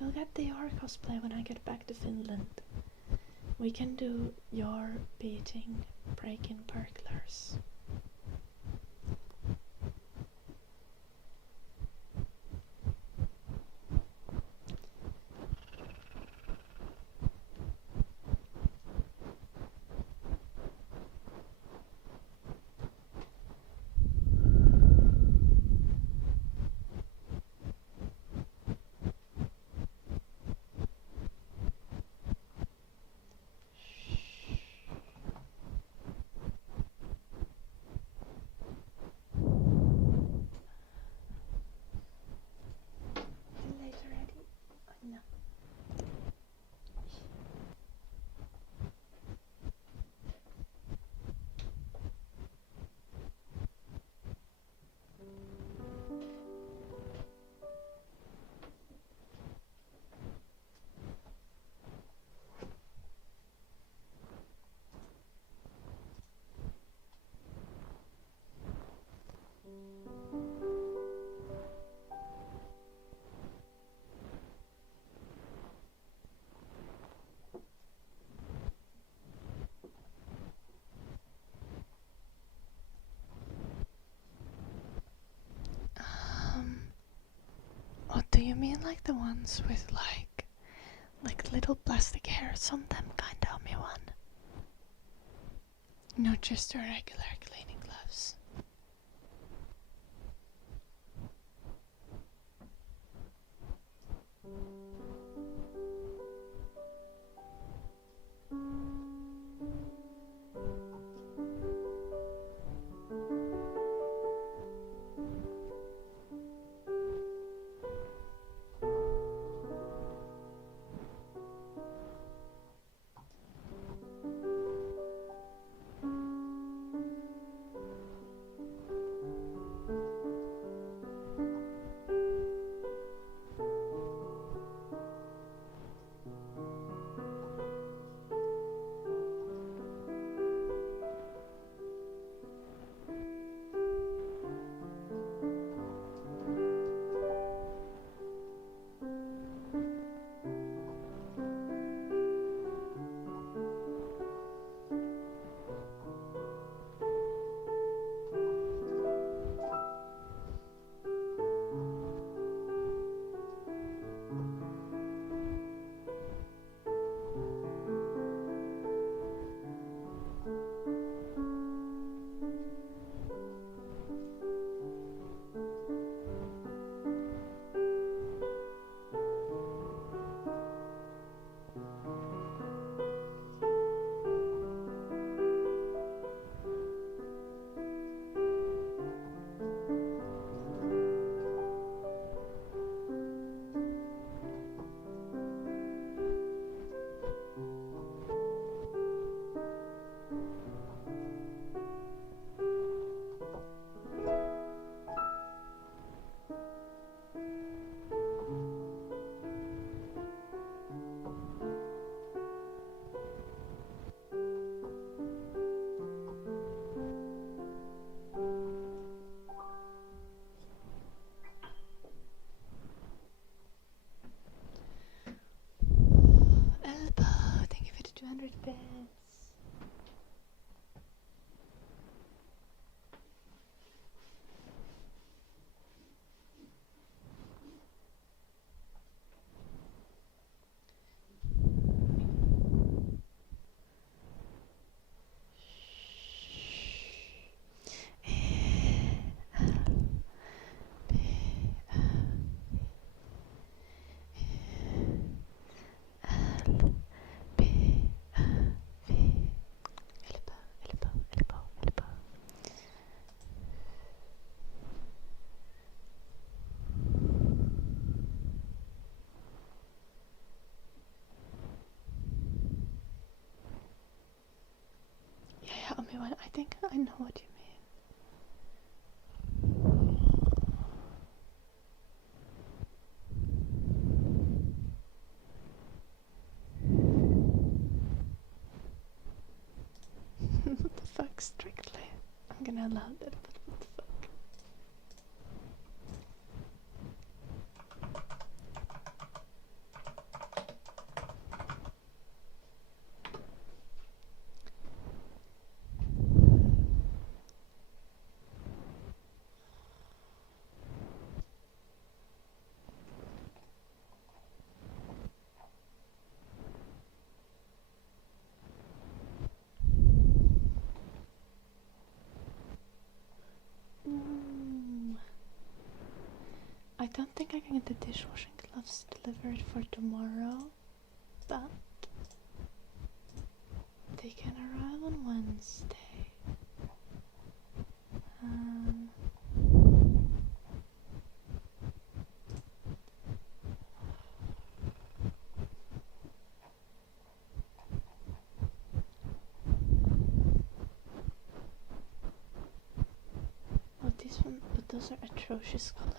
You'll get the your cosplay when I get back to Finland. We can do your beating break-in burglars. What do you mean, like the ones with like little plastic hairs on them, kinda on me one? Not just your regular cleaning gloves. know what you mean. What the fuck, strictly? I'm gonna allow that, but what the fuck? I don't think I can get the dishwashing gloves delivered for tomorrow, but they can arrive on Wednesday. Oh, this one, but those are atrocious color.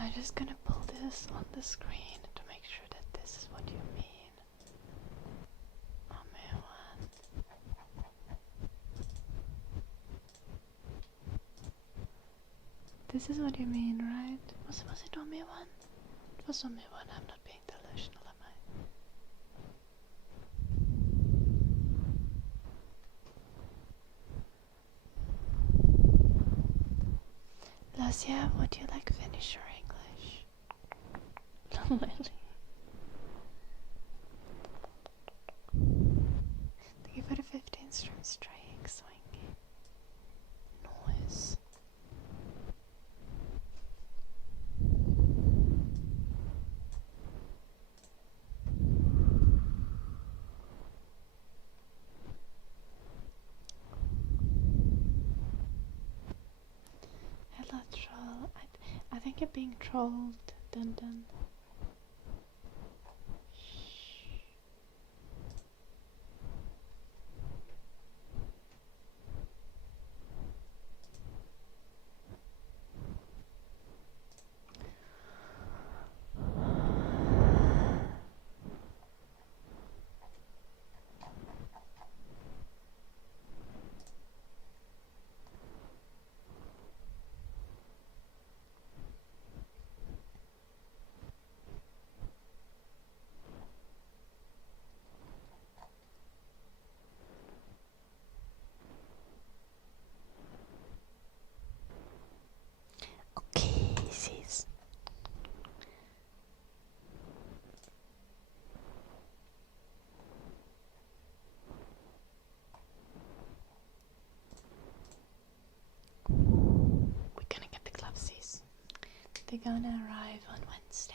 I'm just gonna pull this on the screen to make sure that this is what you mean. Oh man, this is what you mean, right? Was it on me one? It was on me one. I'm not being delusional, am I? Lucia, would you like Finnish or English? Lily. Thank you for the 15 stream strike swing. Noise. Hello, troll. I think you're being trolled, Dun Dun. Okay, sis. We're gonna get the gloves, sis. They're gonna arrive on Wednesday.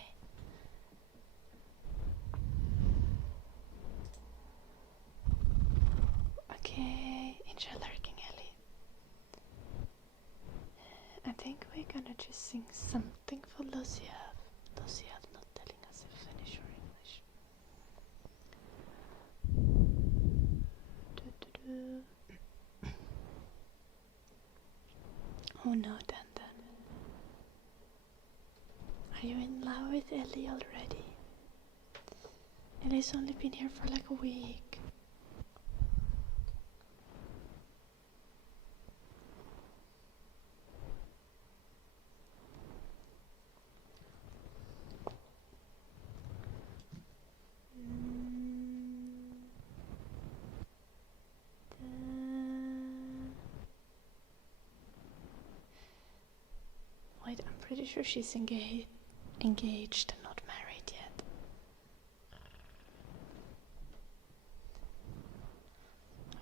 Okay, enjoy lurking, Ellie. I think we're gonna just sing something for Lucia. Lucia's not telling us if Finnish or English. Oh no, Dan Dan. Are you in love with Ellie already? Ellie's only been here for like a week. Wait, I'm pretty sure she's engaged and not married yet.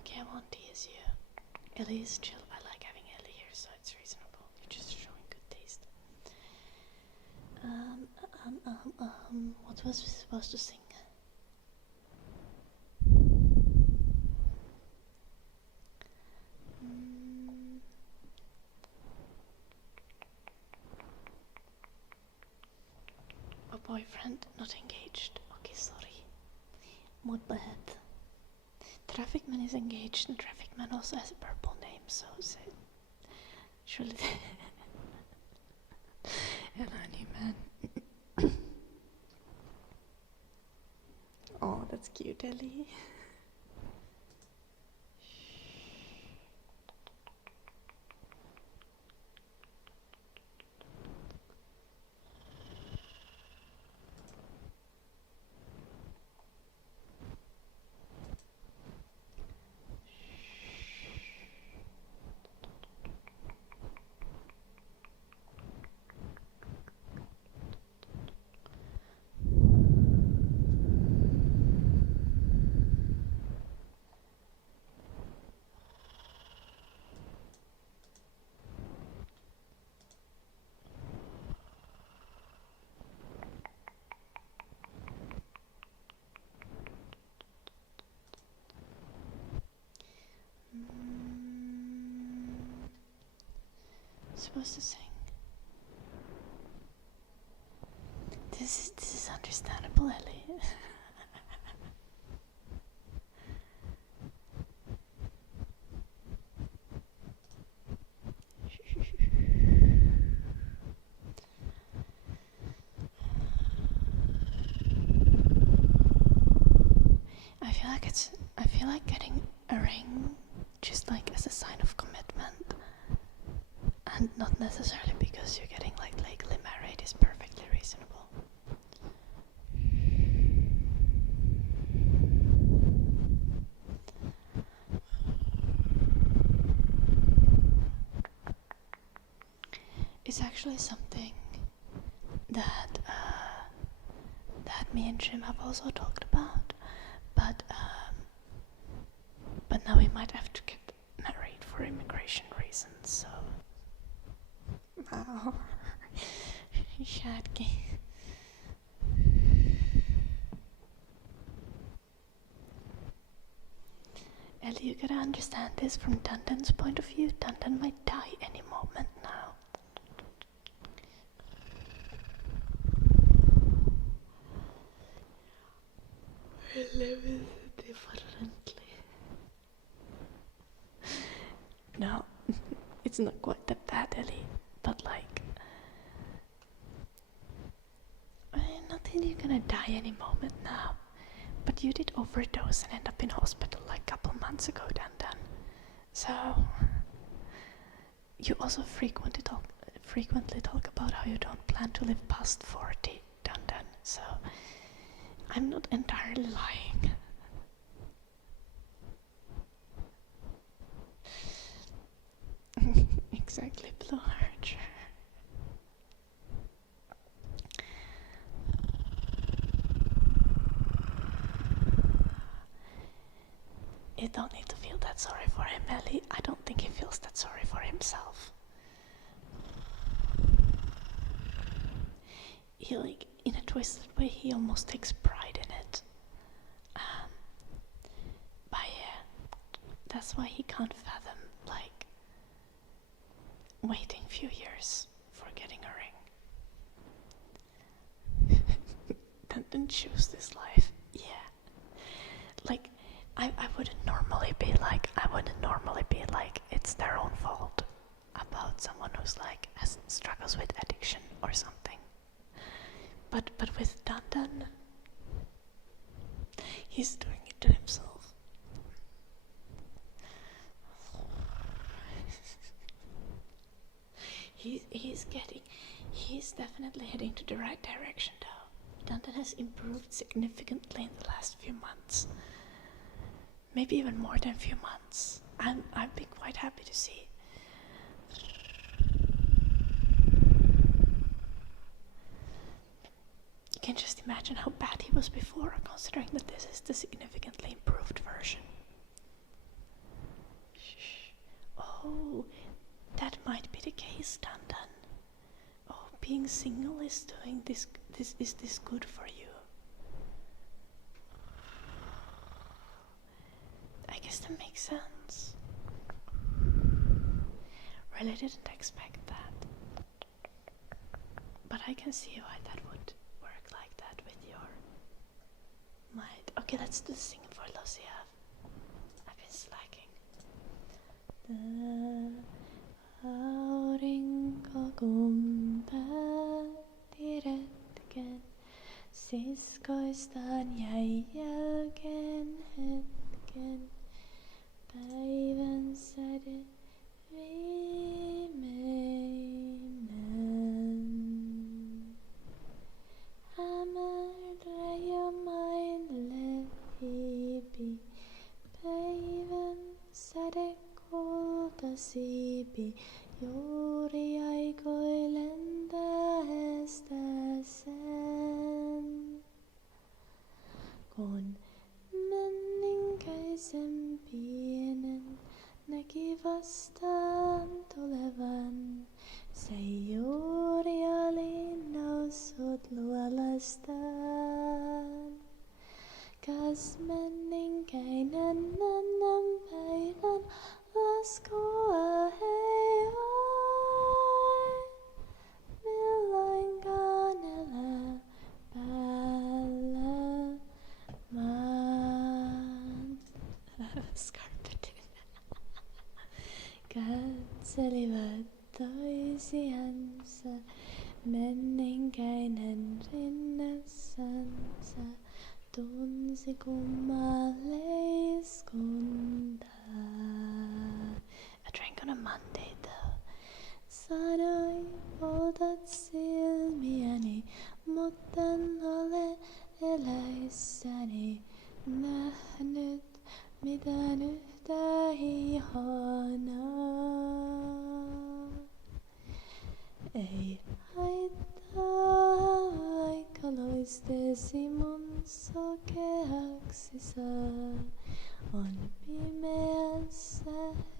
Okay, I won't tease you. Ellie is chill. I like having Ellie here, so it's reasonable. You're just showing good taste. What was we supposed to sing? and not engaged. Okay, sorry. My bad. Traffic man is engaged, and traffic man also has a purple name, so surely. Hello, new man. Oh, that's cute, Ellie. Supposed to sing. This is understandable, Ellie. I feel like getting a ring just like as a sign of commitment, and not necessarily because you're getting like legally married, is perfectly reasonable. It's actually something that me and Jim have also talked about, but now we might have to get married for immigration reasons. So, wow, Shadky. Ellie, you gotta understand this from Dundan's point of view. Dundan might die any moment now. I live differently. No, it's not quite that bad, Ellie. But like, not that you're gonna die any moment now. But you did overdose and end up in hospital like a couple months ago, Dundan. So you also frequently talk about how you don't plan to live past 40, Dundan. So I'm not entirely lying. Exactly, Blue Archer. You don't need to feel that sorry for him, Ellie. I don't think he feels that sorry for himself. He, like, in a twisted way, he almost takes pride in it. But yeah, that's why he can't fathom, like, waiting a few years for getting a ring. Don't choose this life. Yeah. Like, I wouldn't normally be like, it's their own fault about someone who's like, struggles with addiction or something. But with Dundan, he's doing it to himself. He's definitely heading to the right direction though. Dundan has improved significantly in the last few months. Maybe even more than a few months. I'd be quite happy to see. You can just imagine how bad he was before, considering that this is the significantly improved version. Oh, that might be the case, Dundan. Oh, being single is doing this. Is this good for you? I guess that makes sense. Really didn't expect that. But I can see why that would work like that with Okay, let's do the singing for Lucy. I've been slacking. Siskoistaan jäi jälkeen hetken, päivän säde viimeinen. Hämärä jo maille hiipi, päivän säde kultasiipi, juuri aikoi lentäestä sen. Kun menninkäisen pienen näki vastaan tulevan, se juuri oli noussut luolastaan. Kas menninkäinen ennen päivän laskua ei voi milloinkaan elää päällä maan. Skarpetin. Katselivat toisiansa, menninkäinen rinnassansa tunsi kummaleiskuntaa. I drank on a Monday though. Sanoi, poltat silmiäni, mutten ole eläissäni nähnyt mitään yhtä ihanaa. Ei haittaa, vaikka loistesi mun sokeaksi saa. On pimeässä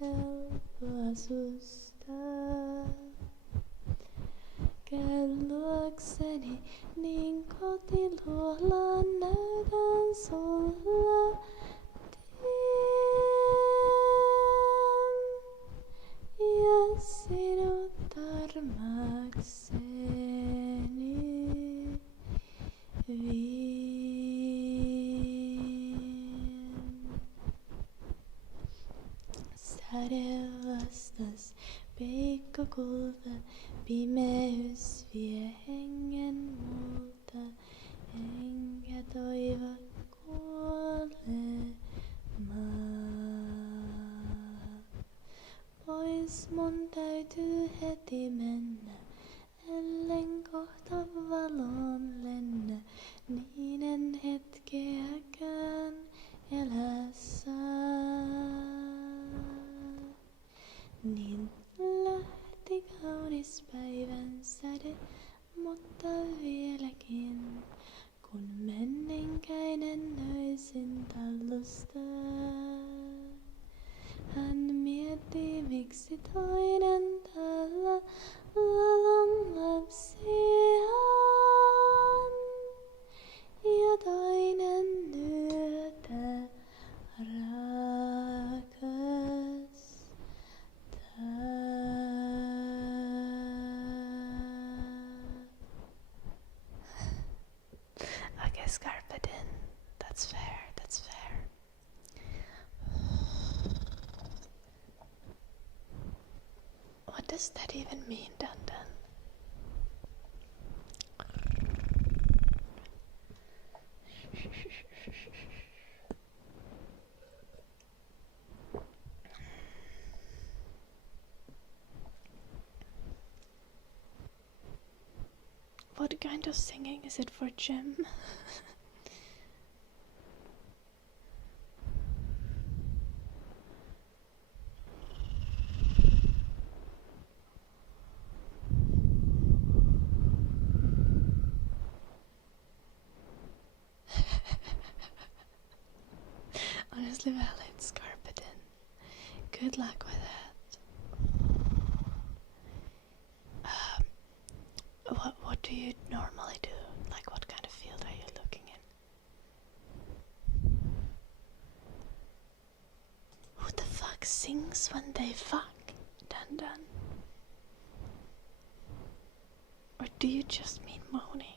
helppo asustaa. Käy luokseni, niin kotiluolaan näytän sulla tien. Ja sinut armakseni vien. Säde vastas, peikkokulta, pimeys vie hengen multa, enkä toivo kuolemaa. Pois mun täytyy heti mennä, ellen kohta valoon lennä, niin en hetkeäkään elää saa. Niin lähti kaunis päivän säde, mutta vieläkin, kun menninkäinen öisin tallustaa. Hän miettii, miksi toinen täällä valon lapsia on, ja toinen yötä rakastaa. Okay, Scarpadin. That's fair, that's fair. What does that even mean, Dandan? What kind of singing is it for Jim? Honestly, valid, Scarpadin. Good luck with that. What do you normally do? Like, what kind of field are you looking in? Who the fuck sings when they fuck, Dandan? Or do you just mean moaning?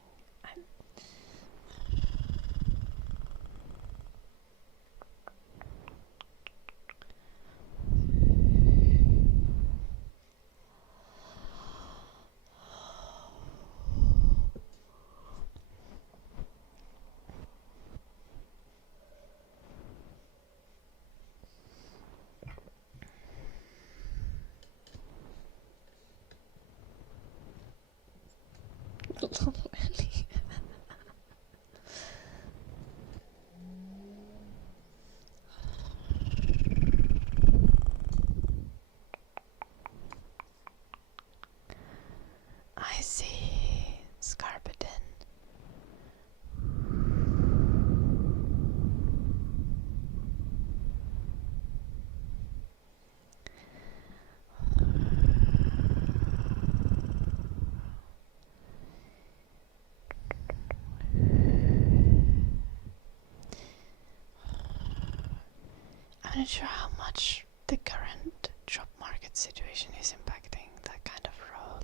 I'm not sure how much the current job market situation is impacting that kind of role.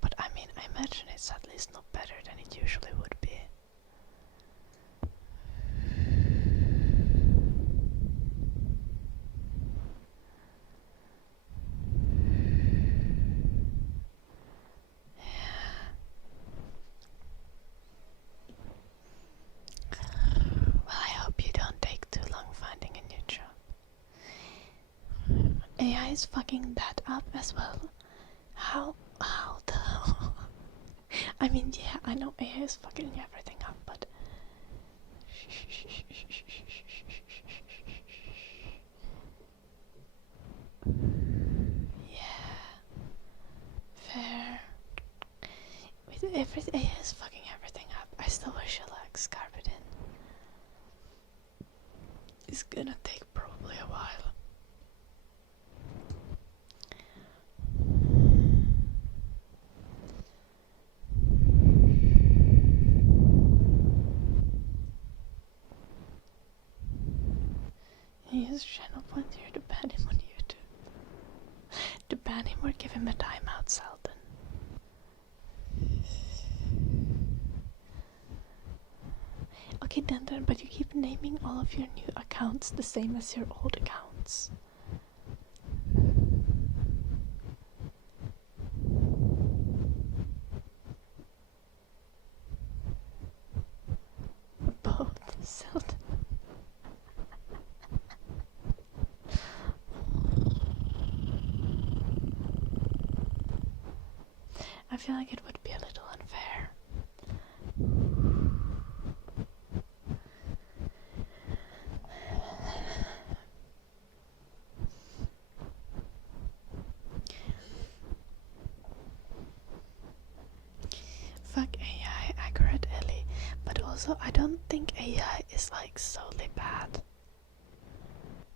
But I mean, I imagine it's at least not better than it usually would be. Well, I hope you don't take too long finding a new job. AI is fucking that up as well. How the hell? I mean, yeah, I know AI is fucking everything up, but yeah, fair. With everything, AI is fucking everything up. I still wish I like Scarpet in. It's gonna take probably a while. Use channel point here to ban him on YouTube. To ban him or give him a timeout, Selden. Okay, Dender, but you keep naming all of your new accounts the same as your old accounts. Both, Selden. I feel like it would be a little unfair. Fuck AI, accurate Ellie. But also, I don't think AI is like solely bad.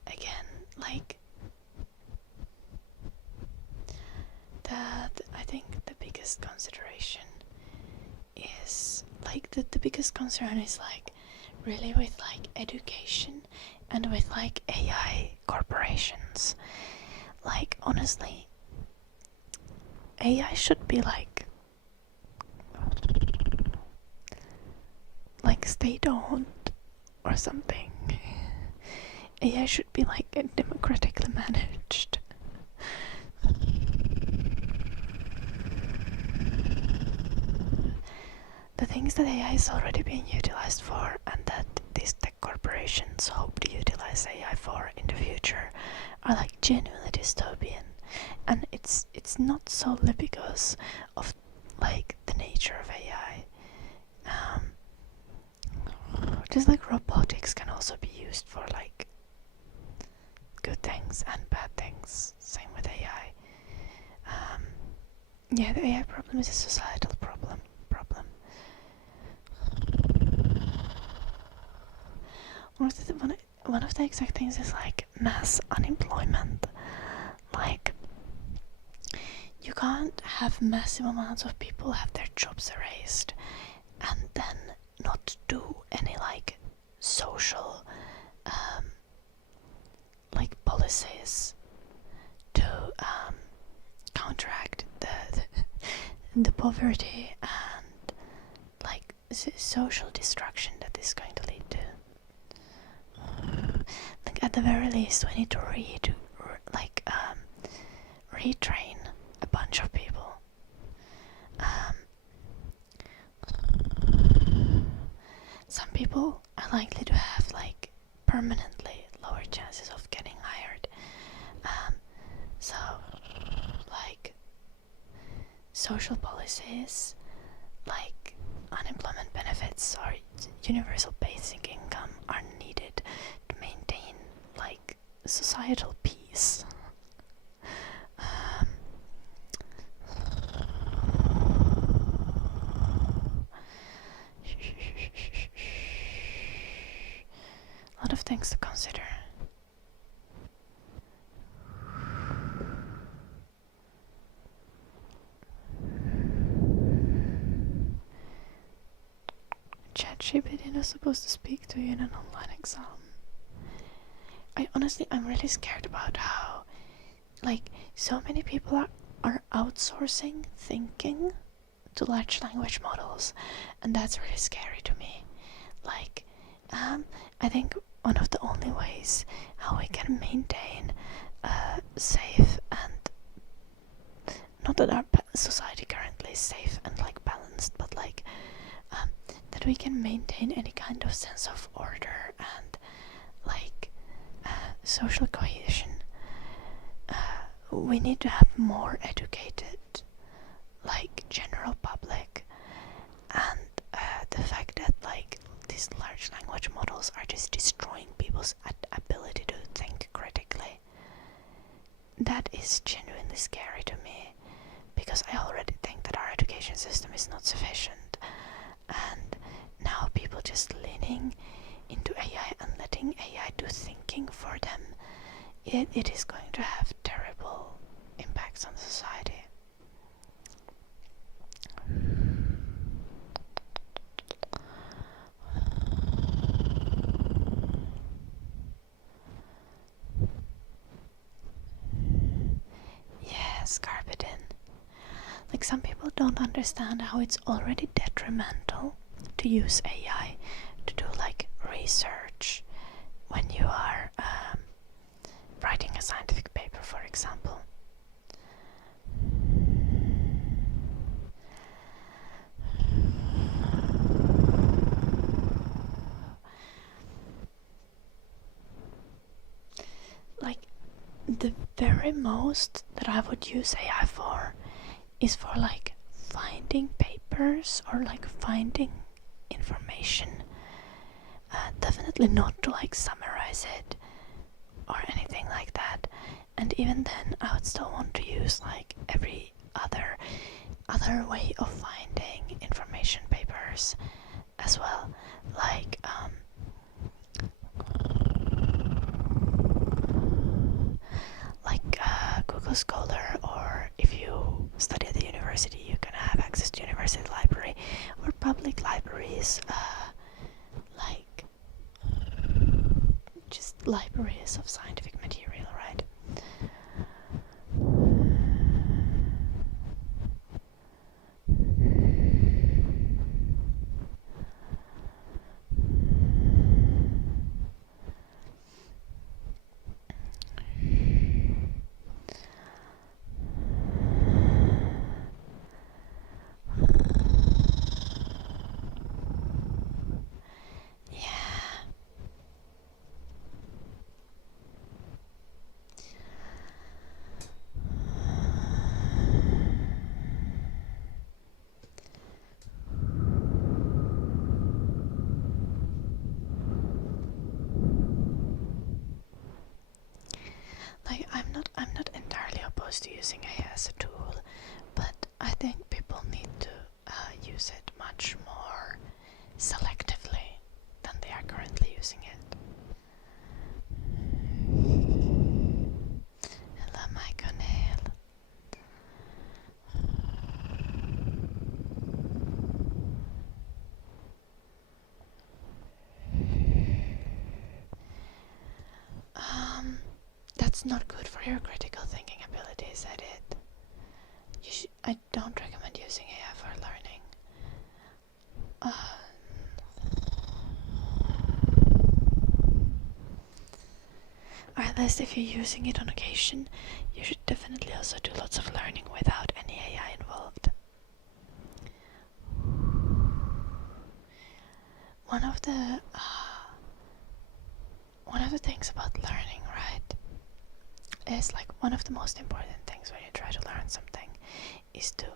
Again, like that, I think the biggest consideration is like the biggest concern is like really with like education and with like AI corporations. Like honestly, AI should be like state-owned or something. AI should be like democratically managed. The things that AI is already being utilized for and that these tech corporations hope to utilize AI for in the future are like genuinely dystopian. And it's not solely because of like the nature of AI. Just like robotics can also be used for like good things and bad things. Same with AI. Yeah, the AI problem is a societal problem. One of the exact things is like mass unemployment. Like you can't have massive amounts of people have their jobs erased and then not do any like social like policies to counteract the poverty and like social destruction that this is going to lead to. Like at the very least, we need to retrain a bunch of people. Some people are likely to have like permanently lower chances of getting hired. So like social policies like unemployment benefits or universal basic income are needed to maintain like societal peace. A lot of things to consider. ChatGPT is supposed to speak to you in an online exam. I'm really scared about how, like, so many people are outsourcing thinking to large language models, and that's really scary to me. Like, I think one of the only ways how we can maintain safe and not that our society currently is safe and like balanced, but like that we can maintain any kind of sense of order and like social cohesion. We need to have more educated, like, general public, and the fact that like these large language models are just destroying people's ability to think critically. That is genuinely scary to me, because I already think that our education system is not sufficient, and now people just leaning into AI and letting AI do thinking for them, it is going to have terrible impacts on society. Yes, carpe diem. Like, some people don't understand how it's already detrimental to use AI to do like research when you are writing a scientific paper, for example. Like, the very most that I would use AI for is for like finding papers or like finding information. Definitely not to like summarize it or anything like that. And even then, I would still want to use like every other way of finding information papers as well, like Google Scholar, or if you study at the university, you can have access to university library or public libraries, like just libraries of scientific material, right? Like, I'm not entirely opposed to using AI as a tool, but I think people need to use it much more selectively than they are currently using it. Hello, Mike O'Neill. That's not good for your critical thinking abilities, I did. I don't recommend using AI for learning. Or at least if you're using it on occasion, you should definitely also do lots of learning without any AI involved. One of the things about learning, right, is like one of the most important things when you try to learn something is to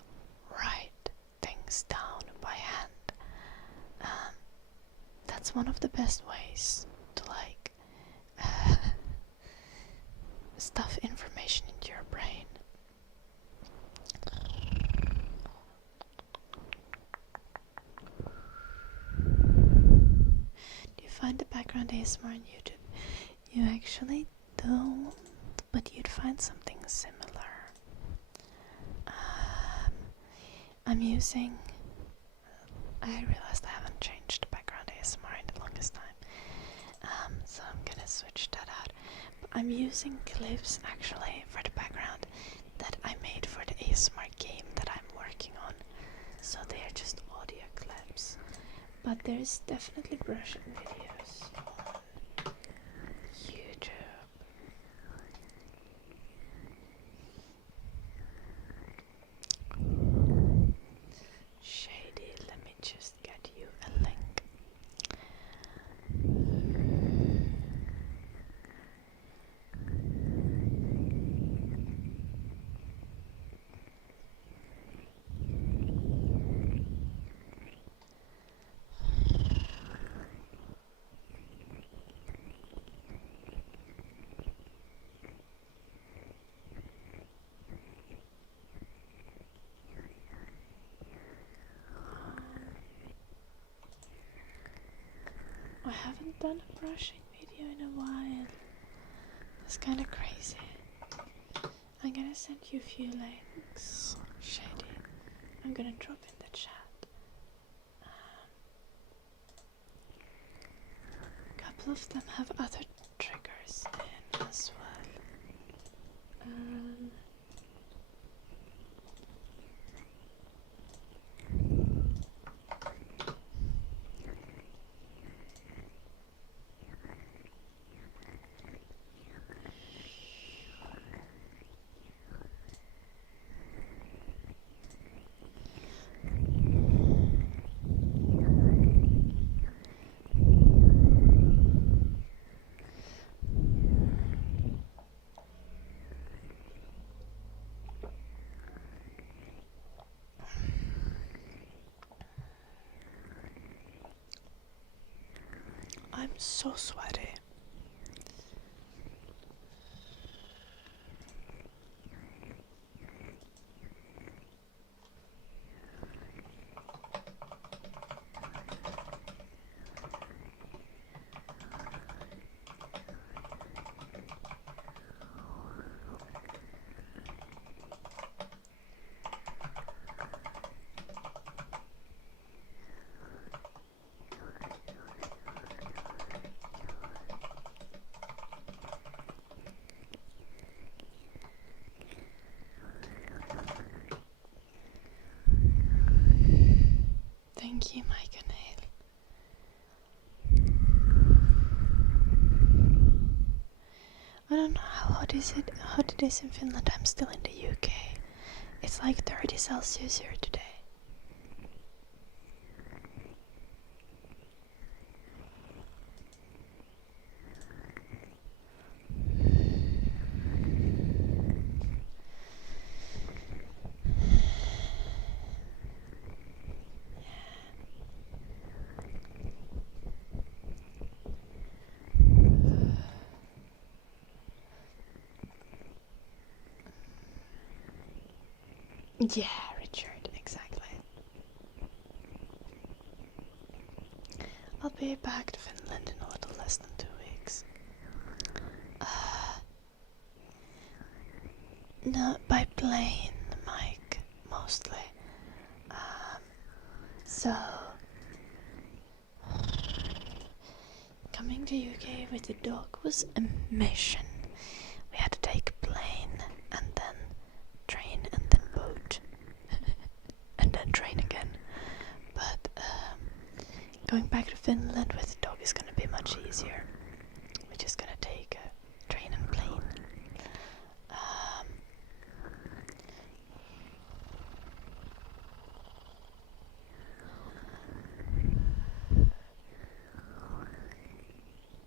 write things down by hand. That's one of the best ways to like stuff information into your brain. Do you find the background ASMR on YouTube? You actually don't, but you'd find something similar. I'm using... I realized I haven't changed the background ASMR in the longest time, so I'm gonna switch that out. I'm using clips actually for the background that I made for the ASMR game that I'm working on. So they are just audio clips. But there's definitely brushing videos on YouTube. Shady, let me just get you a link. I haven't done a brushing video in a while. It's kind of crazy. I'm gonna send you a few links, Shady. I'm gonna drop in the chat. A couple of them have other triggers in as well. I'm so sweaty. Thank you, Mike and Hale. I don't know how hot is it. How hot it is in Finland. I'm still in the UK. It's like 30 Celsius here today. Yeah, Richard, exactly. I'll be back to Finland in a little less than 2 weeks. No, by plane, Mike, mostly. So, coming to UK with the dog was a mission. We had to take a plane and then train and then boat and then train again. But going back to Finland with the dog is gonna be much easier. We're just gonna take a train and plane.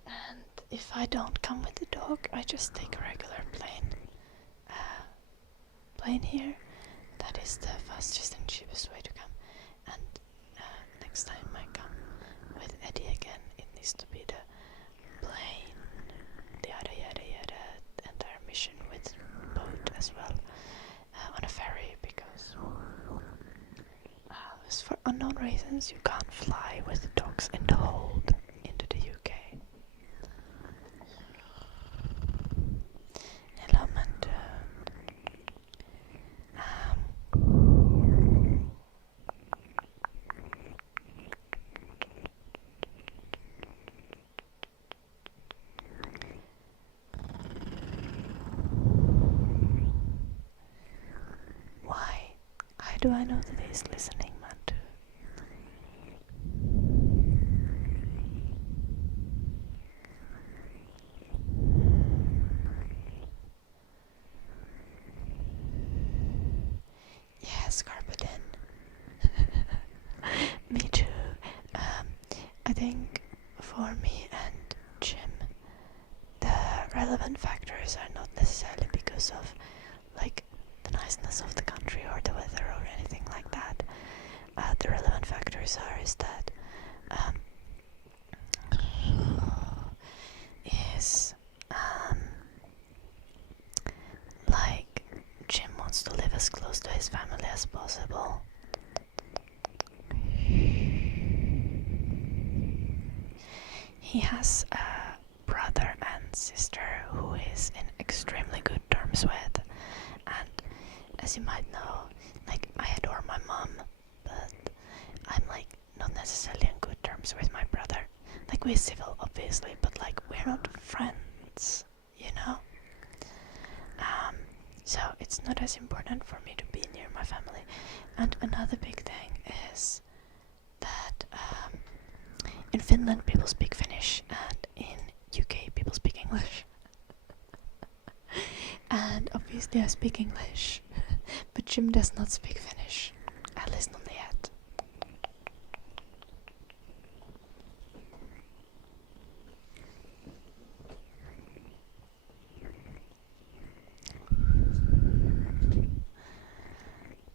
And if I don't come with the dog, I just take a regular plane here. That is the fastest and cheapest way to come. And next time I come with Eddie again, it needs to be the plane, yada yada yada, and our mission with boat as well, on a ferry, because for unknown reasons you can't fly with the dogs in the hold into the UK. Hello, Mandu. do I know that he's listening, man, too? Yes, carpe diem. Me too. I think for me and Jim, the relevant factors are not necessarily because of like the niceness of the country or the weather or anything like that. The relevant factors are is that like Jim wants to live as close to his family as possible. He has a brother and sister who is in extremely good terms with, and as you might know, like I adore my mom, but I'm like not necessarily on good terms with my brother. Like we're civil obviously, but like we're not friends, you know? So it's not as important for me to be near my family. And another big thing is that in Finland people speak Finnish and in UK people speak English. And obviously I speak English, but Jim does not speak Finnish, at least not yet.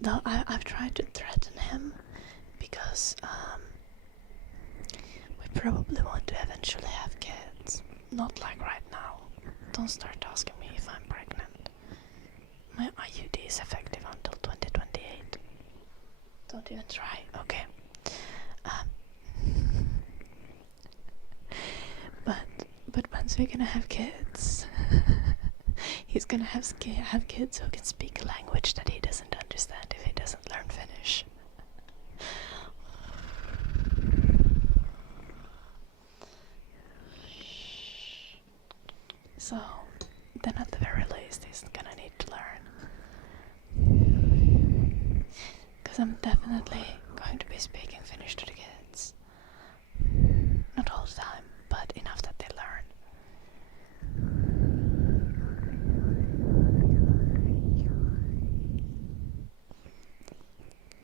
Though I've tried to threaten him because we probably want to eventually have kids. Not like right now. Don't start asking me if I'm pregnant. My IUD is effective until 2028. Don't even try. Okay. But once we're gonna have kids, he's gonna have kids who can speak a language that he doesn't understand if he doesn't learn Finnish. So, then at the very least he's gonna need to learn. Because I'm definitely going to be speaking Finnish to the kids. Not all the time, but enough that they learn.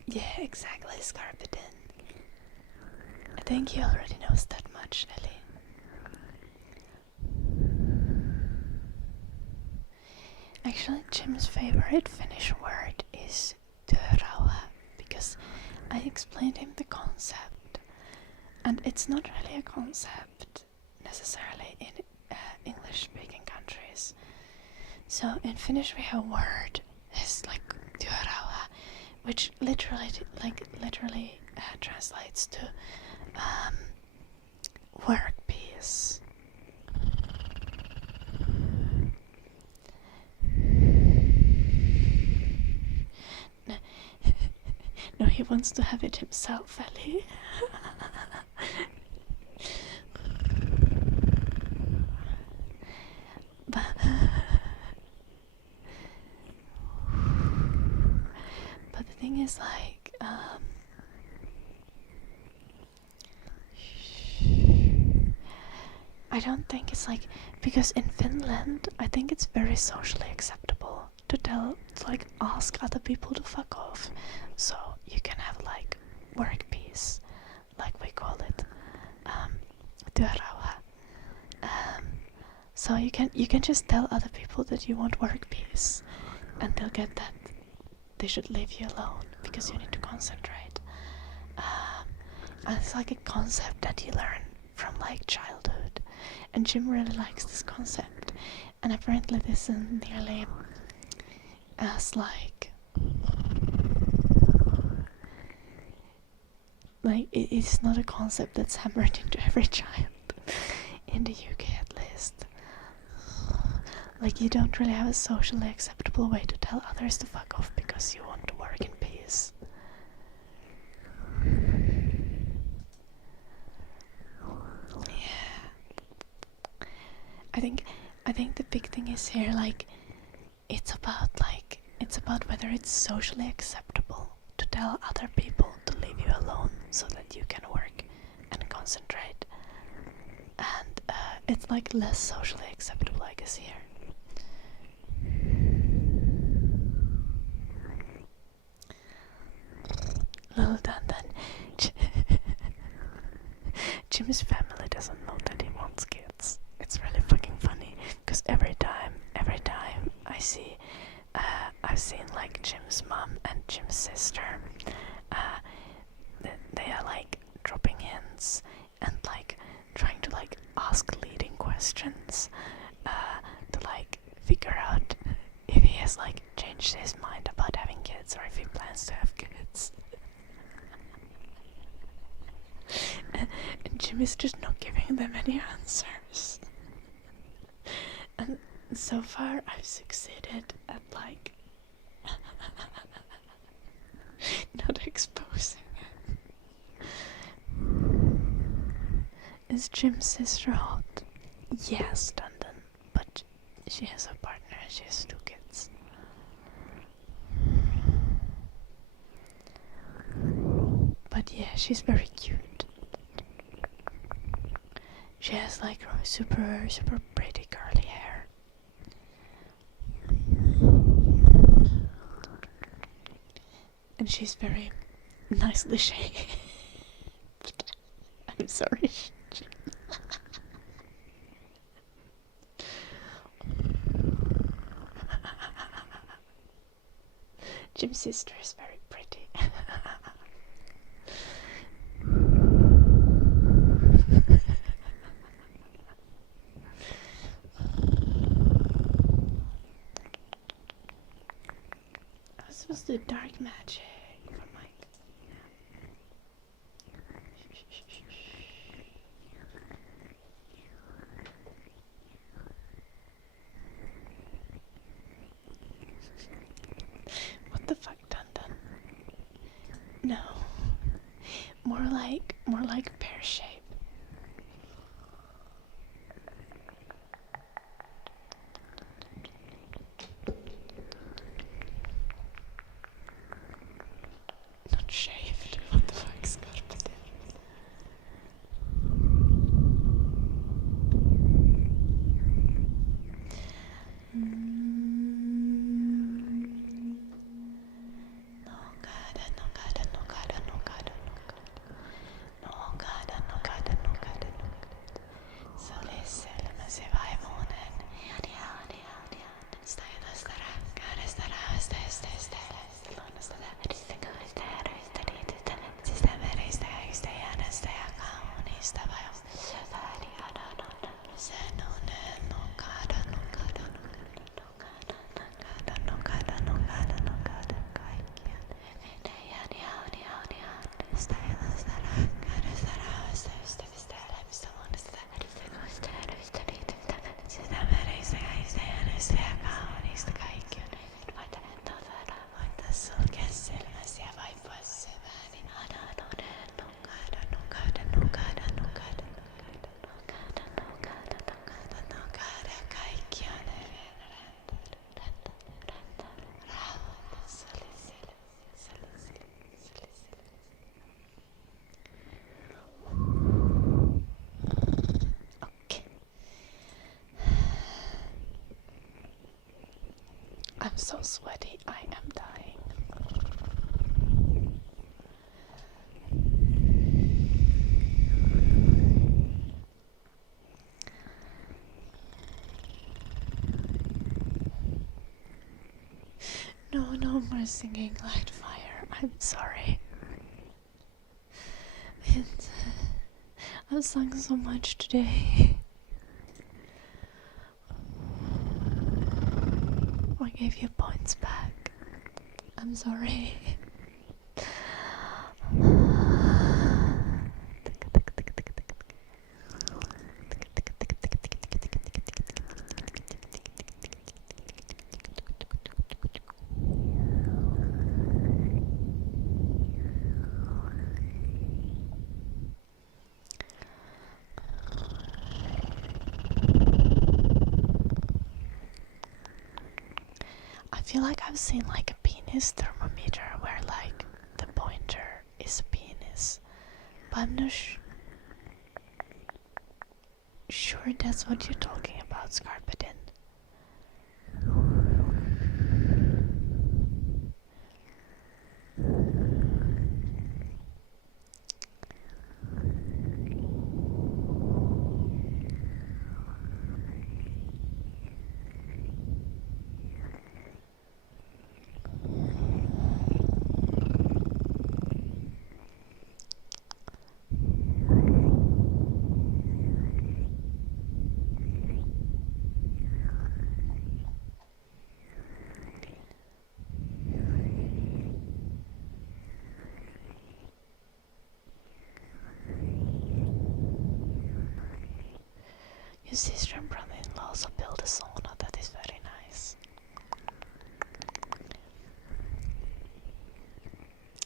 Yeah, exactly, Scarpedin. I think he already knows that much, Nelly. Actually, Jim's favorite Finnish word is työrauha, because I explained him the concept, and it's not really a concept necessarily in English-speaking countries. So in Finnish we have a word is like työrauha, which literally translates to work peace. No, he wants to have it himself, Ellie. But the thing is, like, I don't think it's like, because in Finland, I think it's very socially acceptable to ask other people to fuck off, so you can have like work peace, like we call it, työrauha. So you can just tell other people that you want work peace, and they'll get that they should leave you alone because you need to concentrate. And it's like a concept that you learn from like childhood, and Jim really likes this concept, and apparently this is nearly as like it's not a concept that's hammered into every child in the UK at least. Like you don't really have a socially acceptable way to tell others to fuck off because you want to work in peace. Yeah. I think the big thing is here, like it's about whether it's socially acceptable to tell other people to leave you alone so that you can work and concentrate. And it's like less socially acceptable, I guess, here. Little Dandan. Jim's family doesn't know that he wants kids. It's really fucking funny, because every time I've seen like Jim's mom and Jim's sister, they are like dropping hints and like trying to like ask leading questions to like figure out if he has like changed his mind about having kids or if he plans to have kids. and Jim is just not giving them any answers. And so far I've succeeded at like not exposing it. Is Jim's sister hot? Yes, Dundon, but she has a partner and she has 2 kids. But yeah, she's very cute. She has like super pretty curly hair. And she's very nicely shaved. I'm sorry. Jim's sister is very pretty. I was supposed to do dark magic for Mike. What the fuck, Dundon? No. More like pear shape. Not shaved. What the fuck's got with it? I'm so sweaty, I am dying. No more singing Light Fire, I'm sorry. I've sung so much today. I gave you points back. I'm sorry. I feel like I've seen like a penis thermometer where like But I'm not sure that's what you're talking about, Scarpadin. Your sister and brother-in-law also built a sauna. That is very nice.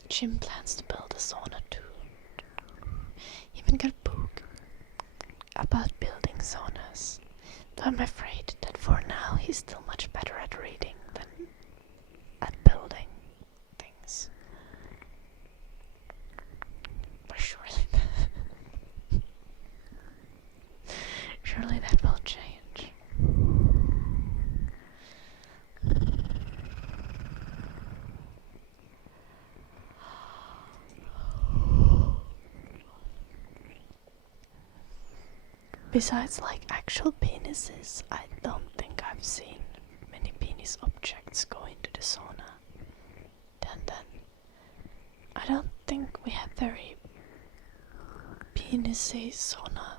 Jim plans to build a sauna too. Even got a book about building saunas. But I'm afraid that for now he's still much better at reading than at building things. But surely that will change. Besides like actual penises, I don't think I've seen many penis objects go into the sauna. Then I don't think we have very penisy sauna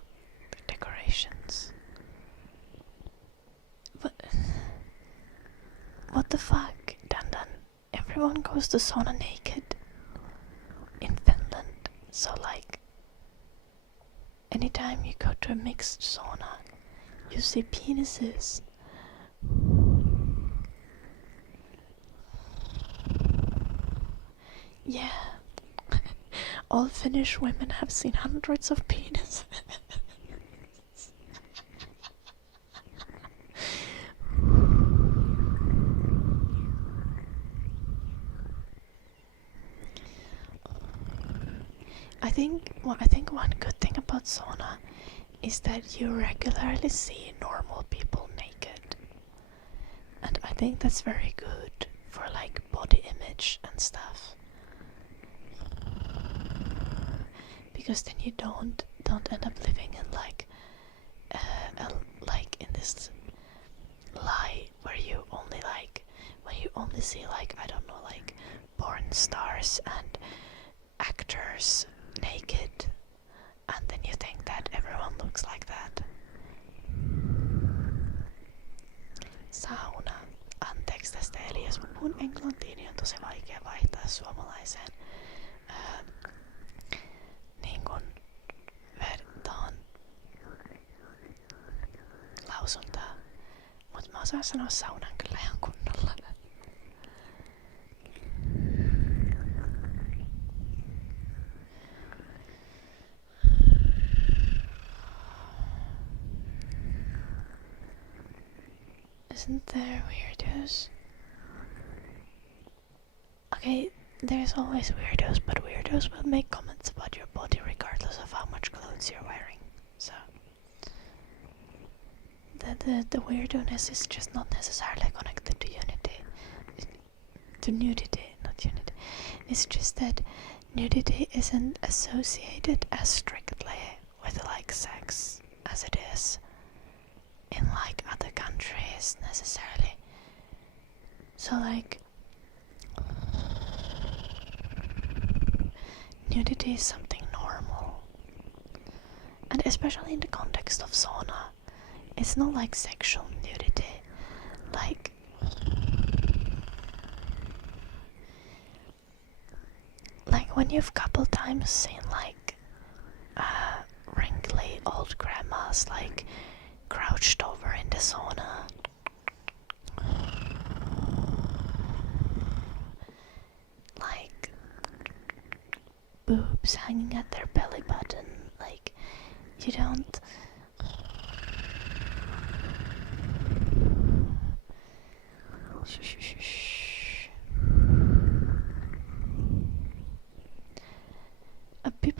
decorations. But what the fuck? Then everyone goes to sauna naked in Finland. So like anytime you go to a mixed sauna, you see penises. Yeah. All Finnish women have seen hundreds of penises. I think one good thing about sauna is that you regularly see normal people naked. And I think that's very good for like body image and stuff. Because then you don't end up living in like in this lie where you only see like, I don't know, like porn stars and actors naked, and then you think that everyone looks like that. Sauna. Anteeksi tästä, eli jos mä puhun englantiin, niin on tosi vaikea vaihtaa suomalaiseen niin kun vertaan lausuntaa. Mut mä osaan sanoa saunan kyllä ihan kunnolla. Isn't there weirdos? Okay, there's always weirdos, but weirdos will make comments about your body regardless of how much clothes you're wearing. So the weirdoness is just not necessarily connected to unity. To nudity, not unity. It's just that nudity isn't associated as strictly with like sex as it is in like other countries necessarily. So like nudity is something normal, and especially in the context of sauna, it's not like sexual nudity. Like when you've couple times seen like wrinkly old grandmas like crouched over in the sauna, like boobs hanging at their belly button, like you don't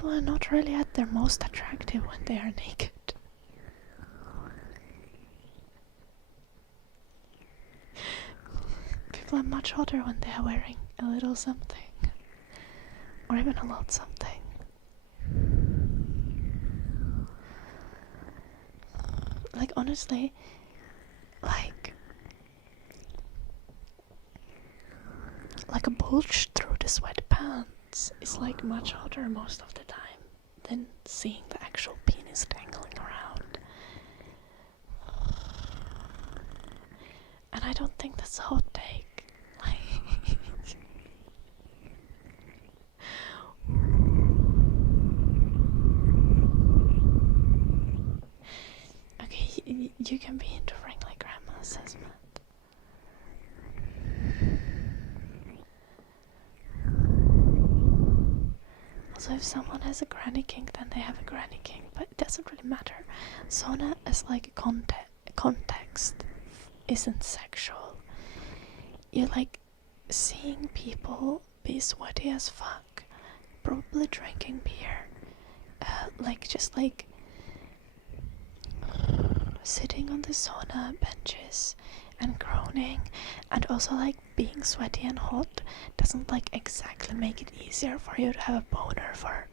people are not really at their most attractive when they are naked. People are much hotter when they are wearing a little something. Or even a lot something. Like, honestly, like a bulge through the sweatpants is like much hotter most of the time than seeing the actual penis dangling around. And I don't think that's a hot take. Okay, you can be into Frankly Grandma assessment. Also, if someone has a granny kink, then they have a granny kink, but it doesn't really matter. Sauna as like a context isn't sexual. You're like seeing people be sweaty as fuck, probably drinking beer, just sitting on the sauna benches and groaning, and also like being sweaty and hot doesn't like exactly make it easier for you to have a boner for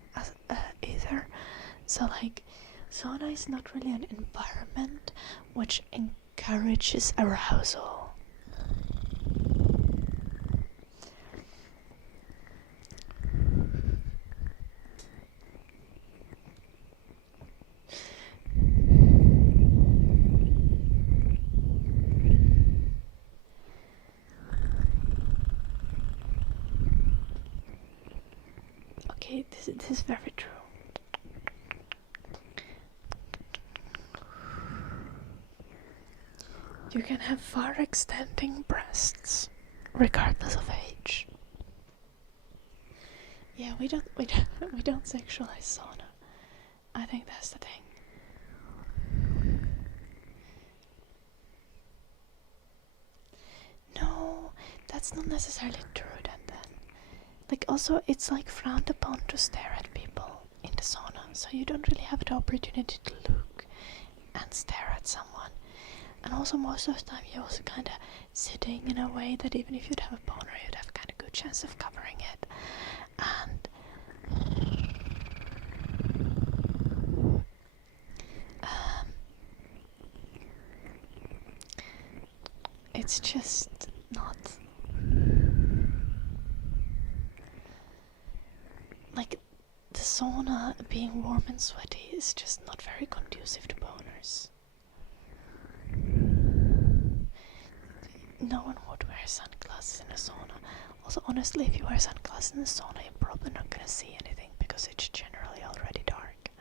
either. So like sauna is not really an environment which encourages arousal. Okay, this is very true. You can have far extending breasts regardless of age. Yeah, we don't sexualize sauna. I think that's the thing. No, that's not necessarily true then. Like also it's like frowned upon to stare at people in the sauna, so you don't really have the opportunity to look and stare at someone. And also most of the time you're also kinda sitting in a way that even if you'd have a boner, you'd have a kinda good chance of covering it. And it's just not like the sauna being warm and sweaty is just not very conducive to boners. No one would wear sunglasses in a sauna. Also, honestly, if you wear sunglasses in a sauna, you're probably not gonna see anything because it's generally already dark.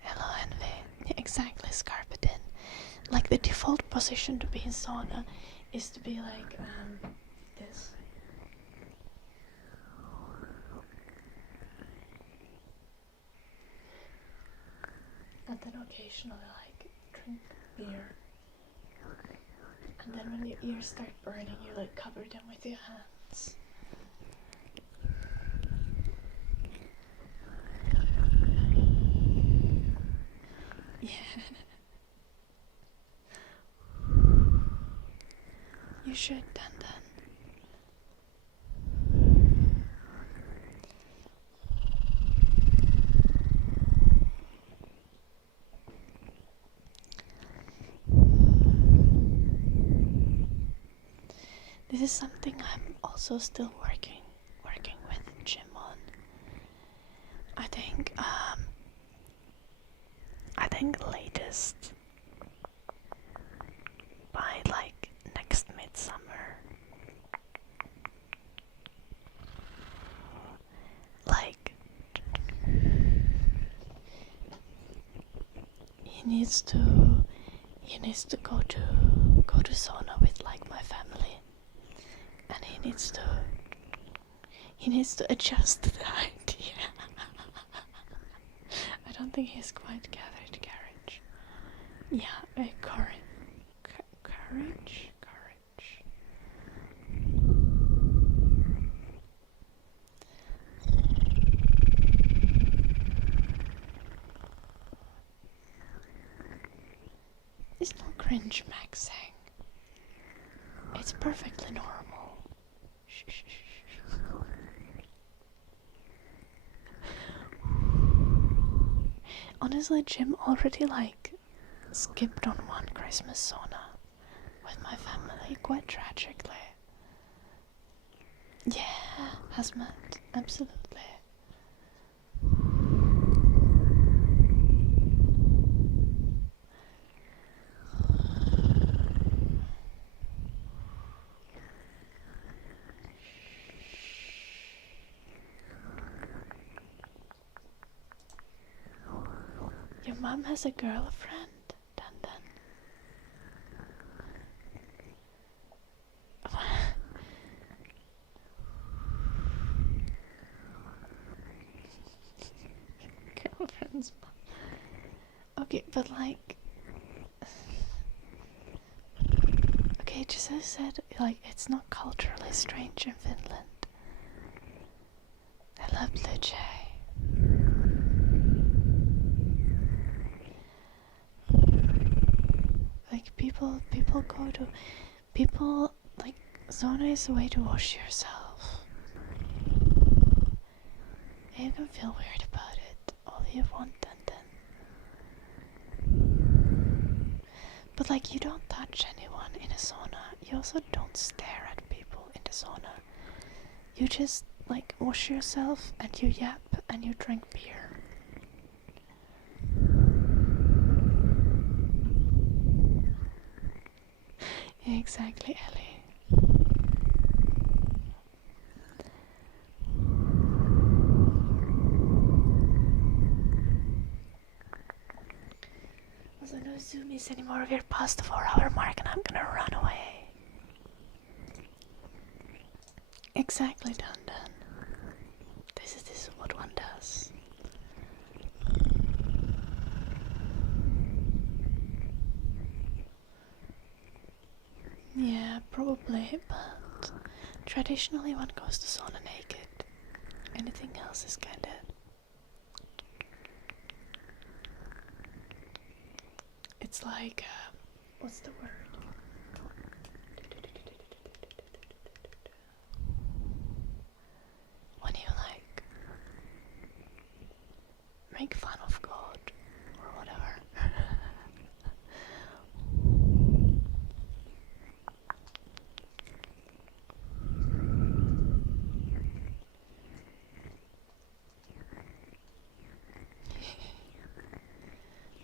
Hello, Envy. Yeah, exactly, scarf it in. Like the default position to be in sauna is to be like this. And then occasionally like drink beer. And then when your ears start burning, you like cover them with your hands. Yeah. You should, Dan. This is something I'm also still working with Jim on. I think latest by like next midsummer, like he needs to go to sauna with like my family, and he needs to adjust to the idea. I don't think he's quite gathered courage. Yeah, courage. is no cringe maxing. It's perfectly normal. Shh, shh, shh, shh. Honestly, Jim already skipped on one Christmas sauna with my family, quite tragically. Yeah, hazmat, absolutely. Your mom has a girlfriend, Dun Dun. Girlfriend's mom. Okay, but okay, just as I said, it's not culturally strange in Finland. I love Blue Jay. Sauna is a way to wash yourself. And you can feel weird about it all you want, and then. But you don't touch anyone in a sauna. You also don't stare at people in the sauna. You just wash yourself and you yap and you drink beer. Yeah, exactly, Ellie. Also, no zoomies anymore. We're past the 4-hour mark and I'm gonna run away. Exactly, Dun Dun. This is what one does. Yeah, probably, but traditionally one goes to sauna naked. Anything else is kinda... It's like, what's the word? When you make fun of God or whatever.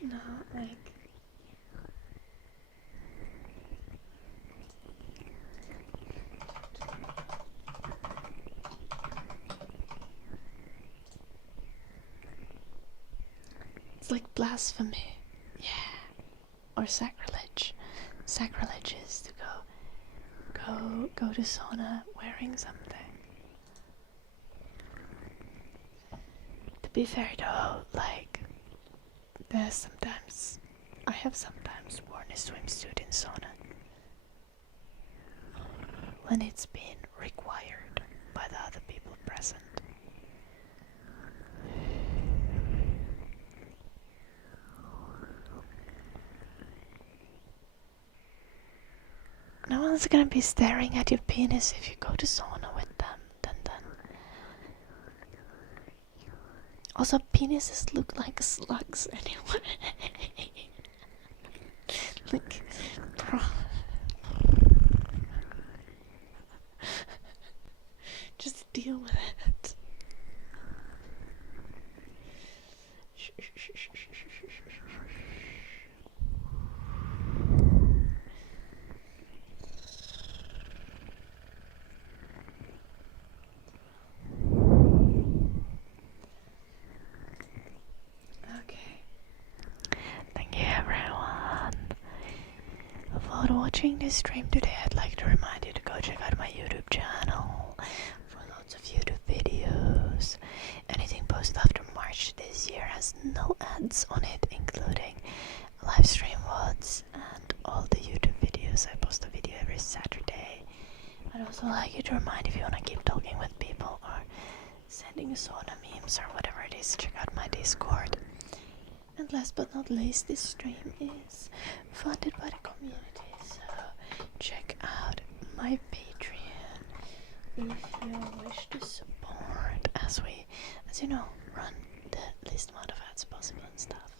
No, it's like blasphemy, yeah, or sacrilege. Sacrilege is to go to sauna wearing something. To be fair though, I have sometimes worn a swimsuit in sauna when it's been required by the other people present. No one's gonna be staring at your penis if you go to sauna with them. Then. Also, penises look like slugs anyway. Bro. Just deal with it. Okay. Thank you everyone for watching this stream today. I'd like to remind you to go check out my YouTube channel for lots of YouTube videos. Anything posted after March this year has no ads on it, including live stream VODs and all the YouTube videos. I post a video every Saturday. I'd also like you to remind, if you want to keep talking with people or sending sauna memes or whatever it is, check out my Discord. And And last but not least, this stream is funded by the community, so check out my Patreon if you wish to support as we, as you know, run the least amount of ads possible and stuff.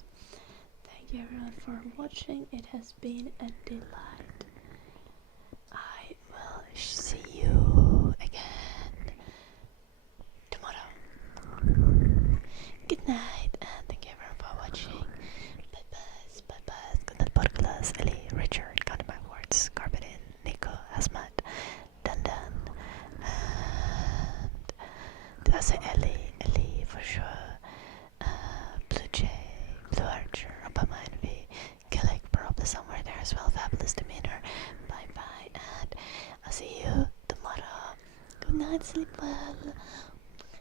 Thank you everyone for watching. It has been a delight. I will see you again tomorrow. Good night and thank you everyone for watching. Bye bye. Good night podcast. Ellie, Richard, Counting My Words, Carbidin, Nico, Asmat, Dandan, and did I say Ellie? Ellie for sure. Blue Jay, Blue Archer, Obama Envy, Gillick, probably somewhere there as well. Fabulous Demeanor. Bye bye, and I'll see you tomorrow. Good night, sleep well.